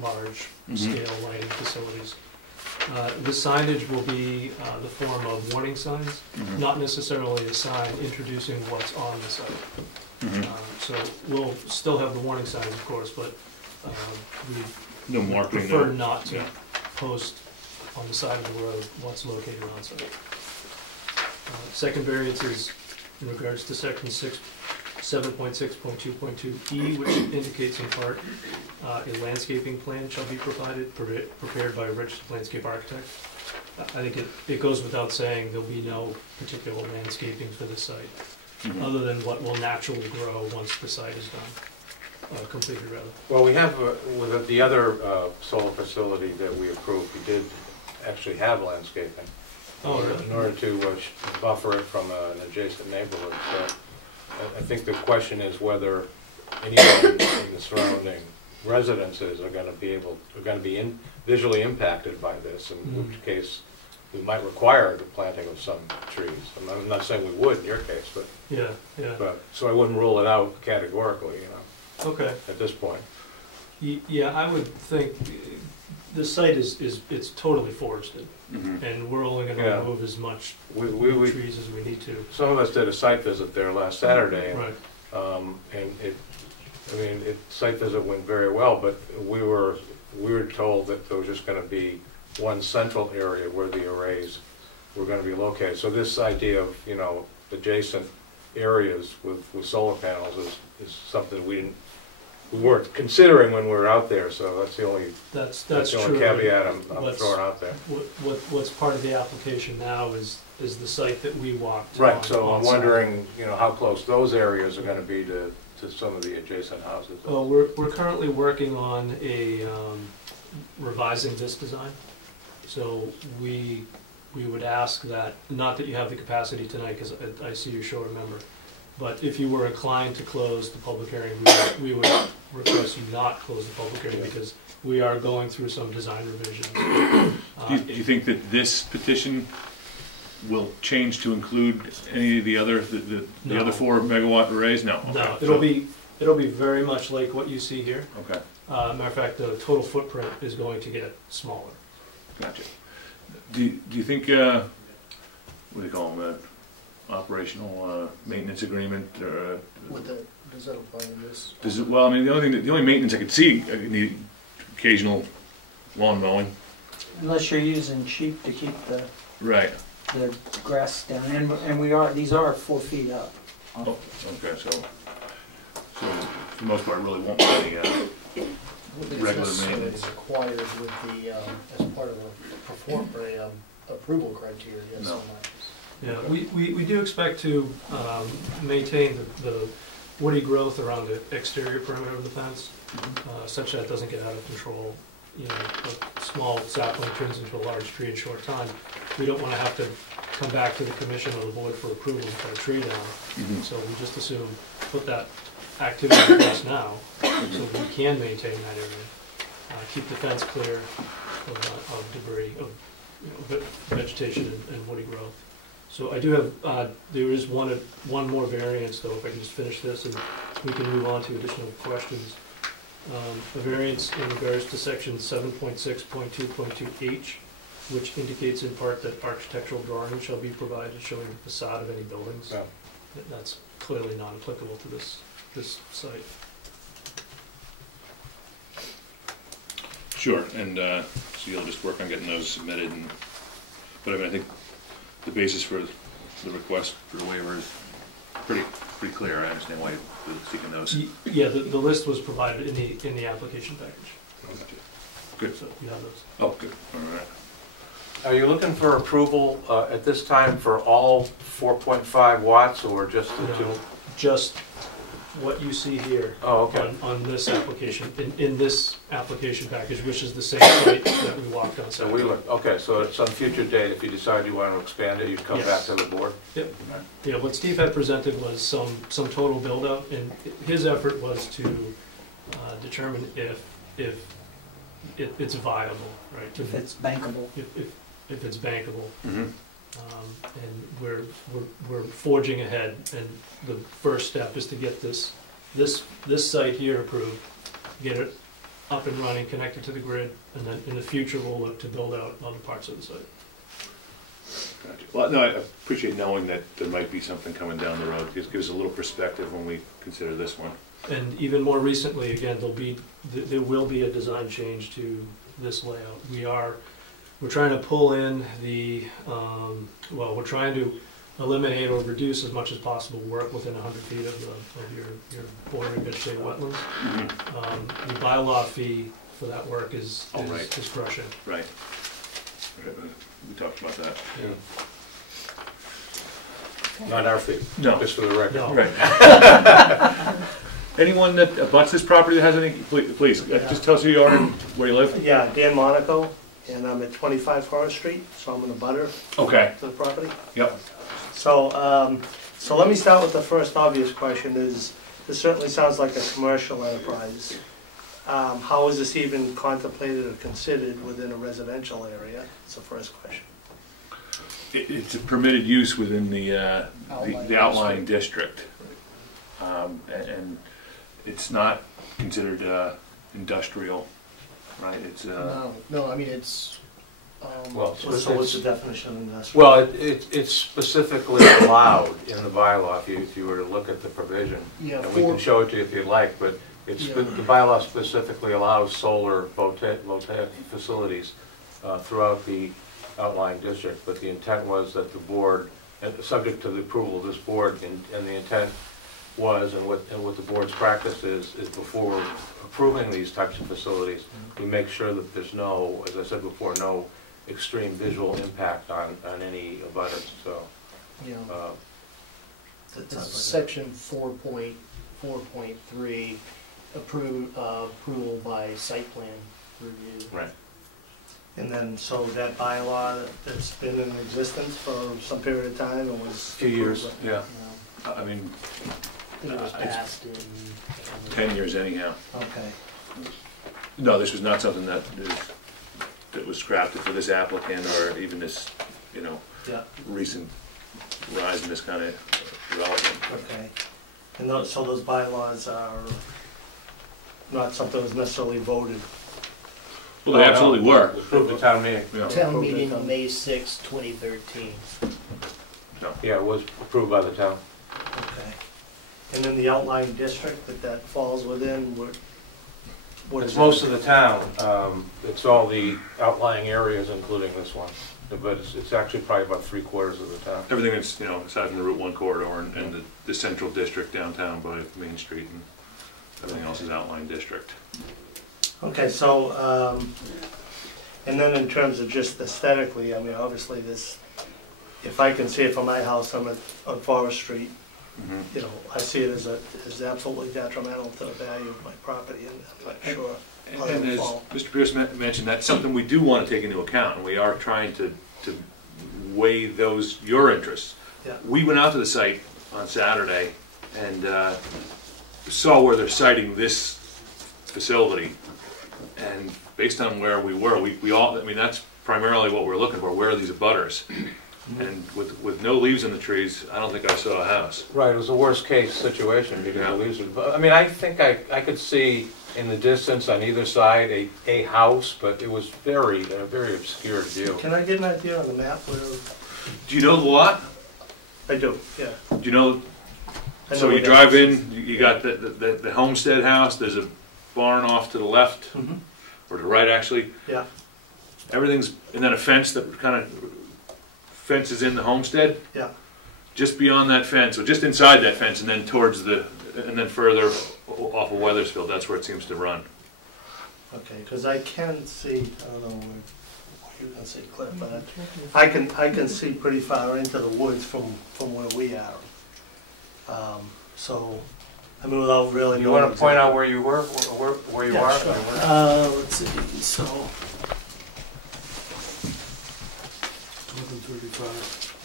large-scale lighting facilities. The signage will be the form of warning signs, not necessarily a sign introducing what's on the site. So we'll still have the warning signs, of course, but we prefer not to post on the side of the road what's located on site. Second variance is in regards to section 7.6.2.2E, which indicates in part a landscaping plan shall be prepared by a registered landscape architect. I think it goes without saying there'll be no particular landscaping for this site, other than what will naturally grow once the site is done, completed rather. Well, we have, with the other solar facility that we approved, we did actually have landscaping. Oh, really? In order to buffer it from an adjacent neighborhood. So I think the question is whether anyone in the surrounding residences are going to be visually impacted by this, in which case we might require the planting of some trees. I'm not saying we would in your case, but yeah. But so I wouldn't rule it out categorically, Okay. at this point. Yeah, I would think the site it's totally forested, and we're only going to remove as much trees as we need to. Some of us did a site visit there last Saturday, and, right. Site visit went very well, but we were told that there was just going to be one central area where the arrays were going to be located. So this idea of adjacent areas with solar panels is something we weren't considering when we were out there. So that's the only that's the only true. caveat I'm throwing out there. What's part of the application now is the site that we walked. Right. So I'm wondering how close those areas are going to be to some of the adjacent houses. Well, we're currently working on revising this design. So we would ask that, not that you have the capacity tonight, because I see you're short a member, but if you were inclined to close the public hearing, we would request you not close the public hearing, because we are going through some design revisions. Do you think that this petition will change to include any of the other the other 4 megawatt arrays? No. Okay. No, it'll be very much like what you see here. Okay. Matter of fact, the total footprint is going to get smaller. Gotcha. Do you think what do you call them? Operational maintenance agreement? Does that apply in this? Well, I mean, the only maintenance I could see, the occasional lawn mowing. Unless you're using sheep to keep the grass down, and these are 4 feet up. Oh, okay, so for the most part, really won't be any regular maintenance. Required with the as part of the approval criteria. No. Yeah, we do expect to maintain the woody growth around the exterior perimeter of the fence, such that it doesn't get out of control. A small sapling turns into a large tree in a short time. We don't want to have to come back to the commission or the board for approval to cut a tree down. So we just assume put that activity in place now, so we can maintain that area, keep the fence clear of debris, of vegetation and woody growth. So I do have, there is one more variance though, if I can just finish this and we can move on to additional questions. A variance in regards to section 7.6.2.2H, which indicates in part that architectural drawings shall be provided showing the facade of any buildings. Yeah. That's clearly not applicable to this site. Sure, and so you'll just work on getting those submitted. But I mean, I think the basis for the request for the waiver is pretty clear. I understand why you're seeking those. Yeah, the list was provided in the application package. Good. So you have those. Oh, good. All right. Are you looking for approval at this time for all 4.5 watts or just the two? Just what you see here. Oh, okay. On this application, in this application package, which is the same site that we walked on. So we look. Okay, so at some future date, if you decide you want to expand it, you'd come back to the board. Yep. Yeah. What Steve had presented was some total build out, and his effort was to determine if it's viable, right? If it's bankable. If it's bankable. And we're forging ahead, and the first step is to get this site here approved, get it up and running, connected to the grid, and then in the future we'll look to build out other parts of the site. Gotcha. Well, no, I appreciate knowing that there might be something coming down the road. It gives us a little perspective when we consider this one. And even more recently, again, there will be a design change to this layout. We're trying to pull in we're trying to eliminate or reduce as much as possible work within 100 feet of your bordering vegetated wetlands. The bylaw fee for that work is crushing. Right. We talked about that. Yeah. Not our fee. No. Just for the record. No. Right. Anyone that abuts this property that has any, please just tell us who you are and where you live. Yeah, Dan Monaco, and I'm at 25 Forest Street, so I'm in a butter Okay. to the property. Yep. So, so let me start with the first obvious question is, this certainly sounds like a commercial enterprise. How is this even contemplated or considered within a residential area? That's the first question. It's a permitted use within the outlying district. And it's not considered industrial, right? It's no, I mean, it's, well, so what's the definition of industrial? Well, it's specifically allowed in the bylaw if you were to look at the provision. Yeah, and we can show it to you if you'd like, but the bylaw specifically allows solar voltaic facilities throughout the outlying district, but the intent was that the board, subject to the approval of this board, and the intent was, and what the board's practice is before approving these types of facilities, we make sure that there's no, as I said before, no extreme visual impact on any abutters. So, section 4.4.3 approval by site plan review. Right. And then, so that bylaw that's been in existence for some period of time and was... A few years, yeah. I mean... It was passed in... 10 years anyhow. Okay. No, this was not something that was crafted for this applicant or even this, recent rise in this kind of development. Okay. And so those bylaws are not something that was necessarily voted? Well, they absolutely were. Approved at town meeting. Yeah. Town meeting on May 6, 2013. No. Yeah, it was approved by the town. Okay. And then the outlying district that falls within, what is It's most of the town. It's all the outlying areas, including this one. But it's actually probably about 3/4 of the town. Everything that's, aside from the Route 1 corridor and the central district downtown by Main Street, and everything else is outlying district. Okay, so, and then in terms of just aesthetically, I mean, obviously this, if I can see it from my house, I'm on Forest Street, I see it as absolutely detrimental to the value of my property, and I'm not sure. And as Mr. Pierce mentioned, that's something we do want to take into account, and we are trying to weigh your interests. Yeah. We went out to the site on Saturday and saw where they're siting this facility, and based on where we were, we all, I mean, that's primarily what we're looking for. Where are these abutters? And with no leaves in the trees, I don't think I saw a house. Right, it was a worst case situation because the leaves were, I mean, I think I could see in the distance on either side a house, but it was a very obscure view. Can I get an idea on the map where? Do you know the lot? I do, yeah. Do you know? So where you drive in, you got the homestead house, there's a barn off to the left, or to the right actually. Yeah. Everything's, and then a fence that kind of fences in the homestead. Yeah. Just beyond that fence, or just inside that fence, and then towards and then further off of Weathersfield, that's where it seems to run. Okay, because I can see, I don't know where you can see, Cliff, but I can see pretty far into the woods from where we are. So, I mean, without really. You want to point out where you were, where you are? Sure. Let's see. So.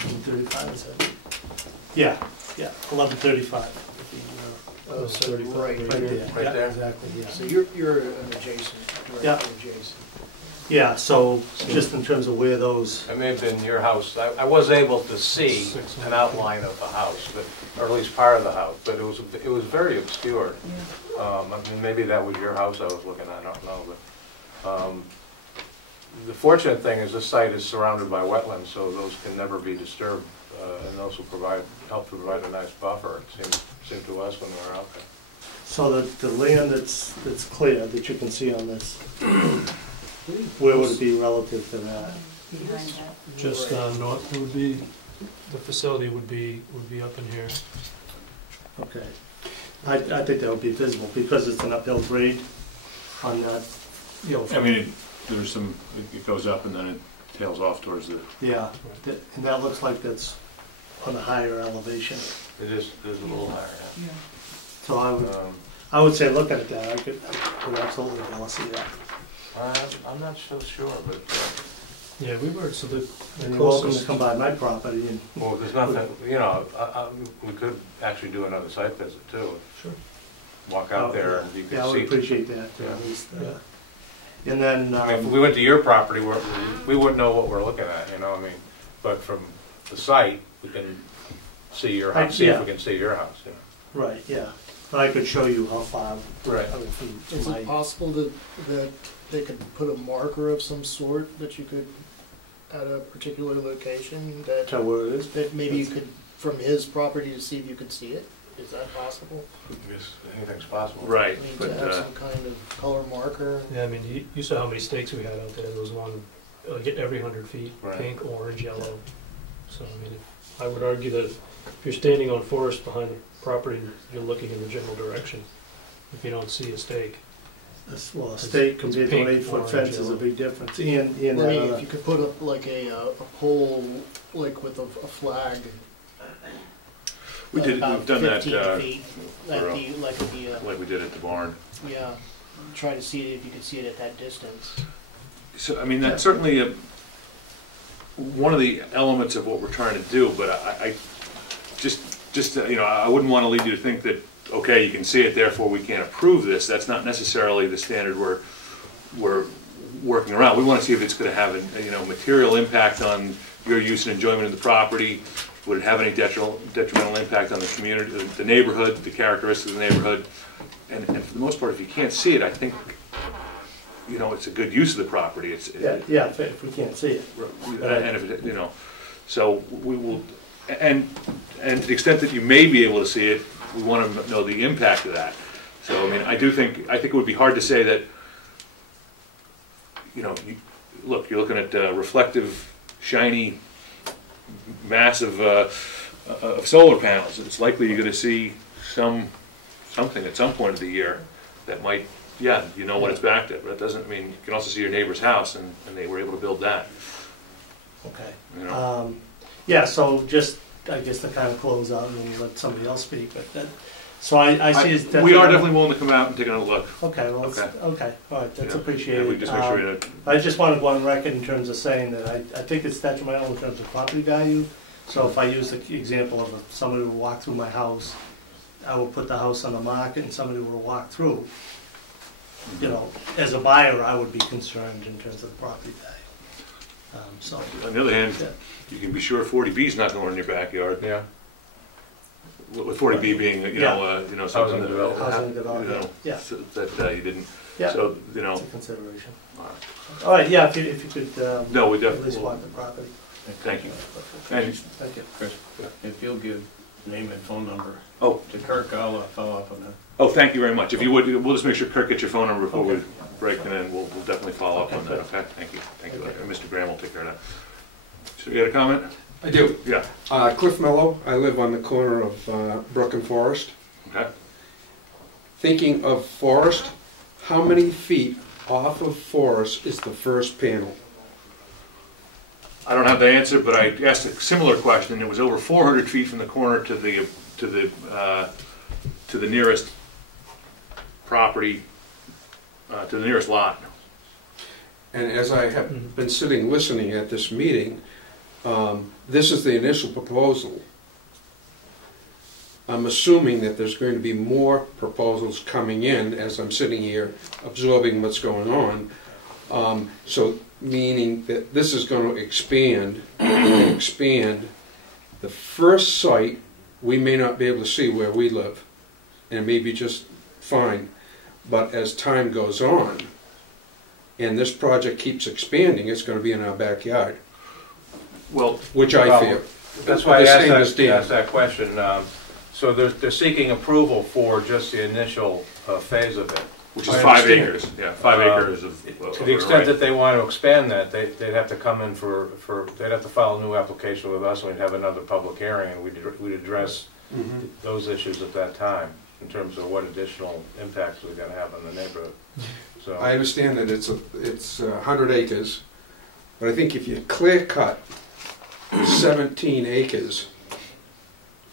11:35 is it? Yeah. 11:35. Oh, so right there. Yeah, exactly. Yeah. So you're an adjacent. Yeah. Adjacent. Yeah, so just in terms of where those, It may have been your house. I was able to see an outline of the house, but, or at least part of the house, but it was very obscured. I mean, maybe that was your house I was looking at, I don't know, but, the fortunate thing is this site is surrounded by wetlands, so those can never be disturbed, and those will help to provide a nice buffer, it seemed to us when we were out there. so the land that's clear, that you can see on this, where would it be relative to that? Behind that. Just north would be, the facility would be up in here. Okay. I think that would be visible, because it's an uphill grade on that, you know. I mean, there's some, it goes up and then it tails off towards the... Yeah, and that looks like that's on a higher elevation. It is a little higher, yeah. So I would say, looking at that, I could absolutely be able to see that. I'm not so sure, but, Yeah, we were, so the And you're welcome to closest, come by my property and, well, there's nothing, you know, we could actually do another site visit too. Sure. Walk out there and you yeah, I can would see. appreciate that, too, Yeah. at least. Yeah. And then, I mean, if we went to your property, we wouldn't know what we're looking at, you know, I mean, but from the site, we can see your house, see if we can see your house, you know. right, yeah. But I could show you how far. Right. I mean, from Is my- it possible that they could put a marker of some sort that you could, at a particular location, that Tell where it is? that maybe you could, from his property, to see if you could see it? Is that possible? Yes, anything's possible. Right, I mean, but, to have some kind of color marker? yeah, I mean, you saw how many stakes we had out there. There was one like every 100 feet, Right. pink, orange, yellow. So, I mean, I would argue that if you're standing on forest behind the property, you're looking in the general direction if you don't see a stake. Well, a stake compared to an pink, 8-foot orange, fence is a yellow. big difference. And I mean, if you could put up like a pole, like with a flag. We've done that, 15 feet, at for, the, like at the, like we did at the barn. yeah, try to see it if you could see it at that distance. So, I mean, that's certainly one of the elements of what we're trying to do, but I just, you know, I wouldn't want to lead you to think that, okay, you can see it, therefore we can't approve this. That's not necessarily the standard we're working around. We want to see if it's going to have a, you know, material impact on your use and enjoyment of the property. Would it have any detrimental impact on the community, the neighborhood, the characteristics of the neighborhood? And for the most part, if you can't see it, I think, you know, it's a good use of the property. Yeah, if we can't see it. And if it, you know, so we will, and to the extent that you may be able to see it, we want to know the impact of that. So, I mean, I think it would be hard to say that, you know, look, you're looking at reflective, shiny, massive solar panels. It's likely you're going to see something at some point of the year that might, yeah, you know what it's backed at, but it doesn't mean, you can also see your neighbor's house and they were able to build that. Okay. You know? Yeah, so just, I guess to kind of close out and then let somebody else speak, but that, so I see it's definitely. We are definitely willing to come out and take another look. Okay, well, Okay. all right, that's Yeah. appreciated. Yeah, we just make sure that. I just wanted one record in terms of saying that I think it's detrimental in terms of property value. So if I use the example of somebody will walk through my house, I will put the house on the market and somebody will walk through. You know, as a buyer, I would be concerned in terms of the property value. So. On the other hand, Yeah. you can be sure 40B is not going in your backyard. Yeah. With 40B being, you know, something that, Housing you development, know, yeah. so that you didn't. Yeah. So, you know. It's a consideration. All right, yeah, if you could, No, we at definitely least will. walk the property. Thank you. Thank you. Chris, if you'll give name and phone number Oh. to Kirk, I'll follow up on that. Oh, thank you very much. If you would, we'll just make sure Kirk gets your phone number before we Okay. break, and then we'll definitely follow up Okay, on that, good. okay? Thank you. Thank you. Okay. And Mr. Graham will take care of that. So you got a comment? I do. Yeah. Cliff Mello. I live on the corner of Brook and Forest. Okay. Thinking of Forest, how many feet off of Forest is the first panel? I don't have the answer, but I asked a similar question. It was over 400 feet from the corner to the nearest property, to the nearest lot. And as I have been sitting listening at this meeting, this is the initial proposal. I'm assuming that there's going to be more proposals coming in as I'm sitting here absorbing what's going on. So meaning that this is going to expand and expand. The first site, we may not be able to see where we live, and it may be just fine. But as time goes on, and this project keeps expanding, it's going to be in our backyard. Well, which I fear. That's why I The same asked as Dan. that question. So they're seeking approval for just the initial phase of it. Which is 5 acres. Yeah, 5 acres of to the extent that they want to expand that, they'd have to come in they'd have to file a new application with us, and we'd have another public hearing, and we'd address those issues at that time in terms of what additional impacts we're going to have on the neighborhood. So I understand that it's 100 acres, but I think if you clear cut 17 acres,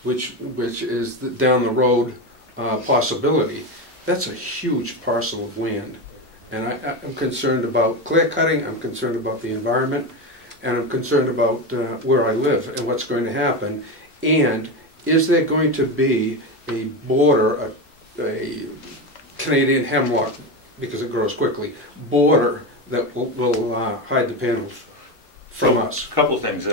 which is the down the road possibility, that's a huge parcel of land. And I'm concerned about clear cutting, I'm concerned about the environment, and I'm concerned about where I live and what's going to happen. And is there going to be a border, a Canadian hemlock, because it grows quickly, border that will hide the panels from us? A couple of things.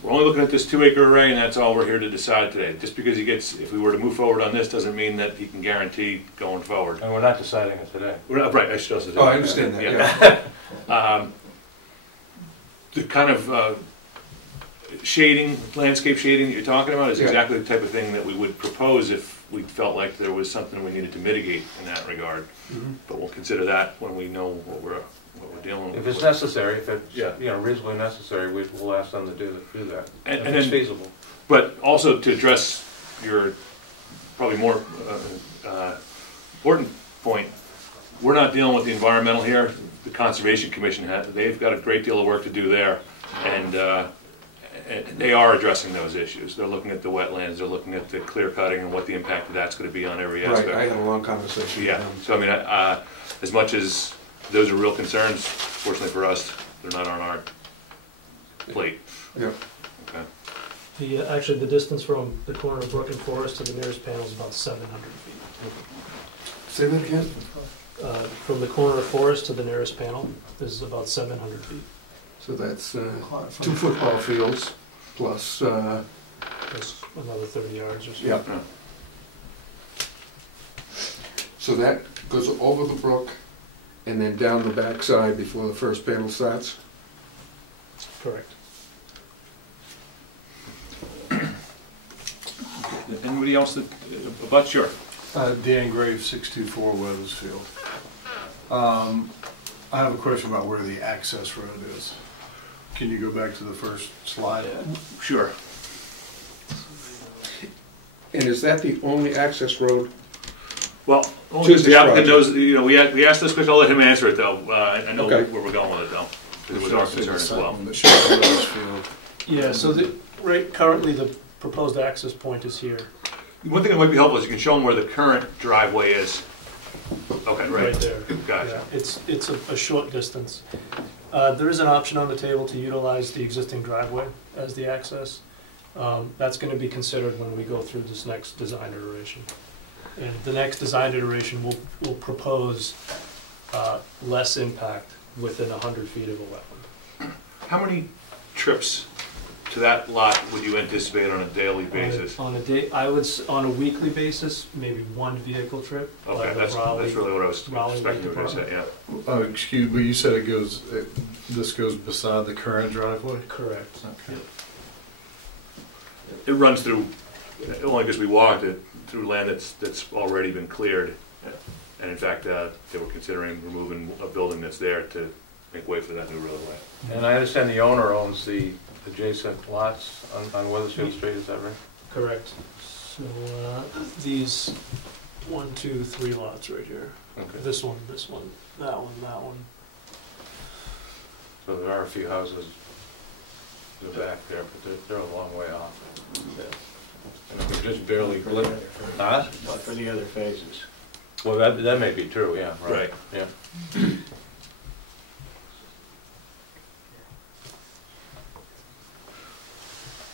We're only looking at this 2-acre array, and that's all we're here to decide today. Just because if we were to move forward on this, doesn't mean that he can guarantee going forward. And we're not deciding it today. Right, I should also do I understand that, yeah. The kind of shading, landscape shading that you're talking about is exactly the type of thing that we would propose if we felt like there was something we needed to mitigate in that regard. But we'll consider that when we know what we're dealing with. If it's necessary, if it's reasonably necessary, we'll ask them to do that. And if it's feasible. But also to address your probably more important point, we're not dealing with the environmental here. The Conservation Commission they've got a great deal of work to do there, and they are addressing those issues. They're looking at the wetlands, they're looking at the clear cutting and what the impact of that's going to be on every aspect. Right, I had a long conversation with them. So I mean, as much as those are real concerns, fortunately for us, they're not on our plate. Yep. Okay. Actually, the distance from the corner of Brook and Forest to the nearest panel is about 700 feet. Say that again? From the corner of Forest to the nearest panel is about 700 feet. So that's 2 football fields plus... That's another 30 yards or so. Yeah. So that goes over the brook and then down the backside before the first panel starts? Correct. Anybody else about sure? Dan Graves, 624 Weathersfield. I have a question about where the access road is. Can you go back to the first slide? Sure. And is that the only access road? Well, only because the applicant knows, we asked this question, I'll let him answer it though. I know where we're going with it though, because it was our concern as well. Yeah, so currently the proposed access point is here. One thing that might be helpful is you can show them where the current driveway is. Okay, Right there. Gotcha. Yeah, it's a short distance. There is an option on the table to utilize the existing driveway as the access. That's going to be considered when we go through this next design iteration. And the next design iteration will propose less impact within 100 feet of a wetland. How many trips to that lot would you anticipate on a daily basis? On a weekly basis, maybe 1 vehicle trip. Okay, that's really what I was expecting you to say. Yeah. Oh, excuse me, you said this goes beside the current driveway? Correct. Okay. It runs through, only because we walked it, through land that's already been cleared. And in fact, they were considering removing a building that's there to make way for that new roadway. And I understand the owner owns the adjacent lots on Weathersfield Street, is that right? Correct. So these 1, 2, 3 lots right here. Okay. This one, that one, that one. So there are a few houses in the back there, but they're a long way off. And they're just barely lit. But for the other phases. Well, that may be true, yeah. Right. Yeah.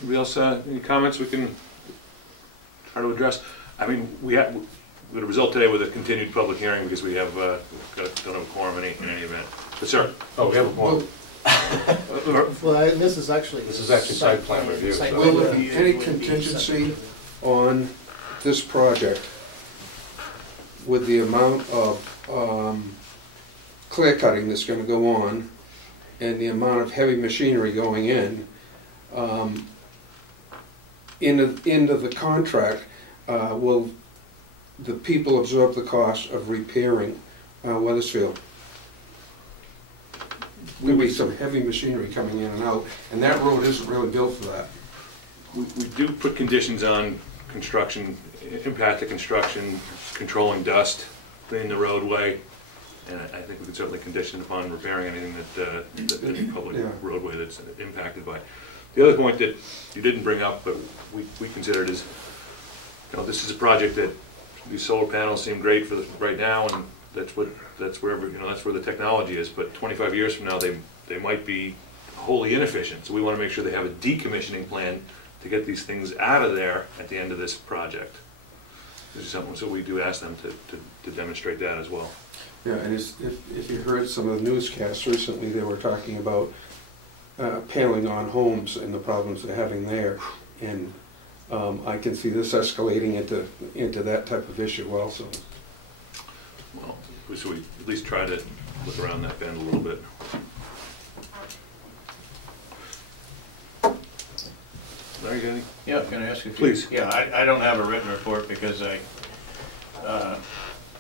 Anybody else, any comments we can try to address? I mean, going to result today with a continued public hearing because we have, don't have a quorum in any event. But sir? Oh, we have a quorum. Well, this is actually site plan review. Site So. plan Will there be review any would be contingency on this project with the amount of clear cutting that's going to go on and the amount of heavy machinery going in? Into the contract, will the people absorb the cost of repairing Weathersfield? There'll be some heavy machinery coming in and out, and that road isn't really built for that. We do put conditions on construction, impact to construction, controlling dust, cleaning the roadway, and I think we could certainly condition upon repairing anything that any public roadway that's impacted by. The other point that you didn't bring up, but we considered is, this is a project that these solar panels seem great for right now, and that's where the technology is. But 25 years from now, they might be wholly inefficient. So we want to make sure they have a decommissioning plan to get these things out of there at the end of this project. This is something, so we do ask them to demonstrate that as well. Yeah, and if you heard some of the newscasts recently, they were talking about paneling on homes and the problems they're having there, and I can see this escalating into that type of issue also. Well, so we at least try to look around that bend a little bit. Larry, got any? Yeah, can I ask you? Please. Yeah, I don't have a written report because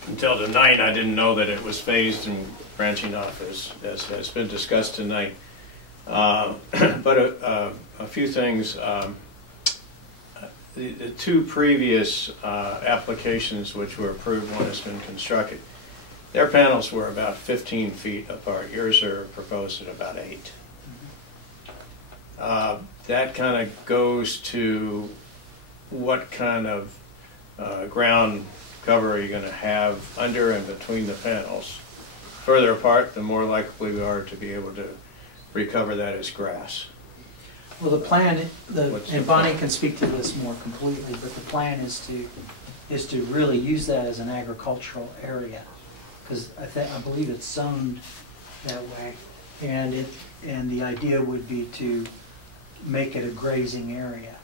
until tonight I didn't know that it was phased and branching off as has been discussed tonight. But a few things. The two previous applications which were approved, one has been constructed, their panels were about 15 feet apart. Yours are proposed at about 8. That kind of goes to what kind of ground cover are you going to have under and between the panels. Further apart, the more likely we are to be able to recover that as grass. Well, the plan, and Bonnie can speak to this more completely, but the plan is to really use that as an agricultural area, because I believe it's zoned that way, and the idea would be to make it a grazing area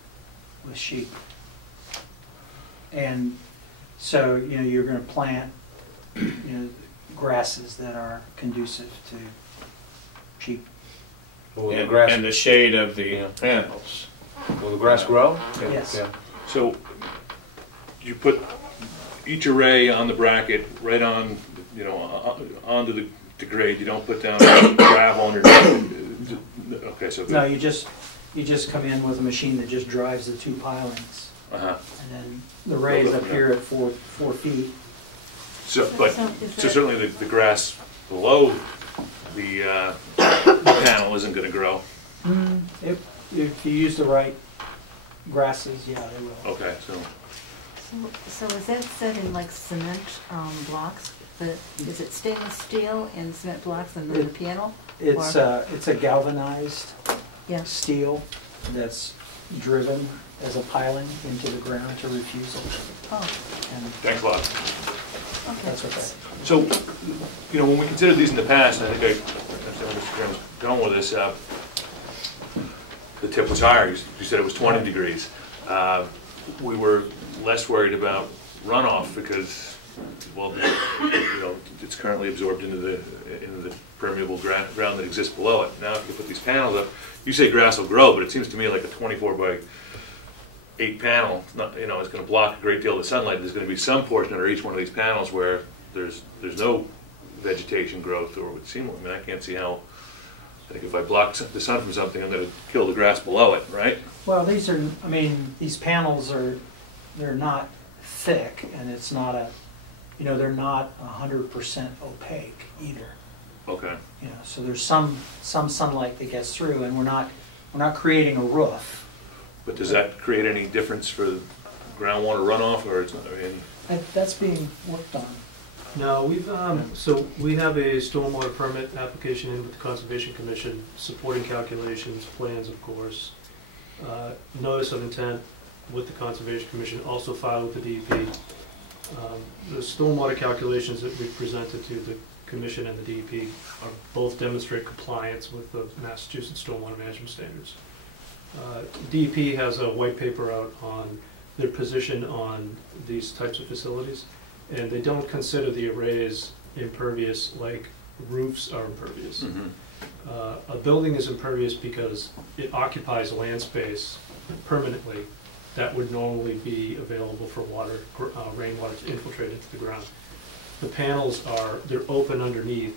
with sheep. And so you're going to plant grasses that are conducive to sheep. And the shade of the panels. Will the grass grow? Yes. Yeah. So you put each array on the bracket right on, onto the grade. You don't put down gravel underneath. Okay, so no, you just come in with a machine that just drives the two pilings, and then the arrays up here at 4 feet. So certainly the grass below the panel isn't going to grow. If you use the right grasses, yeah, they will. Okay, So is that set in like cement blocks? Is it stainless steel and cement blocks and then the panel? It's a galvanized steel that's driven as a piling into the ground to refuse it. Oh. And thanks a lot. Okay. That's okay. So, when we considered these in the past, I think I understand where Mr. Graham's going with this. The tip was higher. You said it was 20 degrees. We were less worried about runoff because, well, it's currently absorbed into the permeable ground that exists below it. Now, if you put these panels up, you say grass will grow, but it seems to me like a 24 by 8 panel, is going to block a great deal of the sunlight. There's going to be some portion under each one of these panels where there's no vegetation growth, or it would seem. I can't see how. I think if I block the sun from something, I'm going to kill the grass below it, right? Well, these panels they're not thick, and it's not they're not 100% opaque either. Okay. So there's some sunlight that gets through, and we're not creating a roof. But does that create any difference for groundwater runoff, or it's not? That's being worked on. No, we have a stormwater permit application in with the Conservation Commission, supporting calculations, plans, of course. Notice of intent with the Conservation Commission, also filed with the DEP. The stormwater calculations that we presented to the Commission and the DEP are both demonstrate compliance with the Massachusetts Stormwater Management Standards. DEP has a white paper out on their position on these types of facilities, and they don't consider the arrays impervious like roofs are impervious. A building is impervious because it occupies land space permanently that would normally be available for water, rainwater to infiltrate into the ground. The panels they're open underneath.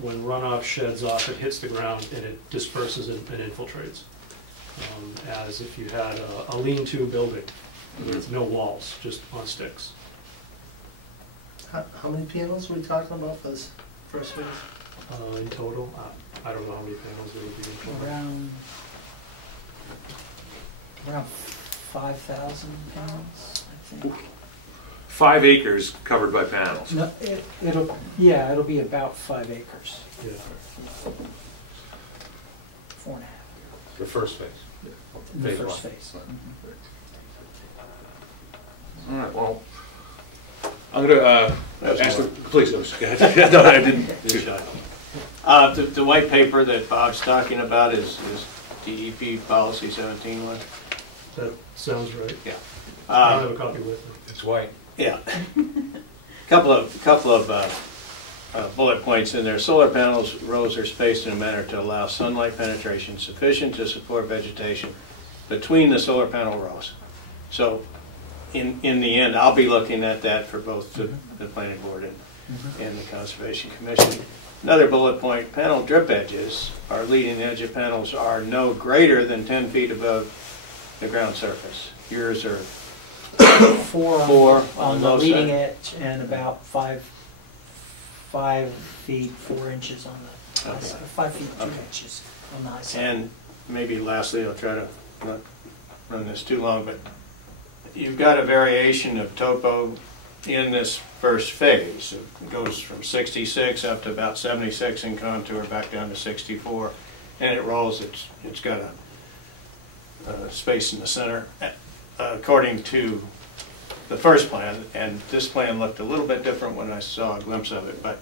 When runoff sheds off, it hits the ground and it disperses and infiltrates. As if you had a lean-to building with no walls, just on sticks. How many panels are we talking about for this first phase? In total, I don't know how many panels there would be in total. Around 5,000 panels, I think. 5 acres covered by panels. No, it'll be about 5 acres. Yeah. 4.5. The first phase. In the first phase. All right, well, I'm going to ask the, please, go ahead. No, I didn't. The white paper that Bob's talking about is DEP policy 17-1. That sounds right. Yeah. I don't have a copy with me. It's white. Yeah. couple of bullet points in there. Solar panels rows are spaced in a manner to allow sunlight penetration sufficient to support vegetation between the solar panel rows. So in the end, I'll be looking at that for both the planning board and the Conservation Commission. Another bullet point, panel drip edges, our leading edge of panels are no greater than 10 feet above the ground surface. Yours are 4 on the leading side. edge and about 5 feet 4 inches on the high side, 5 feet 2 inches on the high side. And maybe lastly, I'll try to not run this too long, but you've got a variation of topo in this first phase. It goes from 66 up to about 76 in contour, back down to 64, and it rolls. It's got a space in the center. According to the first plan, and this plan looked a little bit different when I saw a glimpse of it, but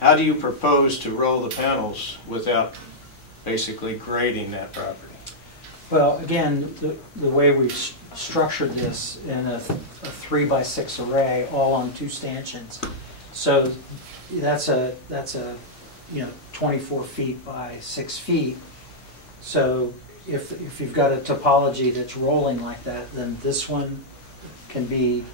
how do you propose to roll the panels without basically grading that property? Well, again, the way we've structured this in a 3x6 array, all on 2 stanchions. So that's a 24 feet by 6 feet. So if you've got a topology that's rolling like that, then this one can be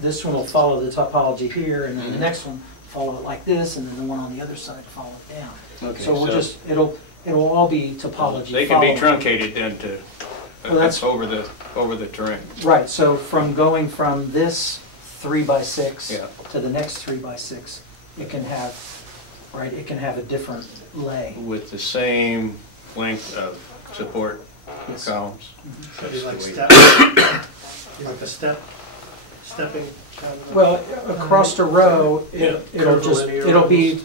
this one will follow the topology here, and then the next one follow it like this, and then the one on the other side follow it down. Okay, so we'll just it'll all be topology. They can be truncated then to that's over the terrain. Right. So from going from this 3x6 to the next 3x6, it can have a different lay with the same length of support columns. So you like stepping kind of? Well, across the row, it'll be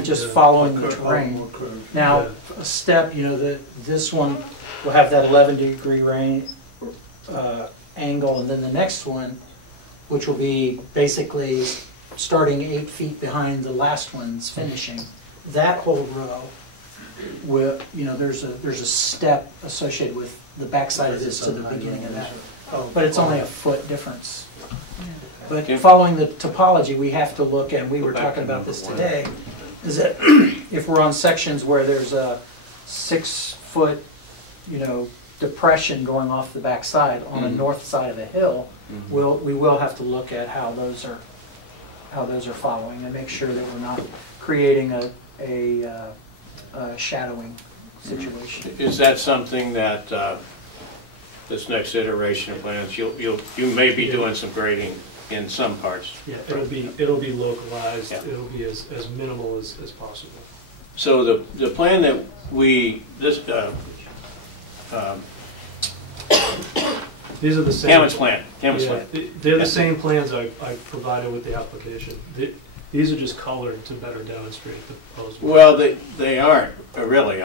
just following the terrain. Now, a step, this one will have that 11-degree angle, and then the next one, which will be basically starting 8 feet behind the last one's finishing. That whole row, there's a step associated with the backside of this to the beginning of that. But it's only a foot difference. But following the topology, we have to look at, we were talking about this today, is that if we're on sections where there's a 6-foot, depression going off the backside on the north side of a hill, we will have to look at how those are following and make sure that we're not creating a shadowing situation. Is that something that this next iteration of plans you may be doing some grading in some parts? Yeah, it'll be localized. Yeah. It'll be as minimal as possible. So the plan that these are the same. Hammond's plan. They're the same plans I provided with the application. These are just colored to better demonstrate the proposed. Well, they aren't really,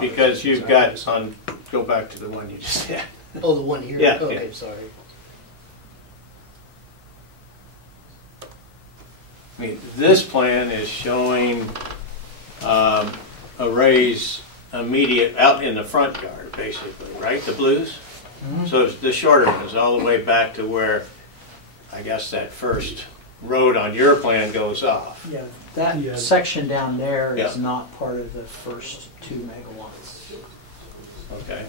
because you've got go back to the one you just had. Oh, the one here? Yeah, Okay, yeah. sorry. I mean, this plan is showing arrays immediate out in the front yard, basically, right? The blues? Mm-hmm. So the shorter one is all the way back to where, I guess, that first road on your plan goes off. Yeah, that Yeah. section down there is Yeah. not part of the first 2 megawatts. Okay.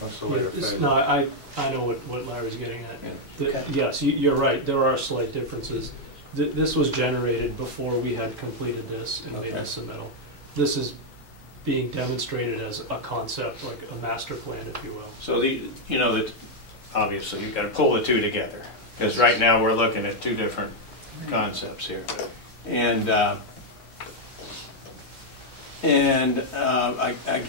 That's the Yeah, later it's- phase. No, I know what Larry's getting at. Yeah. Yes, you're right, there are slight differences. This was generated before we had completed this and made Okay. the submittal. This is being demonstrated as a concept, like a master plan, if you will. So that obviously you've got to pull the two together, because right now we're looking at two different concepts here. And I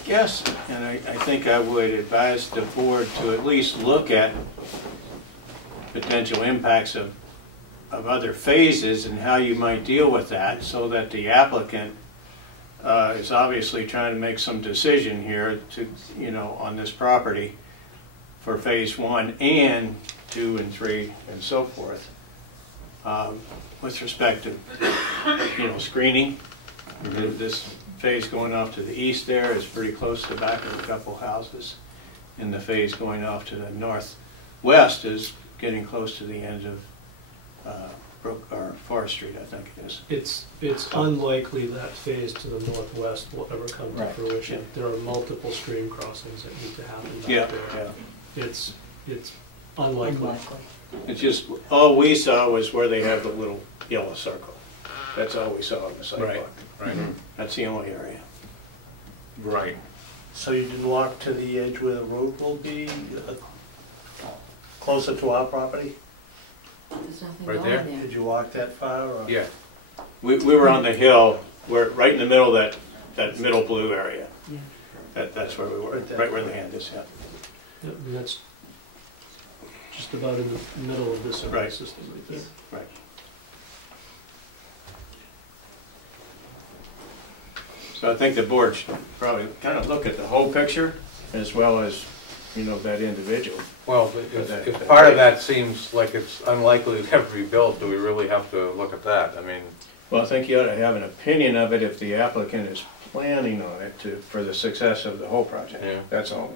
guess, and I think I would advise the board to at least look at potential impacts of other phases and how you might deal with that, so that the applicant is obviously trying to make some decision here to, on this property for phase 1 and 2 and 3 and so forth. With respect to, screening, this phase going off to the east there is pretty close to the back of a couple houses. And the phase going off to the northwest is getting close to the end of Forest Street, I think it is. It's unlikely that phase to the northwest will ever come to Right. fruition. Yeah. There are multiple stream crossings that need to happen Yeah, back there. yeah. It's unlikely. It's just, all we saw was where they have the little yellow circle. That's all we saw on the sidewalk. Right. That's the only area. Right. So you didn't walk to the edge where the road will be, closer to our property? There's nothing Right going there? there. Did you walk that far, or? Yeah. We were on the hill, we're right in the middle of that middle blue area. Yeah. That's where we were, Right there. right where the hand is, yeah. Yep, and that's just about in the middle of this array Right. system right there. Right. So I think the board should probably kind of look at the whole picture as well as, that individual. Well, if part of that seems like it's unlikely to ever be built, do we really have to look at that? I mean, Well, I think you ought to have an opinion of it if the applicant is planning on it for the success of the whole project. Yeah. That's all.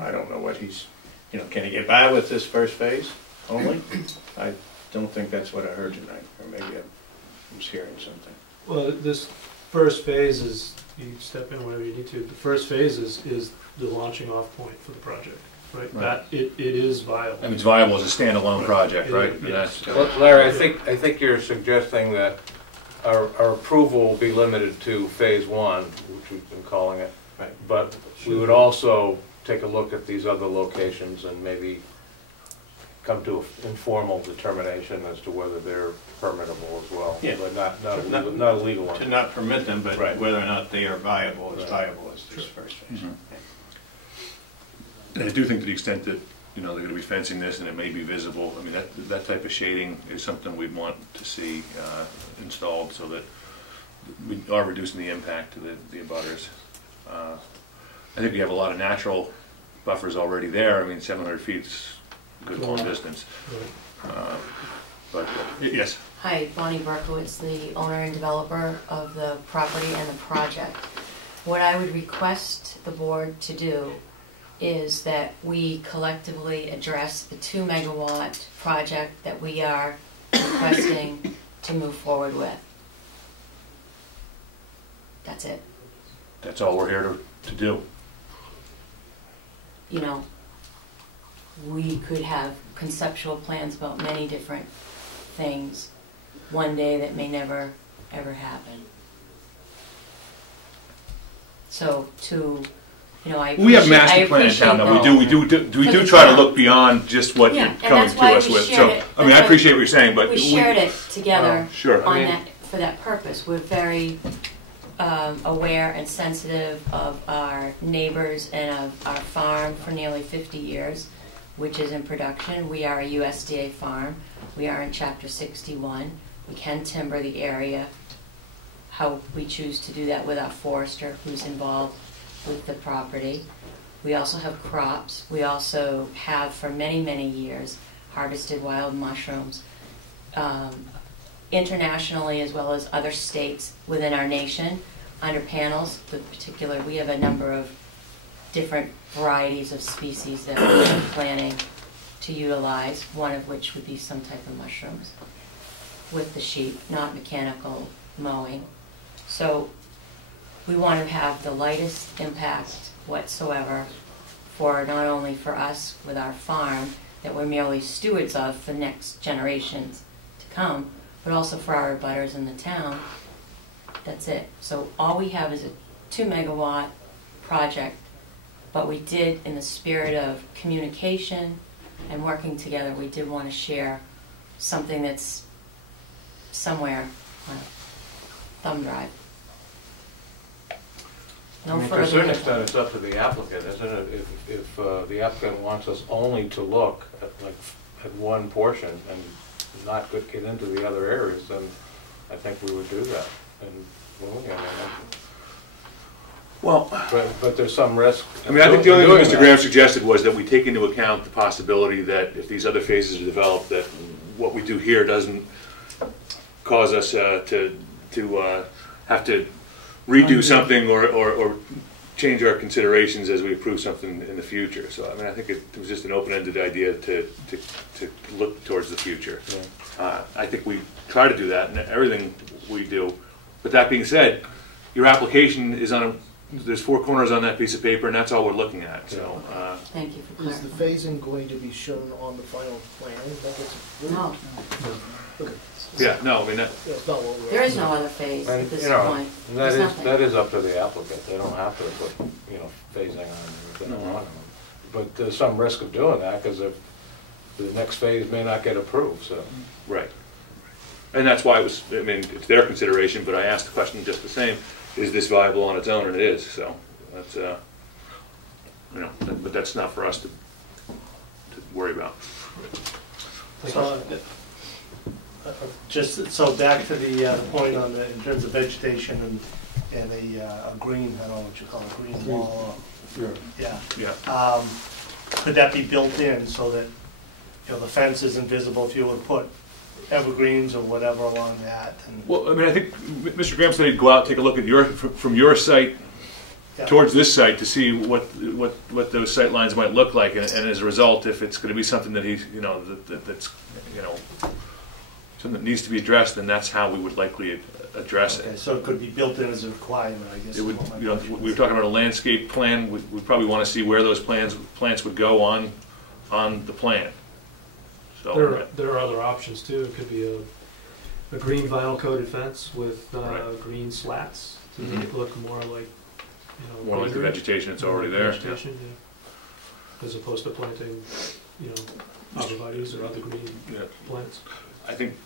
I don't know what he's, can he get by with this first phase only? I don't think that's what I heard tonight, or maybe I was hearing something. Well, this first phase is, you step in whenever you need to, the first phase is the launching off point for the project, right? Right. That, it is viable. I mean, it's viable as a standalone project, right? And Yes. that's- Larry, I think you're suggesting that our approval will be limited to phase 1, which we've been calling it. Right. But we would also take a look at these other locations and maybe come to an informal determination as to whether they're permittable as well. Yeah. But not a legal one. To not permit them, but Right. whether or not they are viable, as Right. viable as this first phase. Mhm. And I do think to the extent that, they're gonna be fencing this and it may be visible, I mean, that type of shading is something we'd want to see installed so that we are reducing the impact to the abutters. I think we have a lot of natural buffers already there. I mean, 700 feet's a good long distance. But, yes? Hi, Bonnie Berkowitz, the owner and developer of the property and the project. What I would request the board to do is that we collectively address the 2 megawatt project that we are requesting to move forward with. That's it. That's all we're here to do. We could have conceptual plans about many different things one day that may never, ever happen. So I We have appreciate- master I plan in town, though. appreciate We do Because try to it's look beyond just what Yeah, you're and coming that's to why us we with. shared So, it. I mean, That's I why appreciate what you're saying, but we shared it together sure. on that, for that purpose. We're very aware and sensitive of our neighbors and of our farm for nearly 50 years, which is in production. We are a USDA farm. We are in Chapter 61. We can timber the area how we choose to do that with our forester who's involved with the property. We also have crops. We also have, for many, many years, harvested wild mushrooms. Internationally, as well as other states within our nation, under panels, we have a number of different varieties of species that we're planning to utilize, one of which would be some type of mushrooms with the sheep, not mechanical mowing. So we want to have the lightest impact whatsoever for not only for us with our farm that we're merely stewards of for next generations to come, but also for our abutters in the town. That's it. So all we have is a 2 megawatt project, but we did, in the spirit of communication and working together, we did want to share something that's somewhere on a thumb drive. No to further a certain than- extent, it's up to the applicant, isn't it? If the applicant wants us only to look at one portion and not get into the other areas, then I think we would do that. But there's some risk. I mean, I think the only thing Mr. Graham suggested was that we take into account the possibility that if these other phases are developed, that what we do here doesn't cause us to have to redo something or change our considerations as we approve something in the future. So, I mean, I think it was just an open-ended idea to look towards the future. Yeah. I think we try to do that in everything we do. But that being said, your application is on there's 4 corners on that piece of paper, and that's all we're looking at. So, thank you for Is the phasing going to be shown on the final plan? No. Okay. Yeah, no, I mean, there is no other phase at this point. That is up to the applicant. They don't have to put, phasing on everything on them. But there's some risk of doing that, because if the next phase may not get approved, so. Right. And that's why it's their consideration, but I asked the question just the same, is this viable on its own? And it is, so that's, but that's not for us to worry about. So, just so back to the point on in terms of vegetation and a green, I don't know what you call it, green wall. Yeah. Could that be built in so that the fence isn't visible if you would put evergreens or whatever along that? Well, I mean, I think Mr. Graham said he'd go out and take a look at from your site towards this site to see what those sight lines might look like, and as a result, if it's going to be something that he's that's something that needs to be addressed, then that's how we would likely address it. Okay, so it could be built in as a requirement, I guess. It would, we were talking about a landscape plan. We probably want to see where those plants would go on the plan. So there are other options too. It could be a green vinyl coated fence with green slats to make it look more like more like the vegetation that's already there. Vegetation, yeah. As opposed to planting arborvitaes or other green plants. I think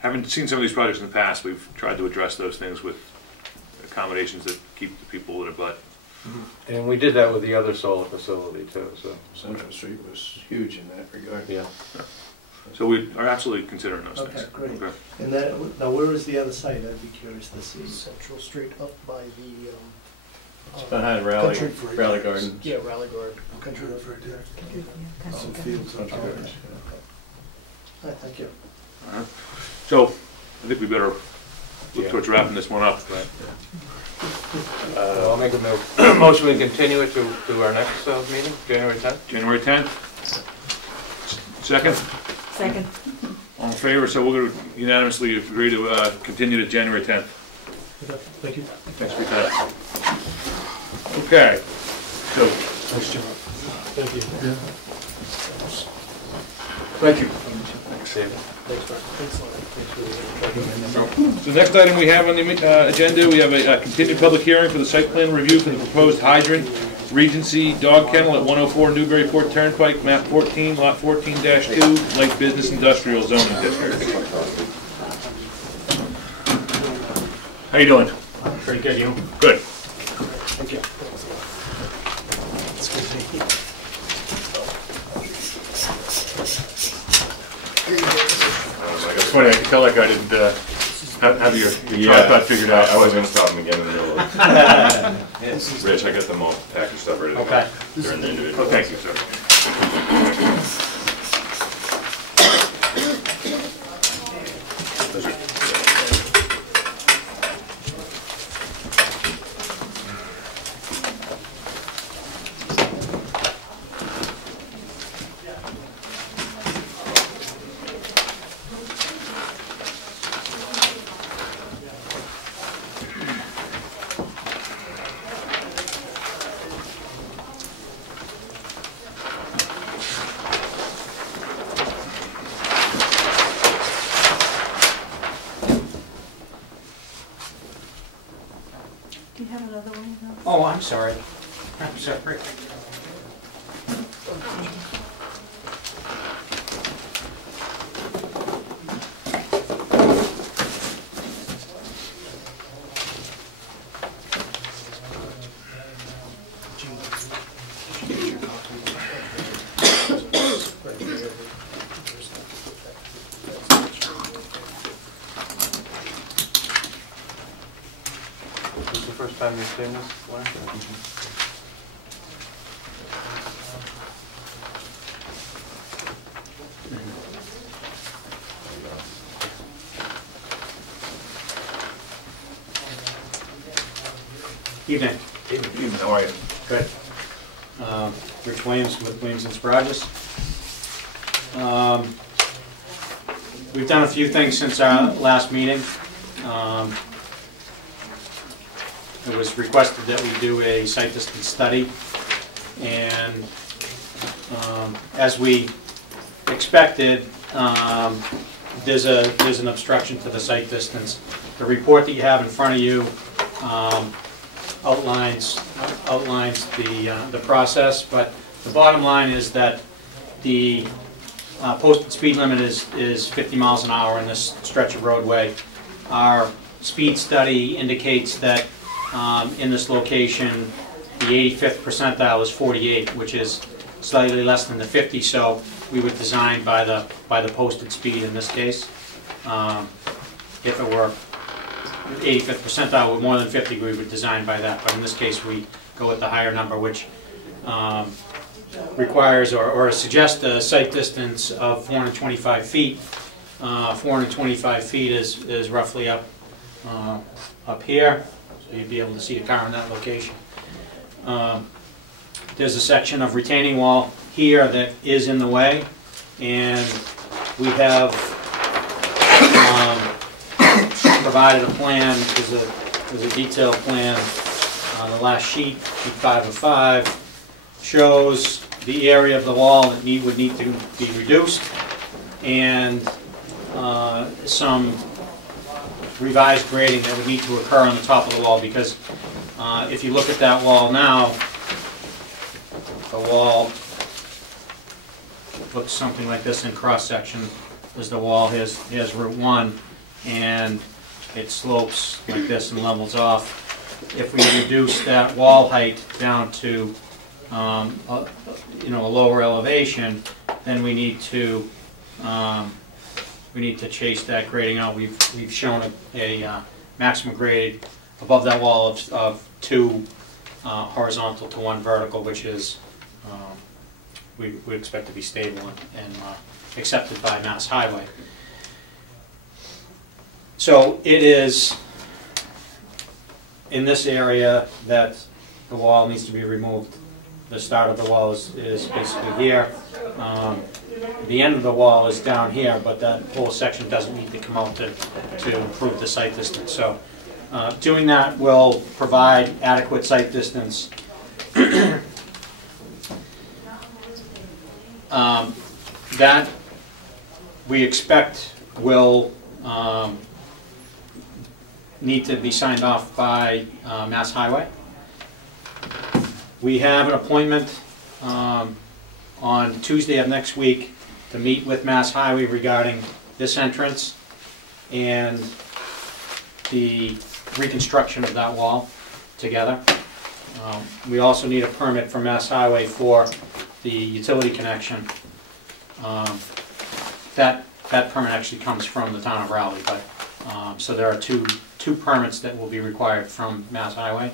having seen some of these projects in the past, we've tried to address those things with accommodations that keep the people at a butt. And we did that with the other solar facility too. So Central Street was huge in that regard. Yeah. So we are absolutely considering those things. Okay, great. Okay. And now where is the other site? I'd be curious to see. Central Street up by the it's behind Raleigh Garden. Yeah, Raleigh Garden. Country Road right there. Some fields. Okay. All right, thank you. So I think we better look towards wrapping this one up. Right. I'll make a motion we continue it to our next meeting, January 10th. January 10th. Second? Second. All in favor? So we're going to unanimously agree to continue to January 10th. Okay, thank you. Thanks for your time. Okay. So, nice job. Thank you. Yeah. Thank you. Thanks, David. So the next item we have on the agenda, we have a continued public hearing for the site plan review for the proposed hydrant Regency Dog Kennel at 104 Newburyport Turnpike, map 14, lot 14-2, light business industrial zoning district. How you doing? Pretty good, you? Good. Thank you. It's funny, I could tell that guy didn't have your tripod figured out. I was going to stop him again in the middle of it. Rich, I got them all packaged stuff ready to go. Okay. They're in the individual. Oh, thank you, sir. Do you have another one? Oh, I'm sorry. I'm sorry. This is the first time you've seen this, Larry? Evening. Evening, how are you? Good. Rich Williams with Williams and Sprogis. We've done a few things since our last meeting. It was requested that we do a site distance study, and as we expected, there's an obstruction to the site distance. The report that you have in front of you outlines the process, but the bottom line is that the posted speed limit is 50 miles an hour in this stretch of roadway. Our speed study indicates that in this location, the 85th percentile is 48, which is slightly less than the 50. So we would design by the posted speed in this case. If it were 85th percentile with more than 50, we would design by that. But in this case, we go with the higher number, which requires or suggests a site distance of 425 feet. 425 feet is roughly up here. So you'd be able to see a car in that location. There's a section of retaining wall here that is in the way, and we have provided a plan. There's a detailed plan on the last sheet 5 of 5, shows the area of the wall that would need to be reduced, and some revised grading that would need to occur on the top of the wall, because if you look at that wall now, the wall looks something like this in cross-section. There's the wall, here's Route 1, and it slopes like this and levels off. If we reduce that wall height down to a lower elevation, then we need to chase that grading out. We've shown a maximum grade above that wall of 2 horizontal to 1 vertical, which is we expect to be stable and accepted by Mass Highway. So it is in this area that the wall needs to be removed. The start of the wall is basically here. The end of the wall is down here, but that whole section doesn't need to come out to improve the site distance. So doing that will provide adequate site distance. That we expect will need to be signed off by Mass Highway. We have an appointment on Tuesday of next week to meet with Mass Highway regarding this entrance and the reconstruction of that wall together. We also need a permit from Mass Highway for the utility connection. That permit actually comes from the town of Raleigh, but so there are two permits that will be required from Mass Highway,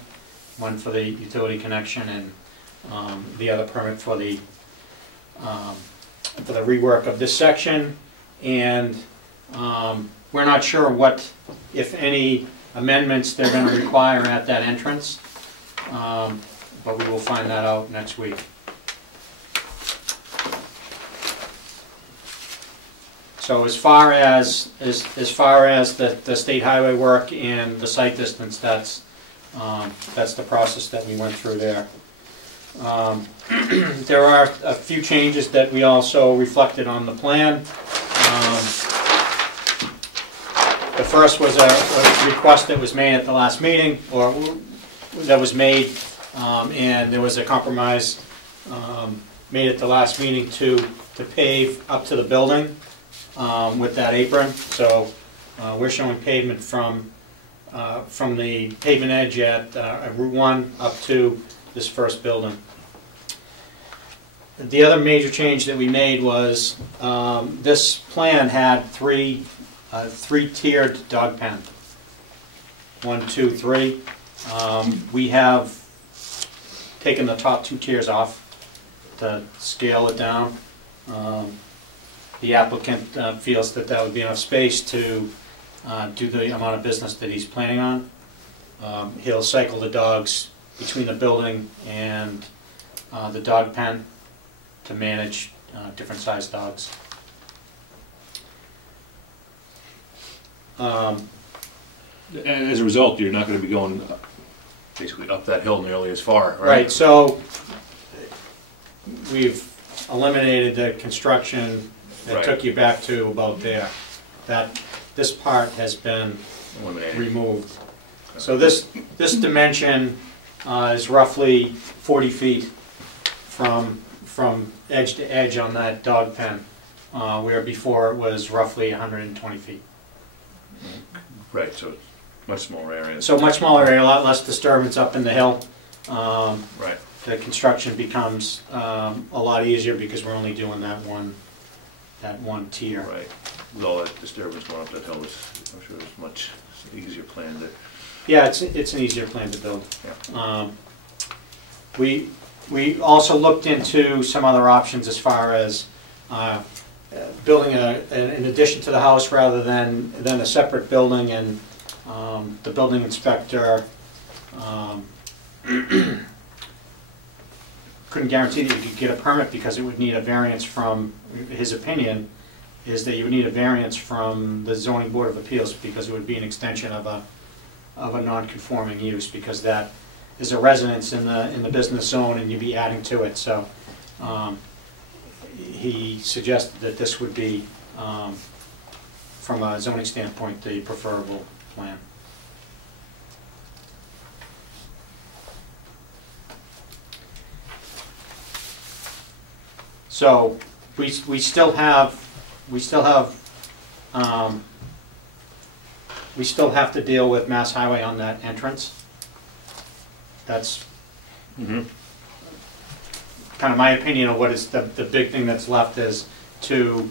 one for the utility connection and the other permit for the rework of this section. And we're not sure what, if any, amendments they're going to require at that entrance, but we will find that out next week. So as far as the state highway work and the site distance, that's the process that we went through there. There are a few changes that we also reflected on the plan. The first was a request that was made at the last meeting, or that was made, and there was a compromise made at the last meeting to pave up to the building with that apron. So we're showing pavement from the pavement edge at Route 1 up to this first building. The other major change that we made was this plan had three-tiered dog pen. 1, 2, 3. We have taken the top 2 tiers off to scale it down. The applicant feels that that would be enough space to do the amount of business that he's planning on. He'll cycle the dogs between the building and the dog pen to manage different sized dogs. And as a result, you're not going to be going basically up that hill nearly as far, right? Right, so we've eliminated the construction that took you back to about there. This part has been removed. So this dimension is roughly 40 feet from edge to edge on that dog pen, where before it was roughly 120 feet. Right, so it's much smaller area. So much smaller area, a lot less disturbance up in the hill. Right. The construction becomes a lot easier because we're only doing that one tier. Right. With all that disturbance going up that hill, I'm sure it's much easier plan to. Yeah, it's an easier plan to build. Yeah. We also looked into some other options as far as building an addition to the house rather than a separate building, and the building inspector couldn't guarantee that you could get a permit because it would need a variance from, his opinion is that you would need a variance from the zoning board of appeals because it would be an extension of a non-conforming use, because that is a residence in the business zone and you'd be adding to it. So he suggested that this would be, from a zoning standpoint, the preferable plan. So we still have to deal with Mass Highway on that entrance. That's kind of my opinion of what is the big thing that's left is to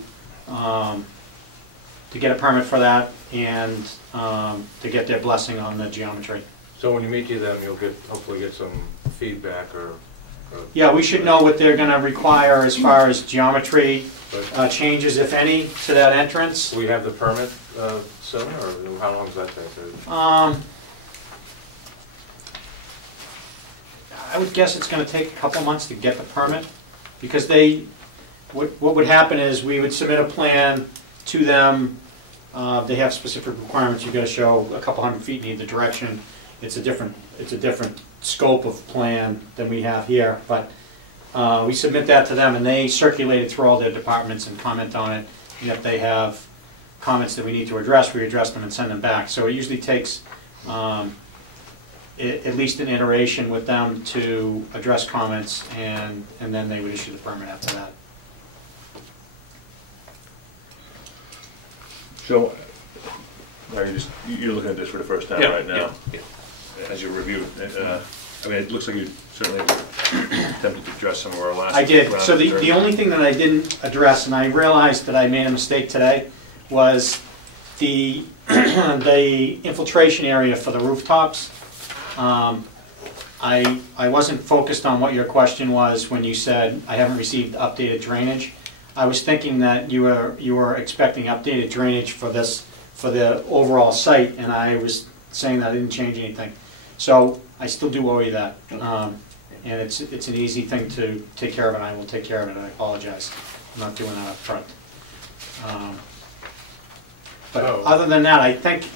get a permit for that and to get their blessing on the geometry. So when you meet with them, you'll hopefully get some feedback or yeah, we should know what they're going to require as far as geometry changes, if any, to that entrance. We have the permit soon, or how long does that take? I would guess it's going to take a couple months to get the permit, because what would happen is we would submit a plan to them. They have specific requirements. You've got to show a couple hundred feet in either direction. It's a different scope of plan than we have here, but we submit that to them and they circulate it through all their departments and comment on it, and if they have comments that we need to address, we address them and send them back. So it usually takes at least an iteration with them to address comments, and then they would issue the permit after that. So you're looking at this for the first time right now. Yeah. As you review it, I mean, it looks like you certainly attempted to address some of our last. I did. So the only thing that I didn't address, and I realized that I made a mistake today, was the infiltration area for the rooftops. I wasn't focused on what your question was when you said, I haven't received updated drainage. I was thinking that you were expecting updated drainage for the overall site, and I was saying that I didn't change anything. So I still do owe you that. And it's an easy thing to take care of, and I will take care of it. I apologize. I'm not doing that up front. But other than that, I think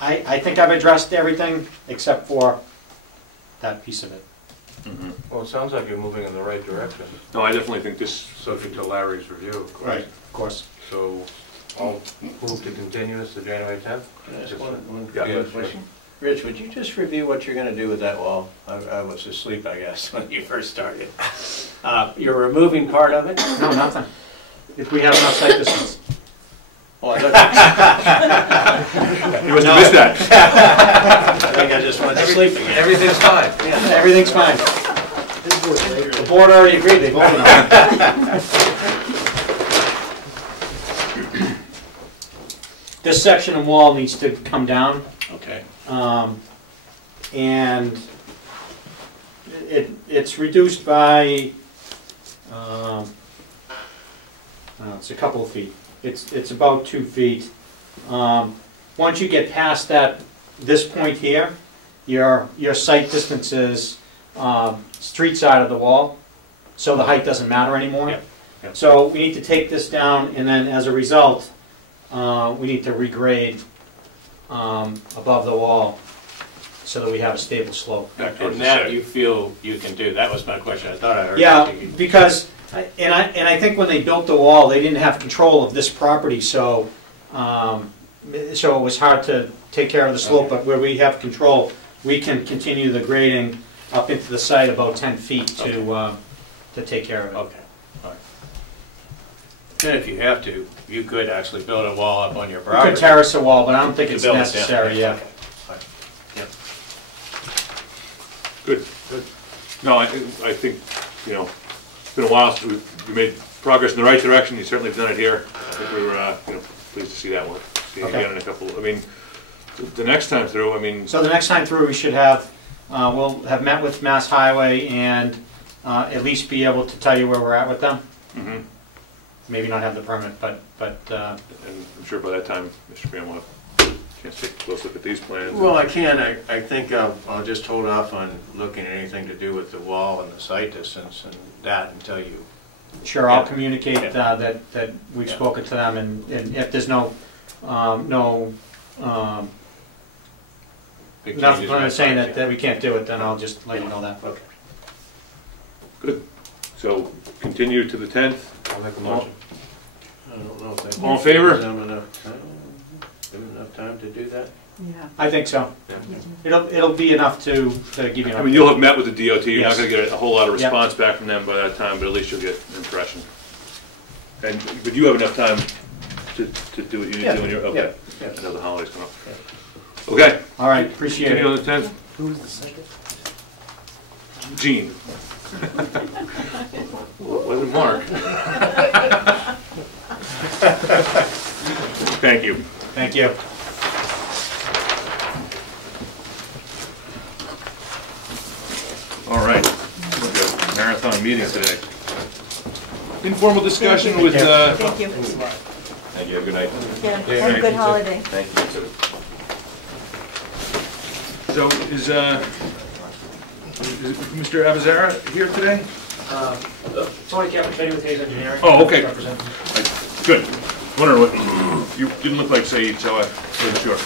I've addressed everything except for that piece of it. Mm-hmm. Well, it sounds like you're moving in the right direction. No, I definitely think this, Subject to Larry's review, of course. Right, of course. So I'll move to continue this to January 10th. Just one Yes, question. Rich, would you just review what you're going to do with that wall? I was asleep, I guess, when you first started. You're removing part of it? No, nothing. If we have enough site distance. Oh, I you must have missed that. I think I just went to sleep again. Everything's fine. Yeah, everything's fine. The board already agreed, they voted on it. This section of wall needs to come down. Okay. And it's reduced by, it's a couple of feet. It's about 2 feet. Once you get past this point here, your sight distance is street side of the wall, so the height doesn't matter anymore. Yep. Yep. So we need to take this down, and then as a result, we need to regrade above the wall so that we have a stable slope. And that you feel you can do? That was my question. I thought I heard. Yeah, because and I think when they built the wall, they didn't have control of this property, so it was hard to take care of the slope. But where we have control, we can continue the grading up into the site about 10 feet to take care of it. Okay. All right. And if you have to, you could actually build a wall up on your We property. could terrace a wall, but I don't think it's build it down. necessary yet. Okay. All right. Yep. Good. Good. No, I think, it's been a while since we made progress in the right direction. You certainly have done it here. I think we were, pleased to see that work. See it again in a couple. I mean, the next time through. So the next time through, we should have we'll have met with Mass Highway and at least be able to tell you where we're at with them. Mm-hmm. Maybe not have the permit, but. And I'm sure by that time, Mr. Graham will have a chance to take a close look at these plans. Well, I can. I think I'll just hold off on looking at anything to do with the wall and the sight distance and that until you. Sure, I'll communicate that we've spoken to them, and if there's nothing saying that we can't do it, then I'll just let you know that. Okay. Good. So continue to the 10th. I'll make a motion. I don't know if all in favor? Give them enough time to do that. Yeah. I think so. Yeah. It'll be enough to give you enough. I mean, you'll have met with the DOT. You're Yes. not going to get a whole lot of response back from them by that time, but at least you'll get an impression. But you have enough time to do what you need to do when you're okay. Yeah. I know the holidays come up. Yeah. Okay. All right. Appreciate Continue it. on the 10th. Who's the second? Gene. Wasn't Mark. Thank you. Thank you. All right. We've got a marathon meeting today. Informal discussion with. Thank you. Thank you. Have a good night. Yeah, have a good holiday. Thank you too. So is Mr. Avezara here today? Tony Cappuccini with Hayes Engineering. Oh, okay. Representing. Good. Wondering what you didn't look like Saeed, so I wasn't sure.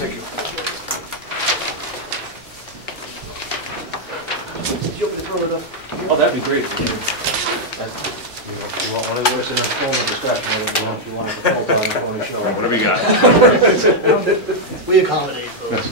Thank you. Oh, that'd be great. You want one of those in a formal discussion, or if you want to hold on the phone show? Whatever you got. We accommodate those.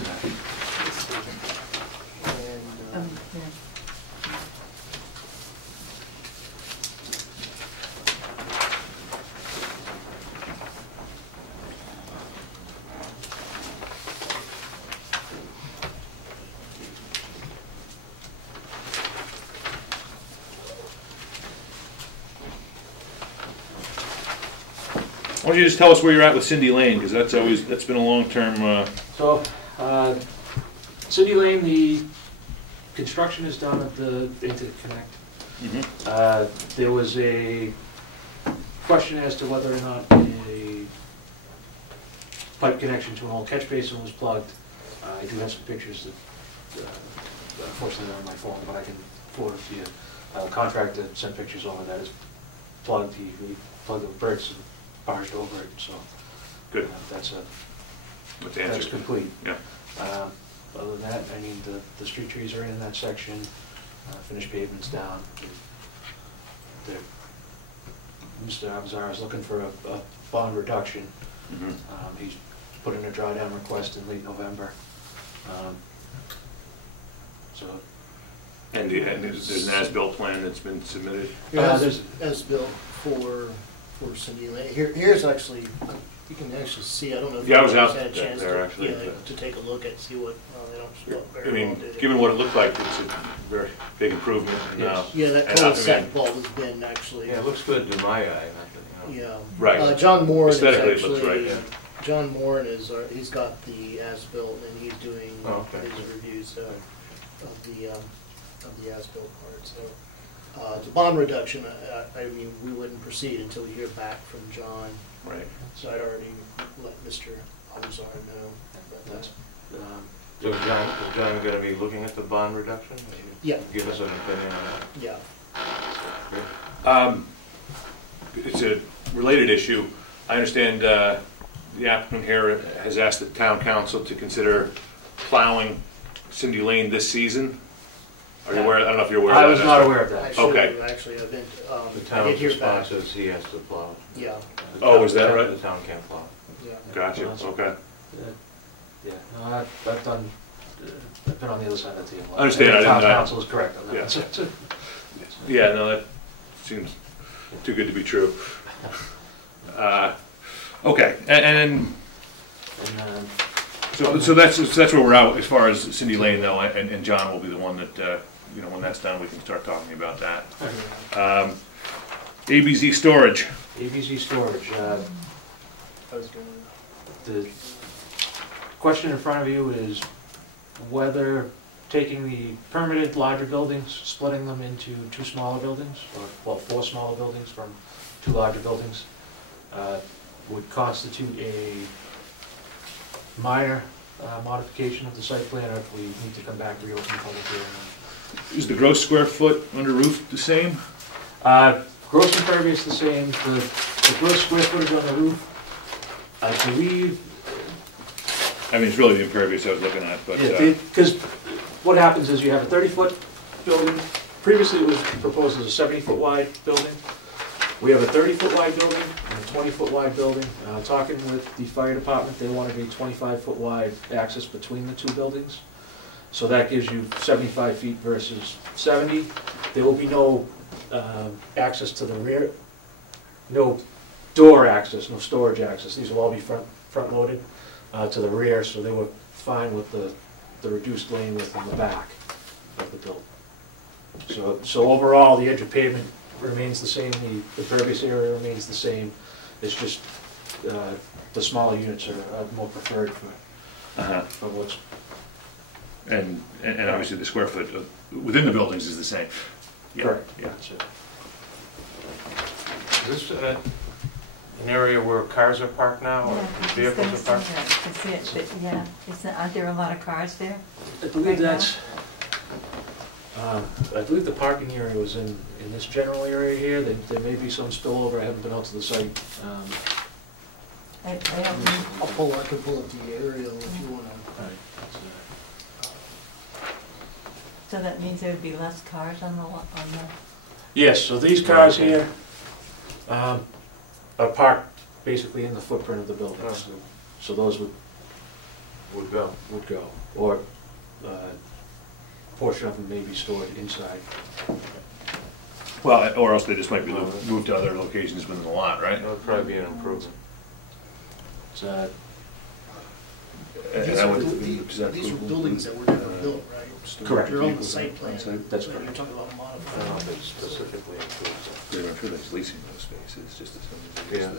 Why don't you just tell us where you're at with Cindy Lane, because that's been a long-term. So, Cindy Lane, the construction is done at the interconnect. There was a question as to whether or not a pipe connection to an old catch basin was plugged. I do have some pictures that, unfortunately, they're on my phone, but I can forward it to you. Contractor sent pictures over that. It's plugged. He plugged the bricks and barged over it. So good. That's answer. Complete. Yeah. Other than that, I mean, the street trees are in that section. Finished pavements down. Mr. Avanzar is looking for a bond reduction. He's put in a drawdown request in late November. And there's an as-built plan that's been submitted? There's as-built for Cindy Lane. Here's actually, you can actually see, I don't know if you I was guys out had a chance there actually. to take a look at, see what, they don't look very I mean, well, do they? given what it looked like, it's a very big improvement. Yeah, that cul-de-sac bulb has been actually. Yeah, it looks good in my eye. Yeah. Right. John Moore is Aesthetically, actually. it looks right, yeah. John Moore he's got the as-built and he's doing his reviews of the as-built part. So the bond reduction, I mean, we wouldn't proceed until we hear back from John. Right. So I'd already let Mr. Avanzar know about that. So is John going to be looking at the bond reduction? Yeah. Give us an opinion on that? Yeah. It's a related issue. I understand the applicant here has asked the town council to consider plowing Cindy Lane this season. Are you aware? I don't know if you're aware of that. I was not aware of that. Actually, I've been, the town's response is he has to plow. Yeah. Is that right? The town can't plow. Yeah. Gotcha, okay. Yeah, no, I've done, I've been on the other side of the table. I understand. The town council is correct on that. Yeah. Yeah, no, that seems too good to be true. Okay, and so that's where we're at as far as Cindy Lane though, and John will be the one that when that's done we can start talking about that. ABZ storage. ABZ storage. The question in front of you is whether taking the permitted larger buildings, splitting them into 2 smaller buildings, or 4 smaller buildings from 2 larger buildings, would constitute a minor modification of the site plan, or if we need to come back and reopen the public hearing. Is the gross square foot under roof the same? Gross impervious the same. The gross square footage on the roof, I believe. I mean, it's really the impervious I was looking at, but because what happens is you have a 30-foot building. Previously, it was proposed as a 70-foot wide building. We have a 30-foot wide building and a 20-foot wide building. Talking with the fire department, they wanted a 25-foot wide access between the 2 buildings. So that gives you 75 feet versus 70. There will be no access to the rear, no door access, no storage access. These will all be front loaded to the rear, so they were fine with the reduced lane width in the back of the building. So overall, the edge of pavement remains the same, the pervious area remains the same. It's just the smaller units are more preferred for what's. And obviously the square foot within the buildings is the same. Yeah. Correct. Yeah. Is this an area where cars are parked now, or vehicles are parked? Yeah, aren't there a lot of cars there? I believe that's. I believe the parking area was in this general area here. There may be some spillover. I haven't been out to the site. I can pull up the aerial if you want to. So that means there would be less cars on the. Yes. So these cars here are parked basically in the footprint of the building. Oh. So those would go, or a portion of them may be stored inside. Well, or else they just might be moved to other locations within the lot, right? That would probably be an improvement. These were buildings that were never built, right? Correct. They're on the site plan. That's correct. You're talking about modifying. I don't know if it's specifically improved. I'm sure that's leasing those spaces, just as Yeah.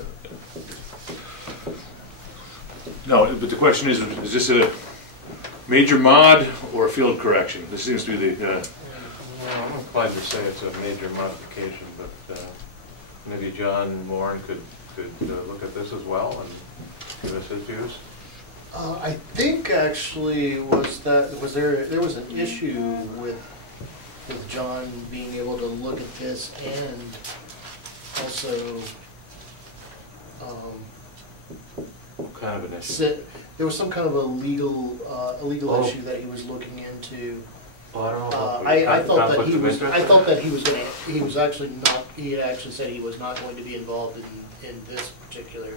No, but the question is this Major mod or field correction? This seems to be the, Well, I'm inclined to say it's a major modification, but maybe John and Warren could look at this as well and give us his views. I think actually there was an issue with John being able to look at this and also What kind of an issue? there was some kind of a legal Oh. issue that he was looking into. Well, I don't know. I thought that he was. Conflict of I thought that he was going to. He was actually not. He had actually said he was not going to be involved in this particular.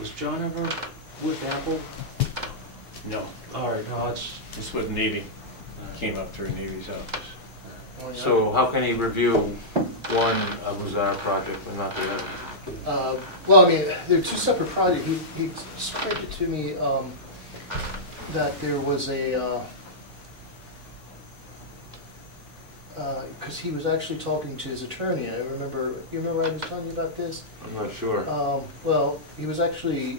Was John ever with Apple? No, All right, no, this was Navy. Came up through Navy's office. so how can he review one Lazar project but not the other? Well, I mean, they're two separate projects. He described it to me that there was a. Because he was actually talking to his attorney. I remember. You remember I was telling you about this? I'm not sure. Well, he was actually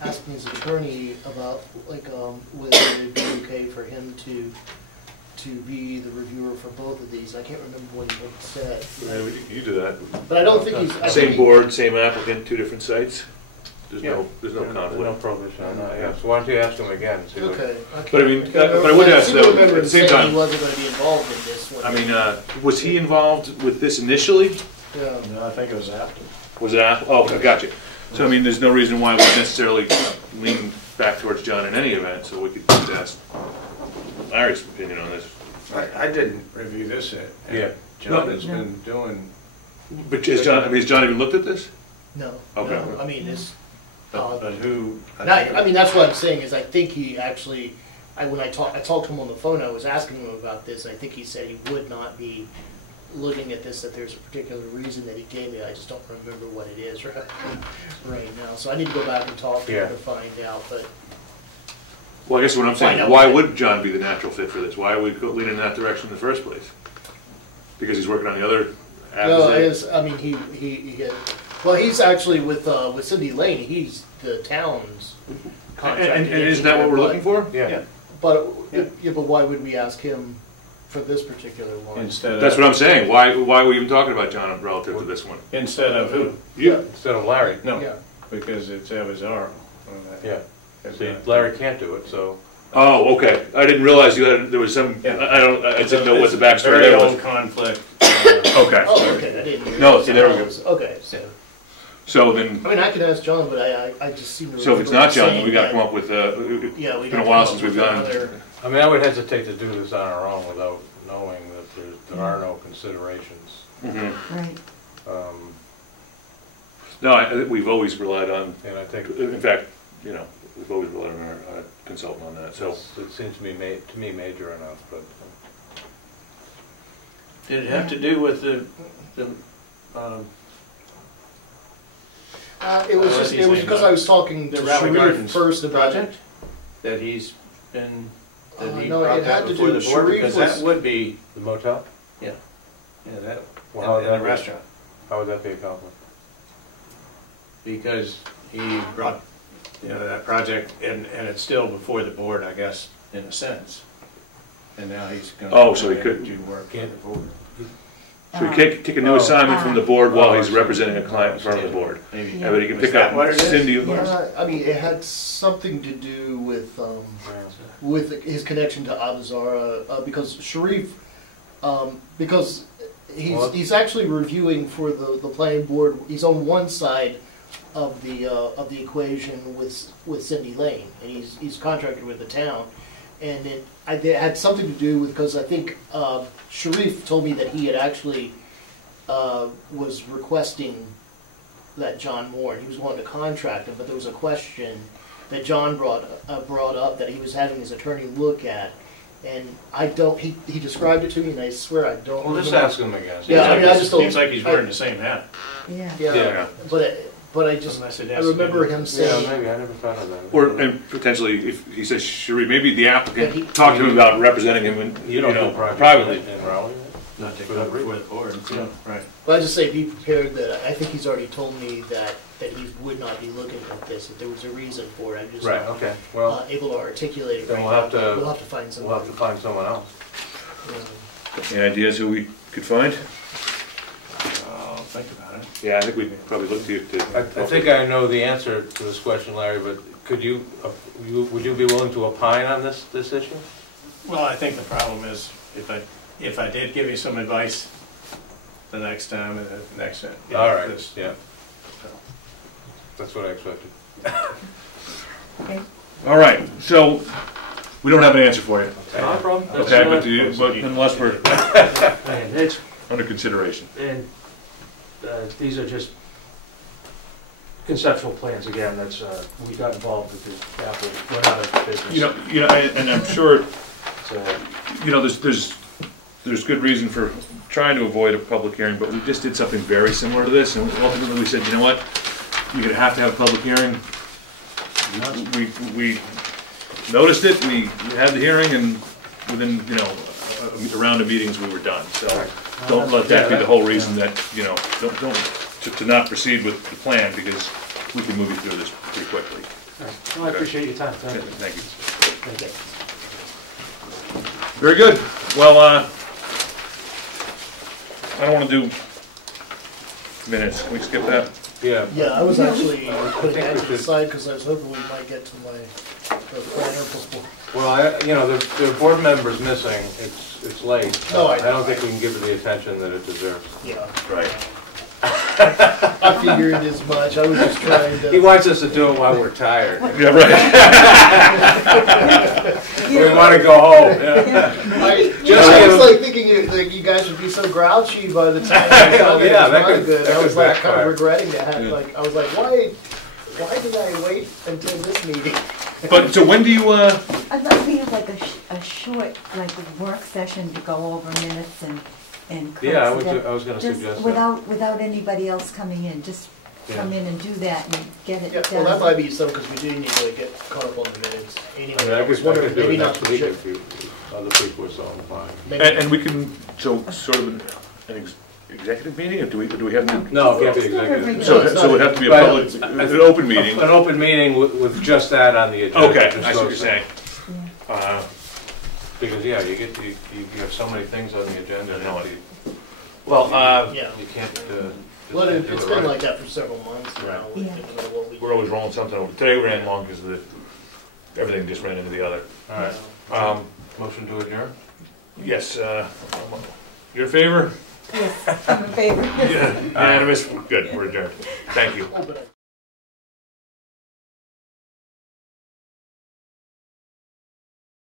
asking his attorney about whether it would be okay for him to be the reviewer for both of these. I can't remember what he had said. yeah, you do that. But I don't think he's Same board, same applicant, two different sites. There's no There's conflict. no prohibition on that, yeah. So why don't you ask him again? See what- Okay. But I mean, but I would ask I though, remember at the same him saying time, he wasn't going to be involved in this one. I mean, was he involved with this initially? Yeah. No, I think it was after. Was it after? Oh, okay, gotcha. So I mean, there's no reason why we necessarily lean back towards John in any event, so we could just ask Larry's opinion on this. I didn't review this yet. Yeah. John No. has been doing, But has John even looked at this? No. Okay. No, I mean, it's. but who? I mean, that's what I'm saying is I think he actually. When I talked to him on the phone, I was asking him about this. And I think he said he would not be looking at this. That there's a particular reason that he gave me. I just don't remember what it is right now. So I need to go back and talk to him to find out. But. Well, I guess what I'm Find saying, out why what- would John be the natural fit for this? Why would we lean in that direction in the first place? Because he's working on the other No, avenues. I mean well, he's actually with Cindy Lane. He's the town's contractor. And isn't that what we're looking for? Yeah. But but why would we ask him for this particular one? Instead of. That's what I'm saying. Why are we even talking about John relative to this one? Instead of who? You. Instead of Larry. No, Yeah. because it's Avizaro. Yeah. See, Larry can't do it, so. Oh, okay. I didn't realize there was some, Yeah. I didn't know what the backstory Very there old was. conflict. Okay. Oh, okay. I didn't. No, see, there we go. Okay, so So then, I mean, I could ask John, but I just seem to. so if it's remember not John, then saying we gotta that- come up with, Yeah, we it's been a gotta while come since up we've with done. another- I mean, I would hesitate to do this on our own without knowing that there are no considerations. Mhm. Right. No, I think we've always relied on, And I think in fact, we've always relied on our consultant on that, so. it seems to me major enough, but. Did it have to do with the It was just it was because I was talking the to Raleigh Sharif Gardens first about project that he's been, that he no, brought it had that to before do- the board? Sharif Because was- that would be, The motel? yeah, that, Well, how would in the that be- restaurant. How would that be accomplished? Because he brought, that project, and it's still before the board, I guess, in a sense. And now he's gonna. Oh, so he could- do work in the board. So we take a new assignment from the board while he's representing a client in front of the board. Maybe. Yeah, but he can Is pick that up what it is? Cindy. I mean, it had something to do with his connection to Abizara because Sharif, because he's actually reviewing for the planning board. He's on one side of the equation with Cindy Lane, and he's contracted with the town, and it had something to do with because I think Sharif told me that he had actually was requesting that John Moore, and he was wanting to contract him, but there was a question that John brought up that he was having his attorney look at, and I don't. He described it to me, and I swear I don't. Well, just remember. ask him again. Yeah, I mean, I just don't. Seems like he's wearing the same hat. Yeah. Yeah, but I just Unless it I has to do remember with- him Yeah, saying. maybe, I never thought of that. Or, and potentially, if he says Sharif, maybe the Yeah, applicant talked to him about representing him and, You don't do projects privately. in Raleigh? Not to come before the board. Yeah, right. Well, I just say be prepared that I think he's already told me that he would not be looking at this, if there was a reason for it. I'm just Right, not okay, well, able to articulate it then right we'll have now. to, We'll have to find someone. we'll have to find someone else. Any ideas who we could find? I'll think about it. Yeah, I think we could probably look to you to. I think I know the answer to this question, Larry, but could you, would you be willing to opine on this issue? Well, I think the problem is, if I did give you some advice the next time, and the next time. All right, yeah. That's what I expected. Okay. All right, so we don't have an answer for you. No problem. Okay, but unless we're And it's, under consideration. and these are just conceptual plans, again, that's, we got involved with the Apple, we're not a business. You know, and I'm sure, So, there's good reason for trying to avoid a public hearing, but we just did something very similar to this, and ultimately we said, you know what? You're gonna have to have a public hearing. We noticed it, we had the hearing, and within, a round of meetings, we were done. So don't let that be the whole reason that, to not proceed with the plan, because we can move you through this pretty quickly. well, I appreciate your time, thank you. Thank you. Thank you. Very good. Well, I don't want to do minutes. Can we skip that? Yeah. Yeah, I was actually putting that to the side because I was hoping we might get to the planner before. Well, there are board members missing. It's late. No, I don't think we can give it the attention that it deserves. Yeah. Right. I figured as much. I was just trying to. He wants us to do it while we're tired. Yeah, right. We want to go home. Yeah. I was like thinking you guys would be so grouchy by the time. Yeah, that could good. I was like kind backfire. of regretting that. Like I was like, why did I wait until this meeting? But so when do you? I'd like to have like a short, like work session to go over minutes and. Yeah, I was going to just suggest without anybody else coming in, just come in and do that and get it Yeah, done. well, that might be some because we do need to get caught up on the minutes. Anyway, I I was could wondering do maybe it not next week if other people are so inclined. And we can sort of an executive meeting, or do we have? No, it can't be executive. So it would have to be a public, an open meeting. An open meeting with just that on the agenda. Okay, just I see what those you're saying. Because you have so many things on the agenda. Well, yeah. You can't. Well, it's been like that for several months now. Right. We don't know what we We're always rolling something over. Today we ran long because everything just ran into the other. All right. Motion to adjourn? Yes. You're in favor? Yes, I'm in favor. Yeah. Unanimous? Good, we're adjourned. Thank you. Oh, but